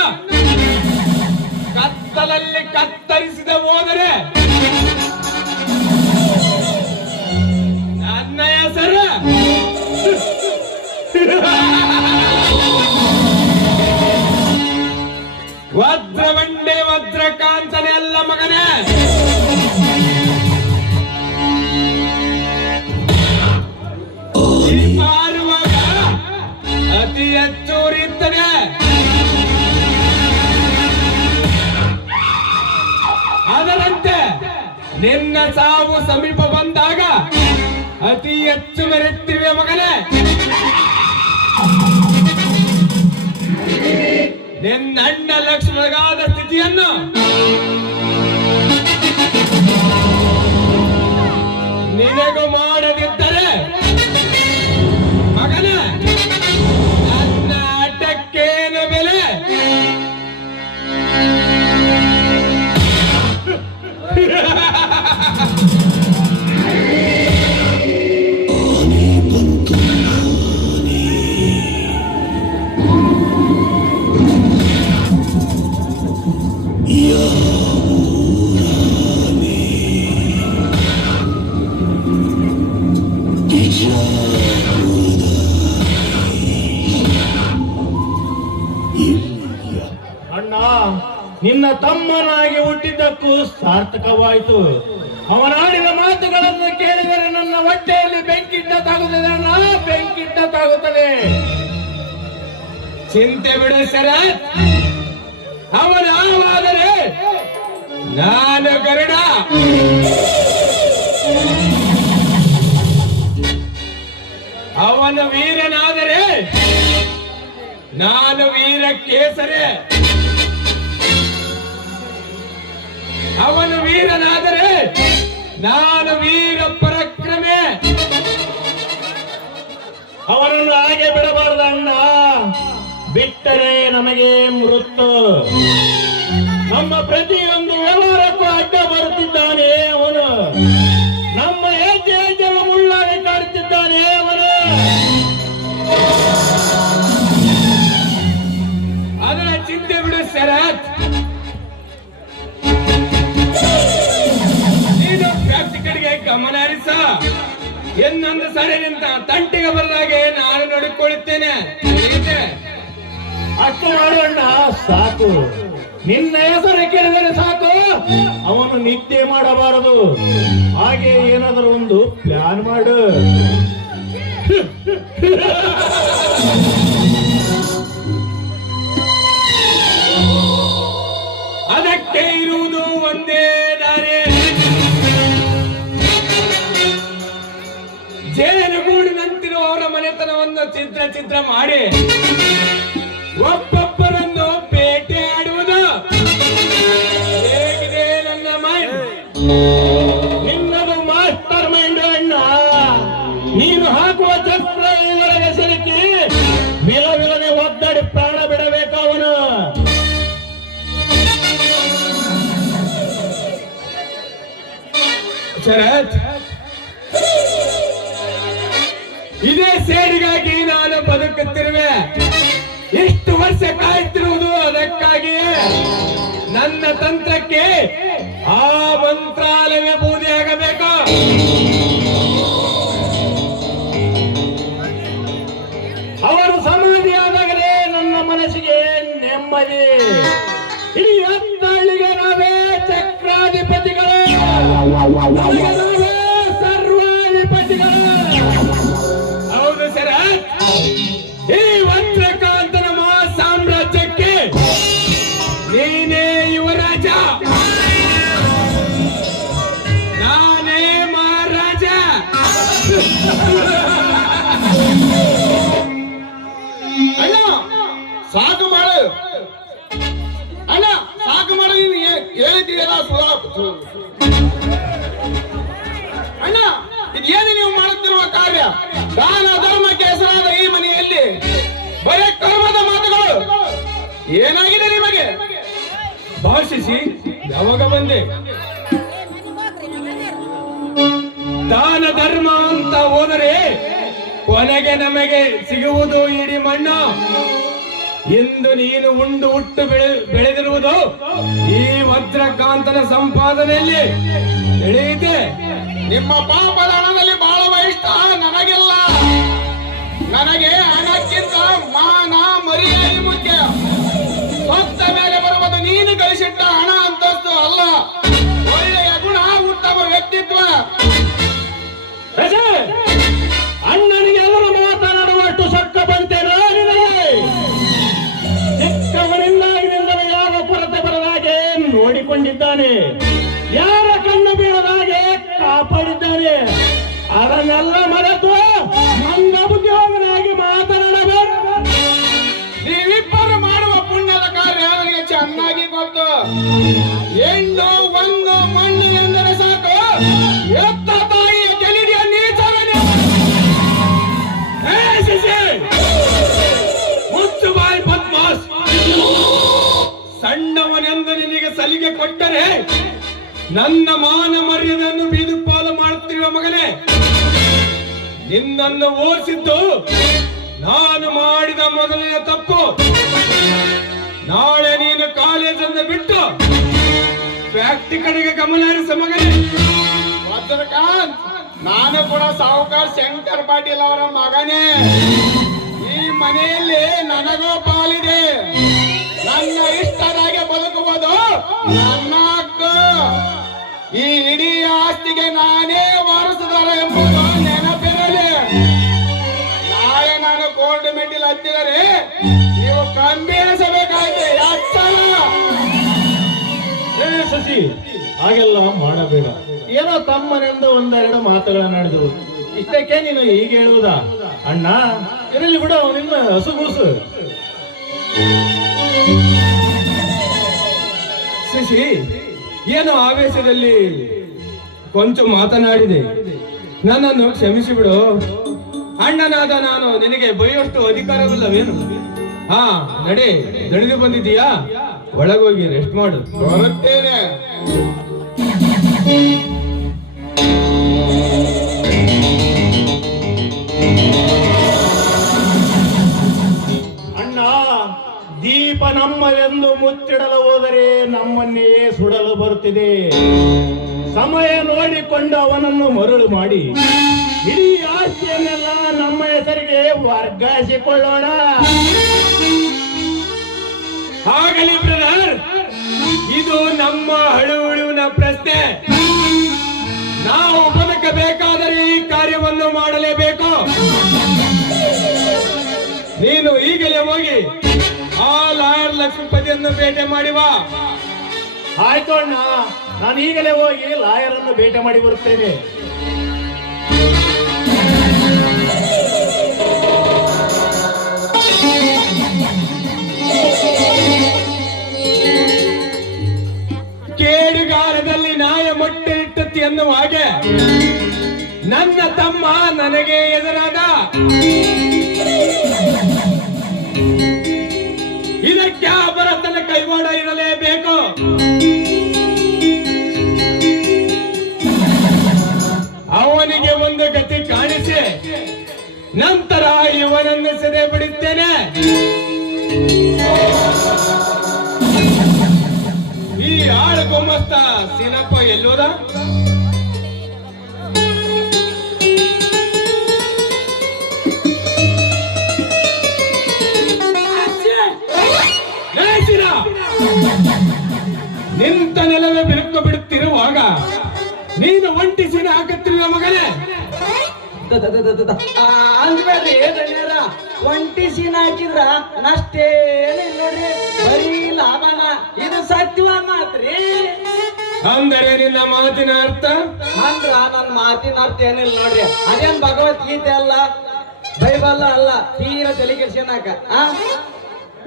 ಕತ್ತಲಲ್ಲಿ ಕತ್ತರಿಸಿದ ಹೋದರೆ ನನ್ನ ಹೆಸರು ವಜ್ರವಂಡೆ ವಜ್ರಕಾಂತನೇ ಅಲ್ಲ ಮಗನೇ. ಮಾರುವಾಗ ಅತಿ ಹೆಚ್ಚು ಉರಿಯುತ್ತದೆ. ಅದರಂತೆ ನಿನ್ನ ಸಾವು ಸಮೀಪ ಬಂದಾಗ ಅತಿ ಹೆಚ್ಚು ಮೆರೆಯುತ್ತಿವೆ ಮಗನೇ. ನಿನ್ನ ಅಣ್ಣ ಲಕ್ಷ್ಮಣಗಾದ ಸ್ಥಿತಿಯನ್ನು ನಿನಗೂ ಮಾಡದಿದ್ದರೆ ಮಗನೇ ನನ್ನ ಆಟಕ್ಕೇನು ಬೆಲೆ? ಅಣ್ಣ, ನಿನ್ನ ತಮ್ಮನಾಗಿ ಹುಟ್ಟಿದ್ದಕ್ಕೂ ಸಾರ್ಥಕವಾಯಿತು. ಅವನಾಡಿದ ಮಾತುಗಳನ್ನು ಕೇಳಿದರೆ ನನ್ನ ಹೊಟ್ಟೆಯಲ್ಲಿ ಬೆಂಕಿಟ್ಟ ತಾಗುತ್ತದೆ ಅಣ್ಣ, ಬೆಂಕಿಟ್ಟ ತಾಗುತ್ತದೆ. ಚಿಂತೆ ಬಿಡು ಶರತ್. ಅವನ ಹಾವಾದರೆ ನಾನು ಗರುಡ. ಅವನು ವೀರನಾದರೆ ನಾನು ವೀರ ಕೇಸರಿ. ಅವನು ವೀರನಾದರೆ ನಾನು ವೀರ ಪರಾಕ್ರಮೆ. ಅವನನ್ನು ಹಾಗೆ ಬಿಡಬಾರದು ಅಣ್ಣ. ಬಿಟ್ಟರೆ ನಮಗೆ ಮೃತ್ಯು. ನಮ್ಮ ಪ್ರತಿಯೊಂದು ವ್ಯವಹಾರಕ್ಕೂ ಅಡ್ಡ ಬರುತ್ತಿದ್ದಾನೆ ಅವನು. ನಮ್ಮ ಹೆಜ್ಜೆ ಹೆಜ್ಜೆ ಮುಳ್ಳಾಗಿ ಕಾಡುತ್ತಿದ್ದಾನೆ ಅವನು. ಅದರ ಚಿಂತೆ ಬಿಡು ಶರತ್. ನೀನು ಪ್ರಾಕ್ಟಿಕಲ್ಗೆ ಗಮನ ಹರಿಸ. ಇನ್ನೊಂದು ಸರಿ ನಿಂತ ತಂಟಿಗೆ ಬರದಾಗೆ ನಾನು ನೋಡಿಕೊಳ್ಳುತ್ತೇನೆ. ಅಷ್ಟು ಮಾಡೋಣ ಸಾಕು. ನಿನ್ನ ಹೆಸರು ಕೇಳಿದರೆ ಸಾಕು. ಅವನು ನಿದ್ದೆ ಮಾಡಬಾರದು. ಹಾಗೆ ಏನಾದರೂ ಒಂದು ಪ್ಲಾನ್ ಮಾಡು. ಅದಕ್ಕೆ ಇರುವುದು ಒಂದೇ ದಾರಿ. ಜೇನುಗೂಡಿನಂತಿರುವವರ ಮನೆತನವನ್ನು ಚಿತ್ರ ಮಾಡಿ ಒಬ್ಬೊಬ್ಬರನ್ನು ಬೇಟೆ ಆಡುವುದು. ಹೇಗಿದೆ ನನ್ನ ಮೈಂಡ್? ನಿನ್ನದು ಮಾಸ್ಟರ್ ಮೈಂಡ್ ಅಣ್ಣ. ನೀನು ಹಾಕುವ ಚಕ್ರ ಇವರೆಗೆ ಸಿಲುಕಿ ವಿಲವಿಲನೆ ಒದ್ದಾಡಿ ಪ್ರಾಣ ಬಿಡಬೇಕು ಅವನು. ಶರತ್, ಇದೇ ಸೇಡಿಗಾಗಿ ನಾನು ಬದುಕುತ್ತಿರುವೆ. ಇಷ್ಟು ವರ್ಷ ಕಾಯ್ತಿರುವುದು ಅದಕ್ಕಾಗಿಯೇ. ನನ್ನ ತಂತ್ರಕ್ಕೆ ಆ ಮಂತ್ರಾಲಯವೇ ಬೂದಿಯಾಗಬೇಕು. ಅವರು ಸಮಾಧಿಯಾದಾಗಲೇ ನನ್ನ ಮನಸ್ಸಿಗೆ ನೆಮ್ಮದಿ. ಇಡೀ ಹತ್ತಳ್ಳಿಗೆ ನಾವೇ ಚಕ್ರಾಧಿಪತಿಗಳು, ನಮಗೆ ನಾವೇ ಸರ್ವಾಧಿಪತಿಗಳು. ಹೌದು ಶರತ್, ಈ ವಜ್ರಕಾಂತನ ಮಹಾ ಸಾಮ್ರಾಜ್ಯಕ್ಕೆ ನೀನೇ ಯುವರಾಜ, ನಾನೇ ಮಹಾರಾಜ. ಅಣ್ಣ ಸಾಕು ಮಾಡು. ಅಣ್ಣ ಸಾಕು ಮಾಡು. ನೀನು ಹೇಳಿದ್ದೀರಲ್ಲ ಅಣ್ಣ, ಇದೇನು ನೀವು ಮಾಡುತ್ತಿರುವ ಕಾರ್ಯ? ದಾನ ಧರ್ಮಕ್ಕೆ ಹೆಸರಾದ ಈ ಮನೆಯಲ್ಲಿ ಬರೇ ಕರ್ಮದ ಮಾತುಗಳು. ಏನಾಗಿದೆ ನಿಮಗೆ? ಭಾಷಿಸಿ ಯಾವಾಗ ಬಂದೆ? ದಾನ ಧರ್ಮ ಅಂತ ಹೋದರೆ ಕೊನೆಗೆ ನಮಗೆ ಸಿಗುವುದು ಇಡೀ ಮಣ್ಣು. ಇಂದು ನೀನು ಉಂಡು ಹುಟ್ಟು ಬೆಳೆದಿರುವುದು ಈ ವಜ್ರಕಾಂತನ ಸಂಪಾದನೆಯಲ್ಲಿ ತಿಳಿಯಿತೆ. ನಿಮ್ಮ ಪಾಪದ ಹಣದಲ್ಲಿ ಬಾಳುವ ಇಷ್ಟ ನನಗಿಲ್ಲ. ನನಗೆ ಹಣಕ್ಕಿಂತ ಮಾನ ಮರ್ಯಾದೆ ಮುಖ್ಯ. ಸತ್ತ ಮೇಲೆ ಬರುವುದು ನೀನು ಗಳಿಸಿಟ್ಟ ಹಣ ಅಂತಸ್ತು ಅಲ್ಲ, ಒಳ್ಳೆಯ ಗುಣ, ಉತ್ತಮ ವ್ಯಕ್ತಿತ್ವ. ಅಣ್ಣನಿಗೆ ಎಲ್ಲರೂ ಮಾತನಾಡುವಷ್ಟು ಸೊಕ್ಕ ಬಂತೇನೋ ನಿನಗೆ? ಚಿಕ್ಕವನಿಂದಾಗಿನಿಂದಲೂ ಯಾವ ಕೊರತೆ ಬರದಾಗೆ ನೋಡಿಕೊಂಡಿದ್ದಾನೆ, ಯಾರ ಕಣ್ಣು ಬೀಳದಾಗೆ ಕಾಪಾಡಿದ್ದಾನೆ. ಅದನ್ನೆಲ್ಲ ಮರೆತು ನನ್ನ ಬುದ್ಧಿವಾಗನಾಗಿ ಮಾತನಾಡಬೇಕು. ನೀವಿಬ್ಬರು ಮಾಡುವ ಪುಣ್ಯದ ಕಾರ್ಯ ನನಗೆ ಚೆನ್ನಾಗಿ ಗೊತ್ತು. ಹೆಣ್ಣು ಒಂದು ಮಣ್ಣು ಎಂದರೆ ಸಾಕು, ಎತ್ತ ತಾಯಿಯ ಕೆಲಿಡಿಯ ನೀಚವನೇ. ಮುಚ್ಚು ಬಾಯಿ ಬದ್ಮಾಸ್. ಸಣ್ಣವನೆಂದು ನಿನಗೆ ಸಲಿಗೆ ಕೊಟ್ಟರೆ ನನ್ನ ಮಾನ ಮರ್ಯಾದೆಯನ್ನು ಬೀದು ಪಾಲು ಮಾಡುತ್ತಿರುವ ಮಗನೇ. ನಿನ್ನನ್ನು ಓಡಿಸಿದ್ದು ನಾನು ಮಾಡಿದ ಮೊದಲನೇ ತಪ್ಪು. ನಾಳೆ ನೀನು ಕಾಲೇಜನ್ನು ಬಿಟ್ಟು ಪ್ರಾಕ್ಟಿಕಲ್ಗೆ ಗಮನ ಹರಿಸ ಮಗನೇ. ವಜ್ರಕಾಂತ್, ನಾನು ಕೂಡ ಸಾಹುಕಾರ್ ಶಂಕರ್ ಪಾಟೀಲ್ ಅವರ ಮಗನೇ. ಈ ಮನೆಯಲ್ಲಿ ನನಗೂ ಪಾಲಿದೆ. ನನ್ನ ಇಷ್ಟದಾಗೆ ಬದುಕುವುದು ನನ್ನ ಹಕ್ಕು. ಈ ಇಡೀ ಆಸ್ತಿಗೆ ನಾನೇ ವಾರಸುದಾರ ಎಂಬುದು ನೆನಪಿರಲಿ. ನಾಳೆ ನಾನು ಕೋರ್ಟ್ ಮೆಟ್ಟಿಲು ಹತ್ತಿದರೆ ನೀವು ಕಂಬಿ ಎಣಿಸಬೇಕಾಗಿದೆ. ಶಶಿ, ಹಾಗೆಲ್ಲ ಮಾಡಬೇಡ. ಏನೋ ತಮ್ಮನೆಂದು ಒಂದೆರಡು ಮಾತುಗಳನ್ನು ನಡೆದು ಇಷ್ಟಕ್ಕೆ ನೀನು ಹೀಗೆ ಹೇಳುವುದಾ? ಅಣ್ಣ ಇರಲಿ ಬಿಡು, ನಿನ್ನ ಹಸುಗೂಸು. ಶಶಿ, ಏನು ಆವೇಶದಲ್ಲಿ ಕೊಂಚ ಮಾತನಾಡಿದೆ, ನನ್ನನ್ನು ಕ್ಷಮಿಸಿ ಬಿಡು. ಅಣ್ಣನಾದ ನಾನು ನಿನಗೆ ಬೈಯುವಷ್ಟು ಅಧಿಕಾರವಿಲ್ಲವೇನು? ಹಾ ನಡಿ, ದಣಿದು ಬಂದಿದ್ದೀಯಾ? ಒಳಗೋಗಿ ರೆಸ್ಟ್ ಮಾಡು. ಬರುತ್ತೇನೆ. ಅಣ್ಣ, ದೀಪ ನಮ್ಮದೆಂದು ಮುಚ್ಚಿಡಲು ಹೋದರೆ ನಮ್ಮನ್ನೇ ಸುಡಲು ಬರುತ್ತಿದೆ. ಸಮಯ ನೋಡಿಕೊಂಡು ಅವನನ್ನು ಮರಳು ಮಾಡಿ ಇಡೀ ಆಸ್ತಿಯನ್ನೆಲ್ಲ ನಮ್ಮ ಹೆಸರಿಗೆ ವರ್ಗಾಯಿಸಿಕೊಳ್ಳೋಣ. ಆಗಲಿ ಬ್ರದರ್, ಇದು ನಮ್ಮ ಹಳುವಳುವಿನ ಪ್ರಶ್ನೆ. ನಾವು ಬದುಕಬೇಕಾದರೆ ಈ ಕಾರ್ಯವನ್ನು ಮಾಡಲೇಬೇಕು. ನೀನು ಈಗಲೇ ಹೋಗಿ ಆ ಲಾಯರ್ ಲಕ್ಷ್ಮೀಪತಿಯನ್ನು ಭೇಟಿ ಮಾಡಿ ಬಾ. ಆಯ್ತು ಅಣ್ಣ, ನಾನು ಈಗಲೇ ಹೋಗಿ ಲಾಯರನ್ನು ಭೇಟಿ ಮಾಡಿ ಬರುತ್ತೇನೆ. ಕೇಡುಗಾಲದಲ್ಲಿ ನಾಯ ಮೊಟ್ಟೆ ಇಟ್ಟತಿ ಎನ್ನುವ ಹಾಗೆ ನನ್ನ ತಮ್ಮ ನನಗೆ ಎದುರಾದ. ಇದಕ್ಕೆ ಭರತನ ಕೈವಾಡ ಇರಲೇಬೇಕು. ಅವನಿಗೆ ಒಂದು ಗತಿ ಕಾಣಿಸಿ ನಂತರ ಇವನನ್ನು ಸೆರೆ ಬಿಡುತ್ತೇನೆ. ಈ ಆಳು ಗುಮ್ಮಸ್ತ ಸೀನಪ್ಪ ಎಲ್ಲೋದ? ನಿಂತ ನೆಲವೇ ಬಿರುಕು ಬಿಡುತ್ತಿರುವಾಗ ನೀನು ಒಂಟಿ ಸೀನ ಹಾಕುತ್ತಿರುವ ಮಗನೇ. ಅಂದ್ಬೇಡ್ರಿ ದಣ್ಯರ, ಒಂಟಿ ಸೀನ್ ಹಾಕಿದ್ರ ನಷ್ಟೇನು ನೋಡ್ರಿ, ಬರೀ ಲಾಭನ. ಇದು ಸತ್ಯವ ಮಾತ್ರಿ. ಅಂದರೆ ನಿನ್ನ ಮಾತಿನ ಅರ್ಥ? ಅಂದ್ರ ನನ್ನ ಮಾತಿನ ಅರ್ಥ ಏನಿಲ್ಲ ನೋಡ್ರಿ. ಅದೇನ್ ಭಗವದ್ಗೀತೆ ಅಲ್ಲ, ಬೈಬಲ್ ಅಲ್ಲ, ತೀರ ತಲೆ ಕೆಡ್ಸ್ಕೊಳಕ.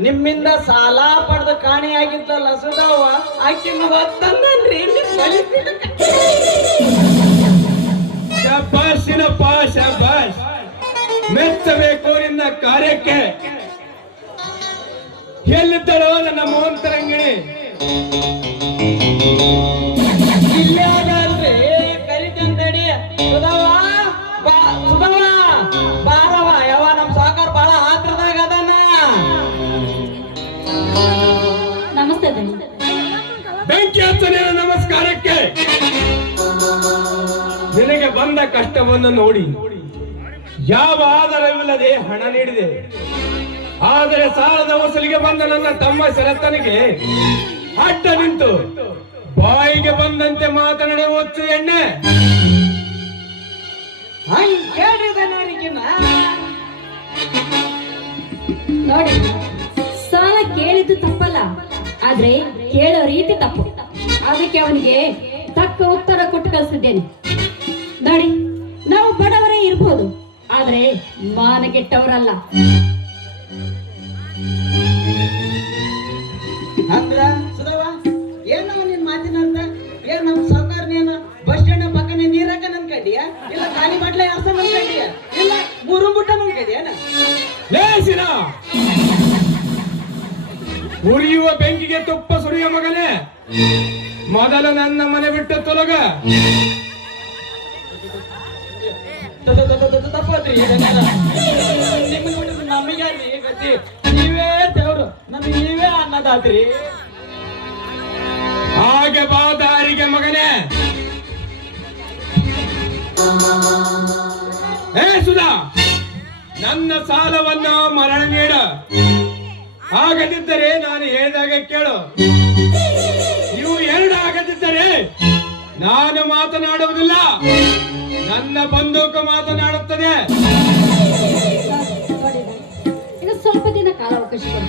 ನಿಮ್ಮಿಂದ ಸಾಲ ಪಡೆದು ಕಾಣಿಯಾಗಿದ್ದಲ್ಲ ಸುಧಾವ, ಆಕಿನ ಹೊತ್ತಂದ್ರಿ. ಶಬಾಷ್ ಶಿನಪ್ಪ, ಶಬಾಷ್. ಮೆಚ್ಚಬೇಕು ನಿನ್ನ ಕಾರ್ಯಕ್ಕೆ. ಎಲ್ಲಿದ್ದಳೋ ನನ್ನ ಮೋಹಂತರಂಗಿಣಿ? ಇಲ್ಲೇ ಅದಲ್ರಿ, ಕರಿತಂತೇಳಿ. ಸುಧಾವ ಸುಧಾವ ಬಾರವ, ಯಾವ ನಮ್ ಸಾಕಾರ ಬಾಳ ಹತ್ರದಾಗ ಅದಾನ. ನಮಸ್ತೆ. ಬೆಂಕಿ ಹಚ್ಚನೆ ನಮಸ್ಕಾರಕ್ಕೆ. ನಿನಗೆ ಬಂದ ಕಷ್ಟವನ್ನು ನೋಡಿ ಯಾವ ಆಧಾರವಿಲ್ಲದೆ ಹಣ ನೀಡಿದೆ. ಆದರೆ ಸಾಲದ ವಸೂಲಿಗೆ ಬಂದ ನನ್ನ ತಮ್ಮ ಶರತ್ತನಿಗೆ ಅಡ್ಡ ನಿಂತು ಬಾಯಿಗೆ ಬಂದಂತೆ ಮಾತನಾಡಿ ಹೊತ್ತು ಎಣ್ಣೆ. ನೋಡಿ, ಸಾಲ ಕೇಳಿದ್ದು ತಪ್ಪಲ್ಲ, ಆದ್ರೆ ಕೇಳೋ ರೀತಿ ತಪ್ಪು. ಅದಕ್ಕೆ ಅವನಿಗೆ ತಕ್ಕ ಉತ್ತರ ಕೊಟ್ಟು ಕಳಿಸಿದ್ದೇನೆ. ನೋಡಿ, ನಾವು ಬಡವರೇ ಇರ್ಬೋದು, ಆದ್ರೆ ಮಾನಗೆಟ್ಟವರಲ್ಲ. ಅಂದ್ರ ಸುಧವ, ಏನೋ ನಿನ್ ಮಾತಿನ ಅರ್ಥ? ಏನ್ ನಮ್ ಸಾವುಕಾರ ನೀನು ಬಸ್ ಸ್ಟ್ಯಾಂಡ್ ಪಕ್ಕನೆ ನೀರಾಕ ನನ್ಕಂಡಿಯ? ಇಲ್ಲ ಖಾಲಿ ಬಾಟ್ಲೆ ಅರ್ಥ ನನ್ಕಂಡಿಯ? ಇಲ್ಲ ಮೂರು ಬುಟ್ಟ ನನ್ಕಂಡಿಯನ? ಲೇಸಿನ ಉರಿಯುವ ಬೆಂಕಿಗೆ ತುಪ್ಪ ಸುರಿಯುವ ಮಗನೇ, ಮೊದಲು ನನ್ನ ಮನೆ ಬಿಟ್ಟು ತೊಲಗ. ತಪ್ಪದ್ರಿ, ನಮಗೆ ಗತಿ. ನೀವೇ ದೇವ್ರು, ನಮಗೆ ನೀವೇ ಅನ್ನದಾದ್ರಿ. ಹಾಗೆ ಬಾ ದಾರಿಗೆ ಮಗನೇ. ಹೇ ಸುಧಾ, ನನ್ನ ಸಾಲವನ್ನು ಮರಣ ನೀಡ. ಆಗದಿದ್ದರೆ ನಾನು ಹೇಳಿದಾಗ ಕೇಳು. ಇವು ಎರಡು ಆಗದಿದ್ದರೆ ನಾನು ಮಾತನಾಡುವುದಿಲ್ಲ, ನನ್ನ ಬಂದೂಕು ಮಾತನಾಡುತ್ತದೆ. ಈಗ ಸ್ವಲ್ಪ ದಿನ ಕಾಲಾವಕಾಶ ಕೊಡಿ.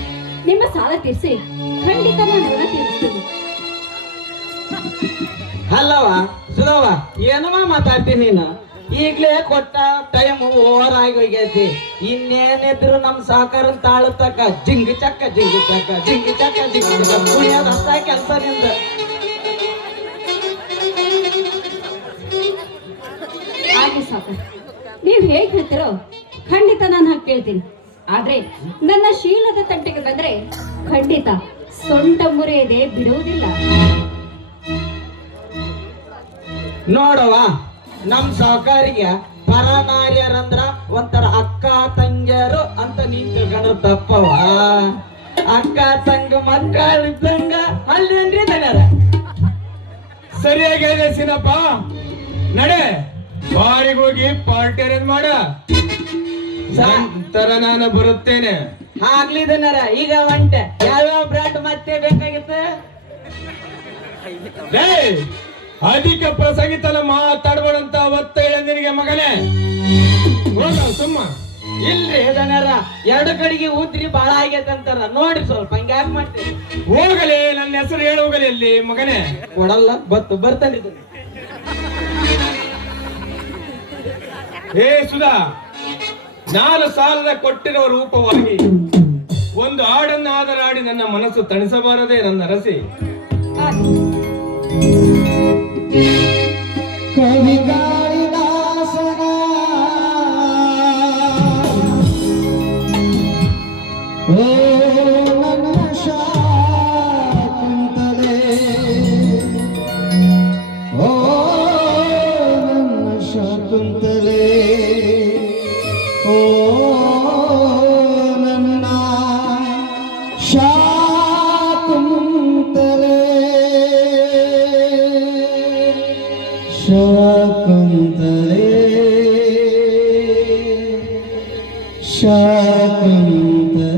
ನಿಮ್ಮ ಸಾಲ ತೀರಿಸಿ ಖಂಡಿತ ನಾನು ಋಣ ತೀರಿಸ್ತೀನಿ. ಅಲ್ಲವ ಸುಧವ, ಏನವ ಮಾತಾಡ್ತೀನಿ ನೀನು? ಈಗ್ಲೇ ಕೊಟ್ಟ ಟೈಮ್ ಓವರ್ ಆಗಿ ಹೋಗೈತಿ. ಇನ್ನೇನಿದ್ರು ನಮ್ ಸಹಕಾರ ತಾಳತಕ್ಕ ಜಿಂಗಿ ಚಕ್ಕ ಜಿಂಗಿ ಚಕ್ಕ ಜಿಂಗಿ ಚಕ್ಕ ಜಿಂಗಿ ಚಕ್ಕ ಕುಣಿಯೋದು ಅಷ್ಟ ಕೆಲಸ ನಿಂದ. ಹಾಗೆ ಸಾಕು, ನೀವು ಹೇಗೆ ಹೇಳ್ತಿರೋ ನಾನು ಹಾಗೆ ಕೇಳ್ತೀನಿ. ಆದ್ರೆ ನನ್ನ ಶೀಲದ ತಟ್ಟಿಗೆ ಬಂದ್ರೆ ಖಂಡಿತ ಸೊಂಟ ಮುರಿಯದೆ ಬಿಡುವುದಿಲ್ಲ. ನೋಡವ, ನಮ್ ಸಾವುಕಾರಿಗೆ ಪರನಾರ್ಯರಂದ್ರ ಒಂಥರ ಅಕ್ಕ ತಂಗಿಯರು ಅಂತ ನೀನ್ ತಿಳ್ಕೊಂಡ್ರ ತಪ್ಪವ. ಅಕ್ಕ ತಂಗ ಮಕ್ಕಳಿದ್ದಂಗ ಅಲ್ಲೇನ್ರಿ ದಣ್ಯರ? ಸರಿಯಾಗಿ ಹೇಳಿದೆ ಸಿನಪ್ಪ. ನಡೆ ಬಾರಿಗೆ ಹೋಗಿ ಪಾರ್ಟಿ ಅರೇಂಜ್ ಮಾಡ, ನಂತರ ನಾನು ಬರುತ್ತೇನೆ. ಆಗ್ಲಿ ದಣ್ಯರ, ಈಗ ಒಂಟೆ. ಯಾವ್ಯಾವ ಬ್ರ್ಯಾಂಡ್ ಮತ್ತೆ ಬೇಕಾಗಿತ್ತು? ಅಧಿಕ ಪ್ರಸಂಗಿತನ ಮಾತಾಡ್ಬೇಡಂತ ಒತ್ತ ನಿನಗೆ ಮಗನೇ. ಹೋಗ ಸುಮ್ಮ. ಇಲ್ರಿ ದಣ್ಯರ, ಎರಡು ಕಡೆಗೆ ಉದ್ರಿ ಬಾಳ ಆಗೈತಂತಾರ. ನೋಡಿ ಸ್ವಲ್ಪ ಹಂಗ್ಯಾಕ್ ಮಾಡ್ತೀರಿ? ಹೋಗಲಿ, ನನ್ನ ಹೆಸರು ಹೇಳಿ ಹೋಗಲಿ ಅಲ್ಲಿ ಮಗನೇ. ಕೊಡಲ್ಲ, ಬರ್ತಾನೆ. ಏ ಸುಧಾ, ನಾನು ಸಾಲದ ಕೊಟ್ಟಿರುವ ರೂಪವಾಗಿ ಒಂದು ಹಾಡನ್ನು ಆದರಾಡಿ ನನ್ನ ಮನಸ್ಸು ತಣಿಸಬಾರದೆ ನನ್ನ ಅರಸಿ. ಕವಿ ಕಾಳಿದಾಸನ ಓ ನನ್ನ ಶಾಕುಂತಲೆ, ಓ ನನ್ನ ಶಾಕುಂತಲೆ, ಓ ನನ್ನ ಶಾಕುಂತಲೆ, ಶಾಕುಂತಲೆ, ಶಾಕುಂತಲೆ.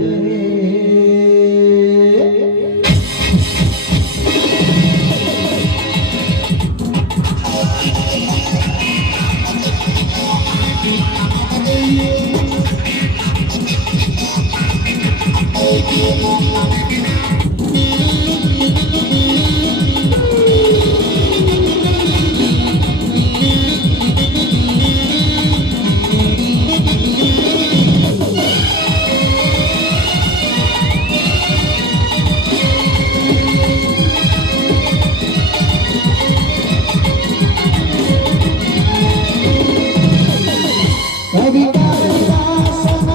ಕವಿ ಕಾಳಿದಾಸನ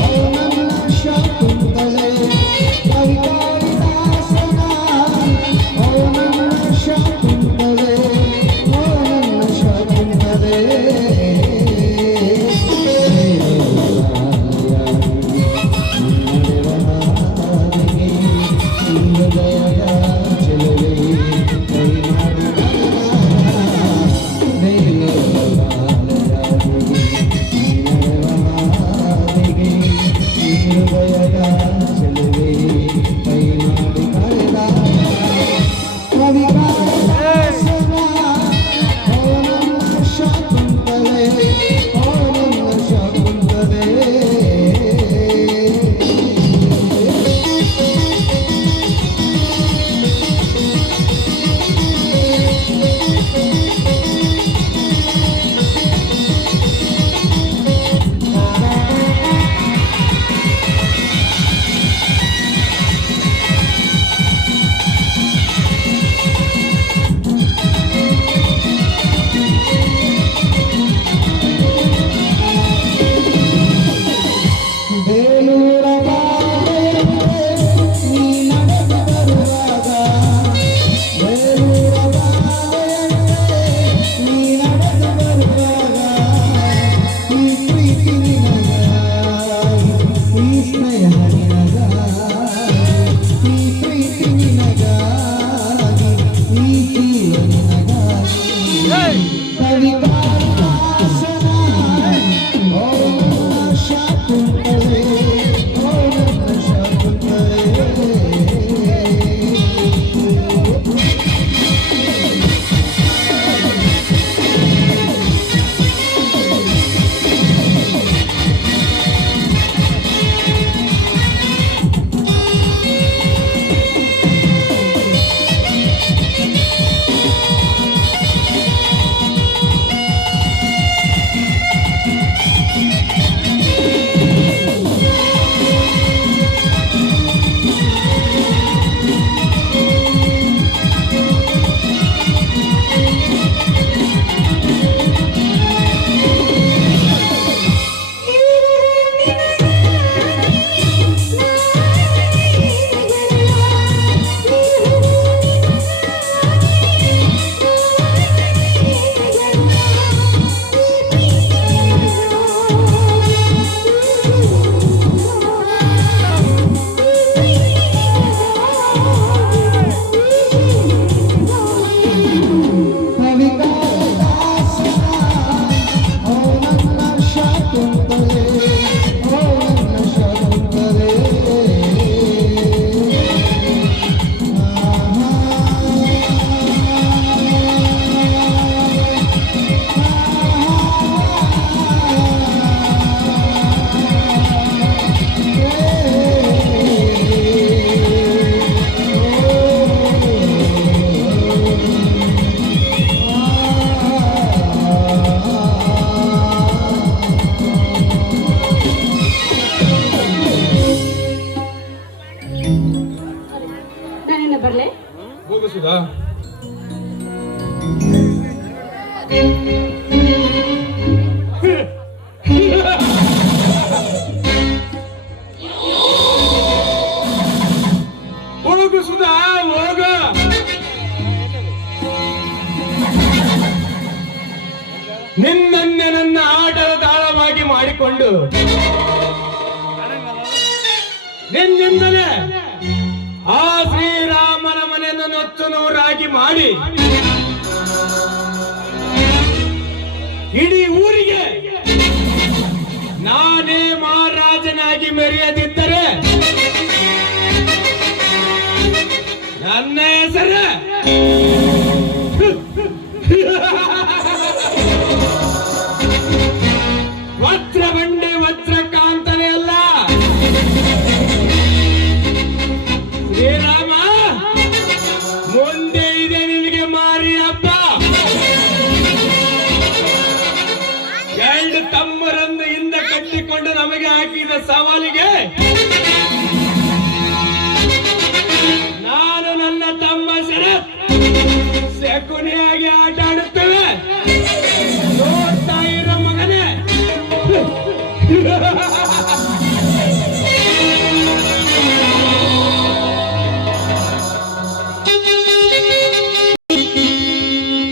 ಓ ನನ್ನ ಶಾಕುಂತಲೆ, ಮಾಡಿಕೊಂಡು ನಿನ್ನಿಂದಲೇ ಆ ಶ್ರೀರಾಮನ ಮನೆಯನ್ನು ನೊಚ್ಚು ನೂರಾಗಿ ಮಾಡಿ ಇಡೀ ಊರಿಗೆ ನಾನೇ ಮಹಾರಾಜನಾಗಿ ಮೆರೆಯದಿದ್ದರೆ ನನ್ನ ಹೆಸರು ವಜ್ರಬಂಡೆ ವಜ್ರಕಾಂತನೇ ಅಲ್ಲ. ಶ್ರೀರಾಮ, ಮುಂದೆ ಇದೆ ನಿನಗೆ ಮಾರಿ ಹಬ್ಬ. ಎರಡು ತಮ್ಮರನ್ನು ಹಿಂದ ಕಟ್ಟಿಕೊಂಡು ನಮಗೆ ಹಾಕಿದ ಸವಾಲಿಗೆ ನಾನು ನನ್ನ ತಮ್ಮ ಶರತ್ ಶಕುನಿ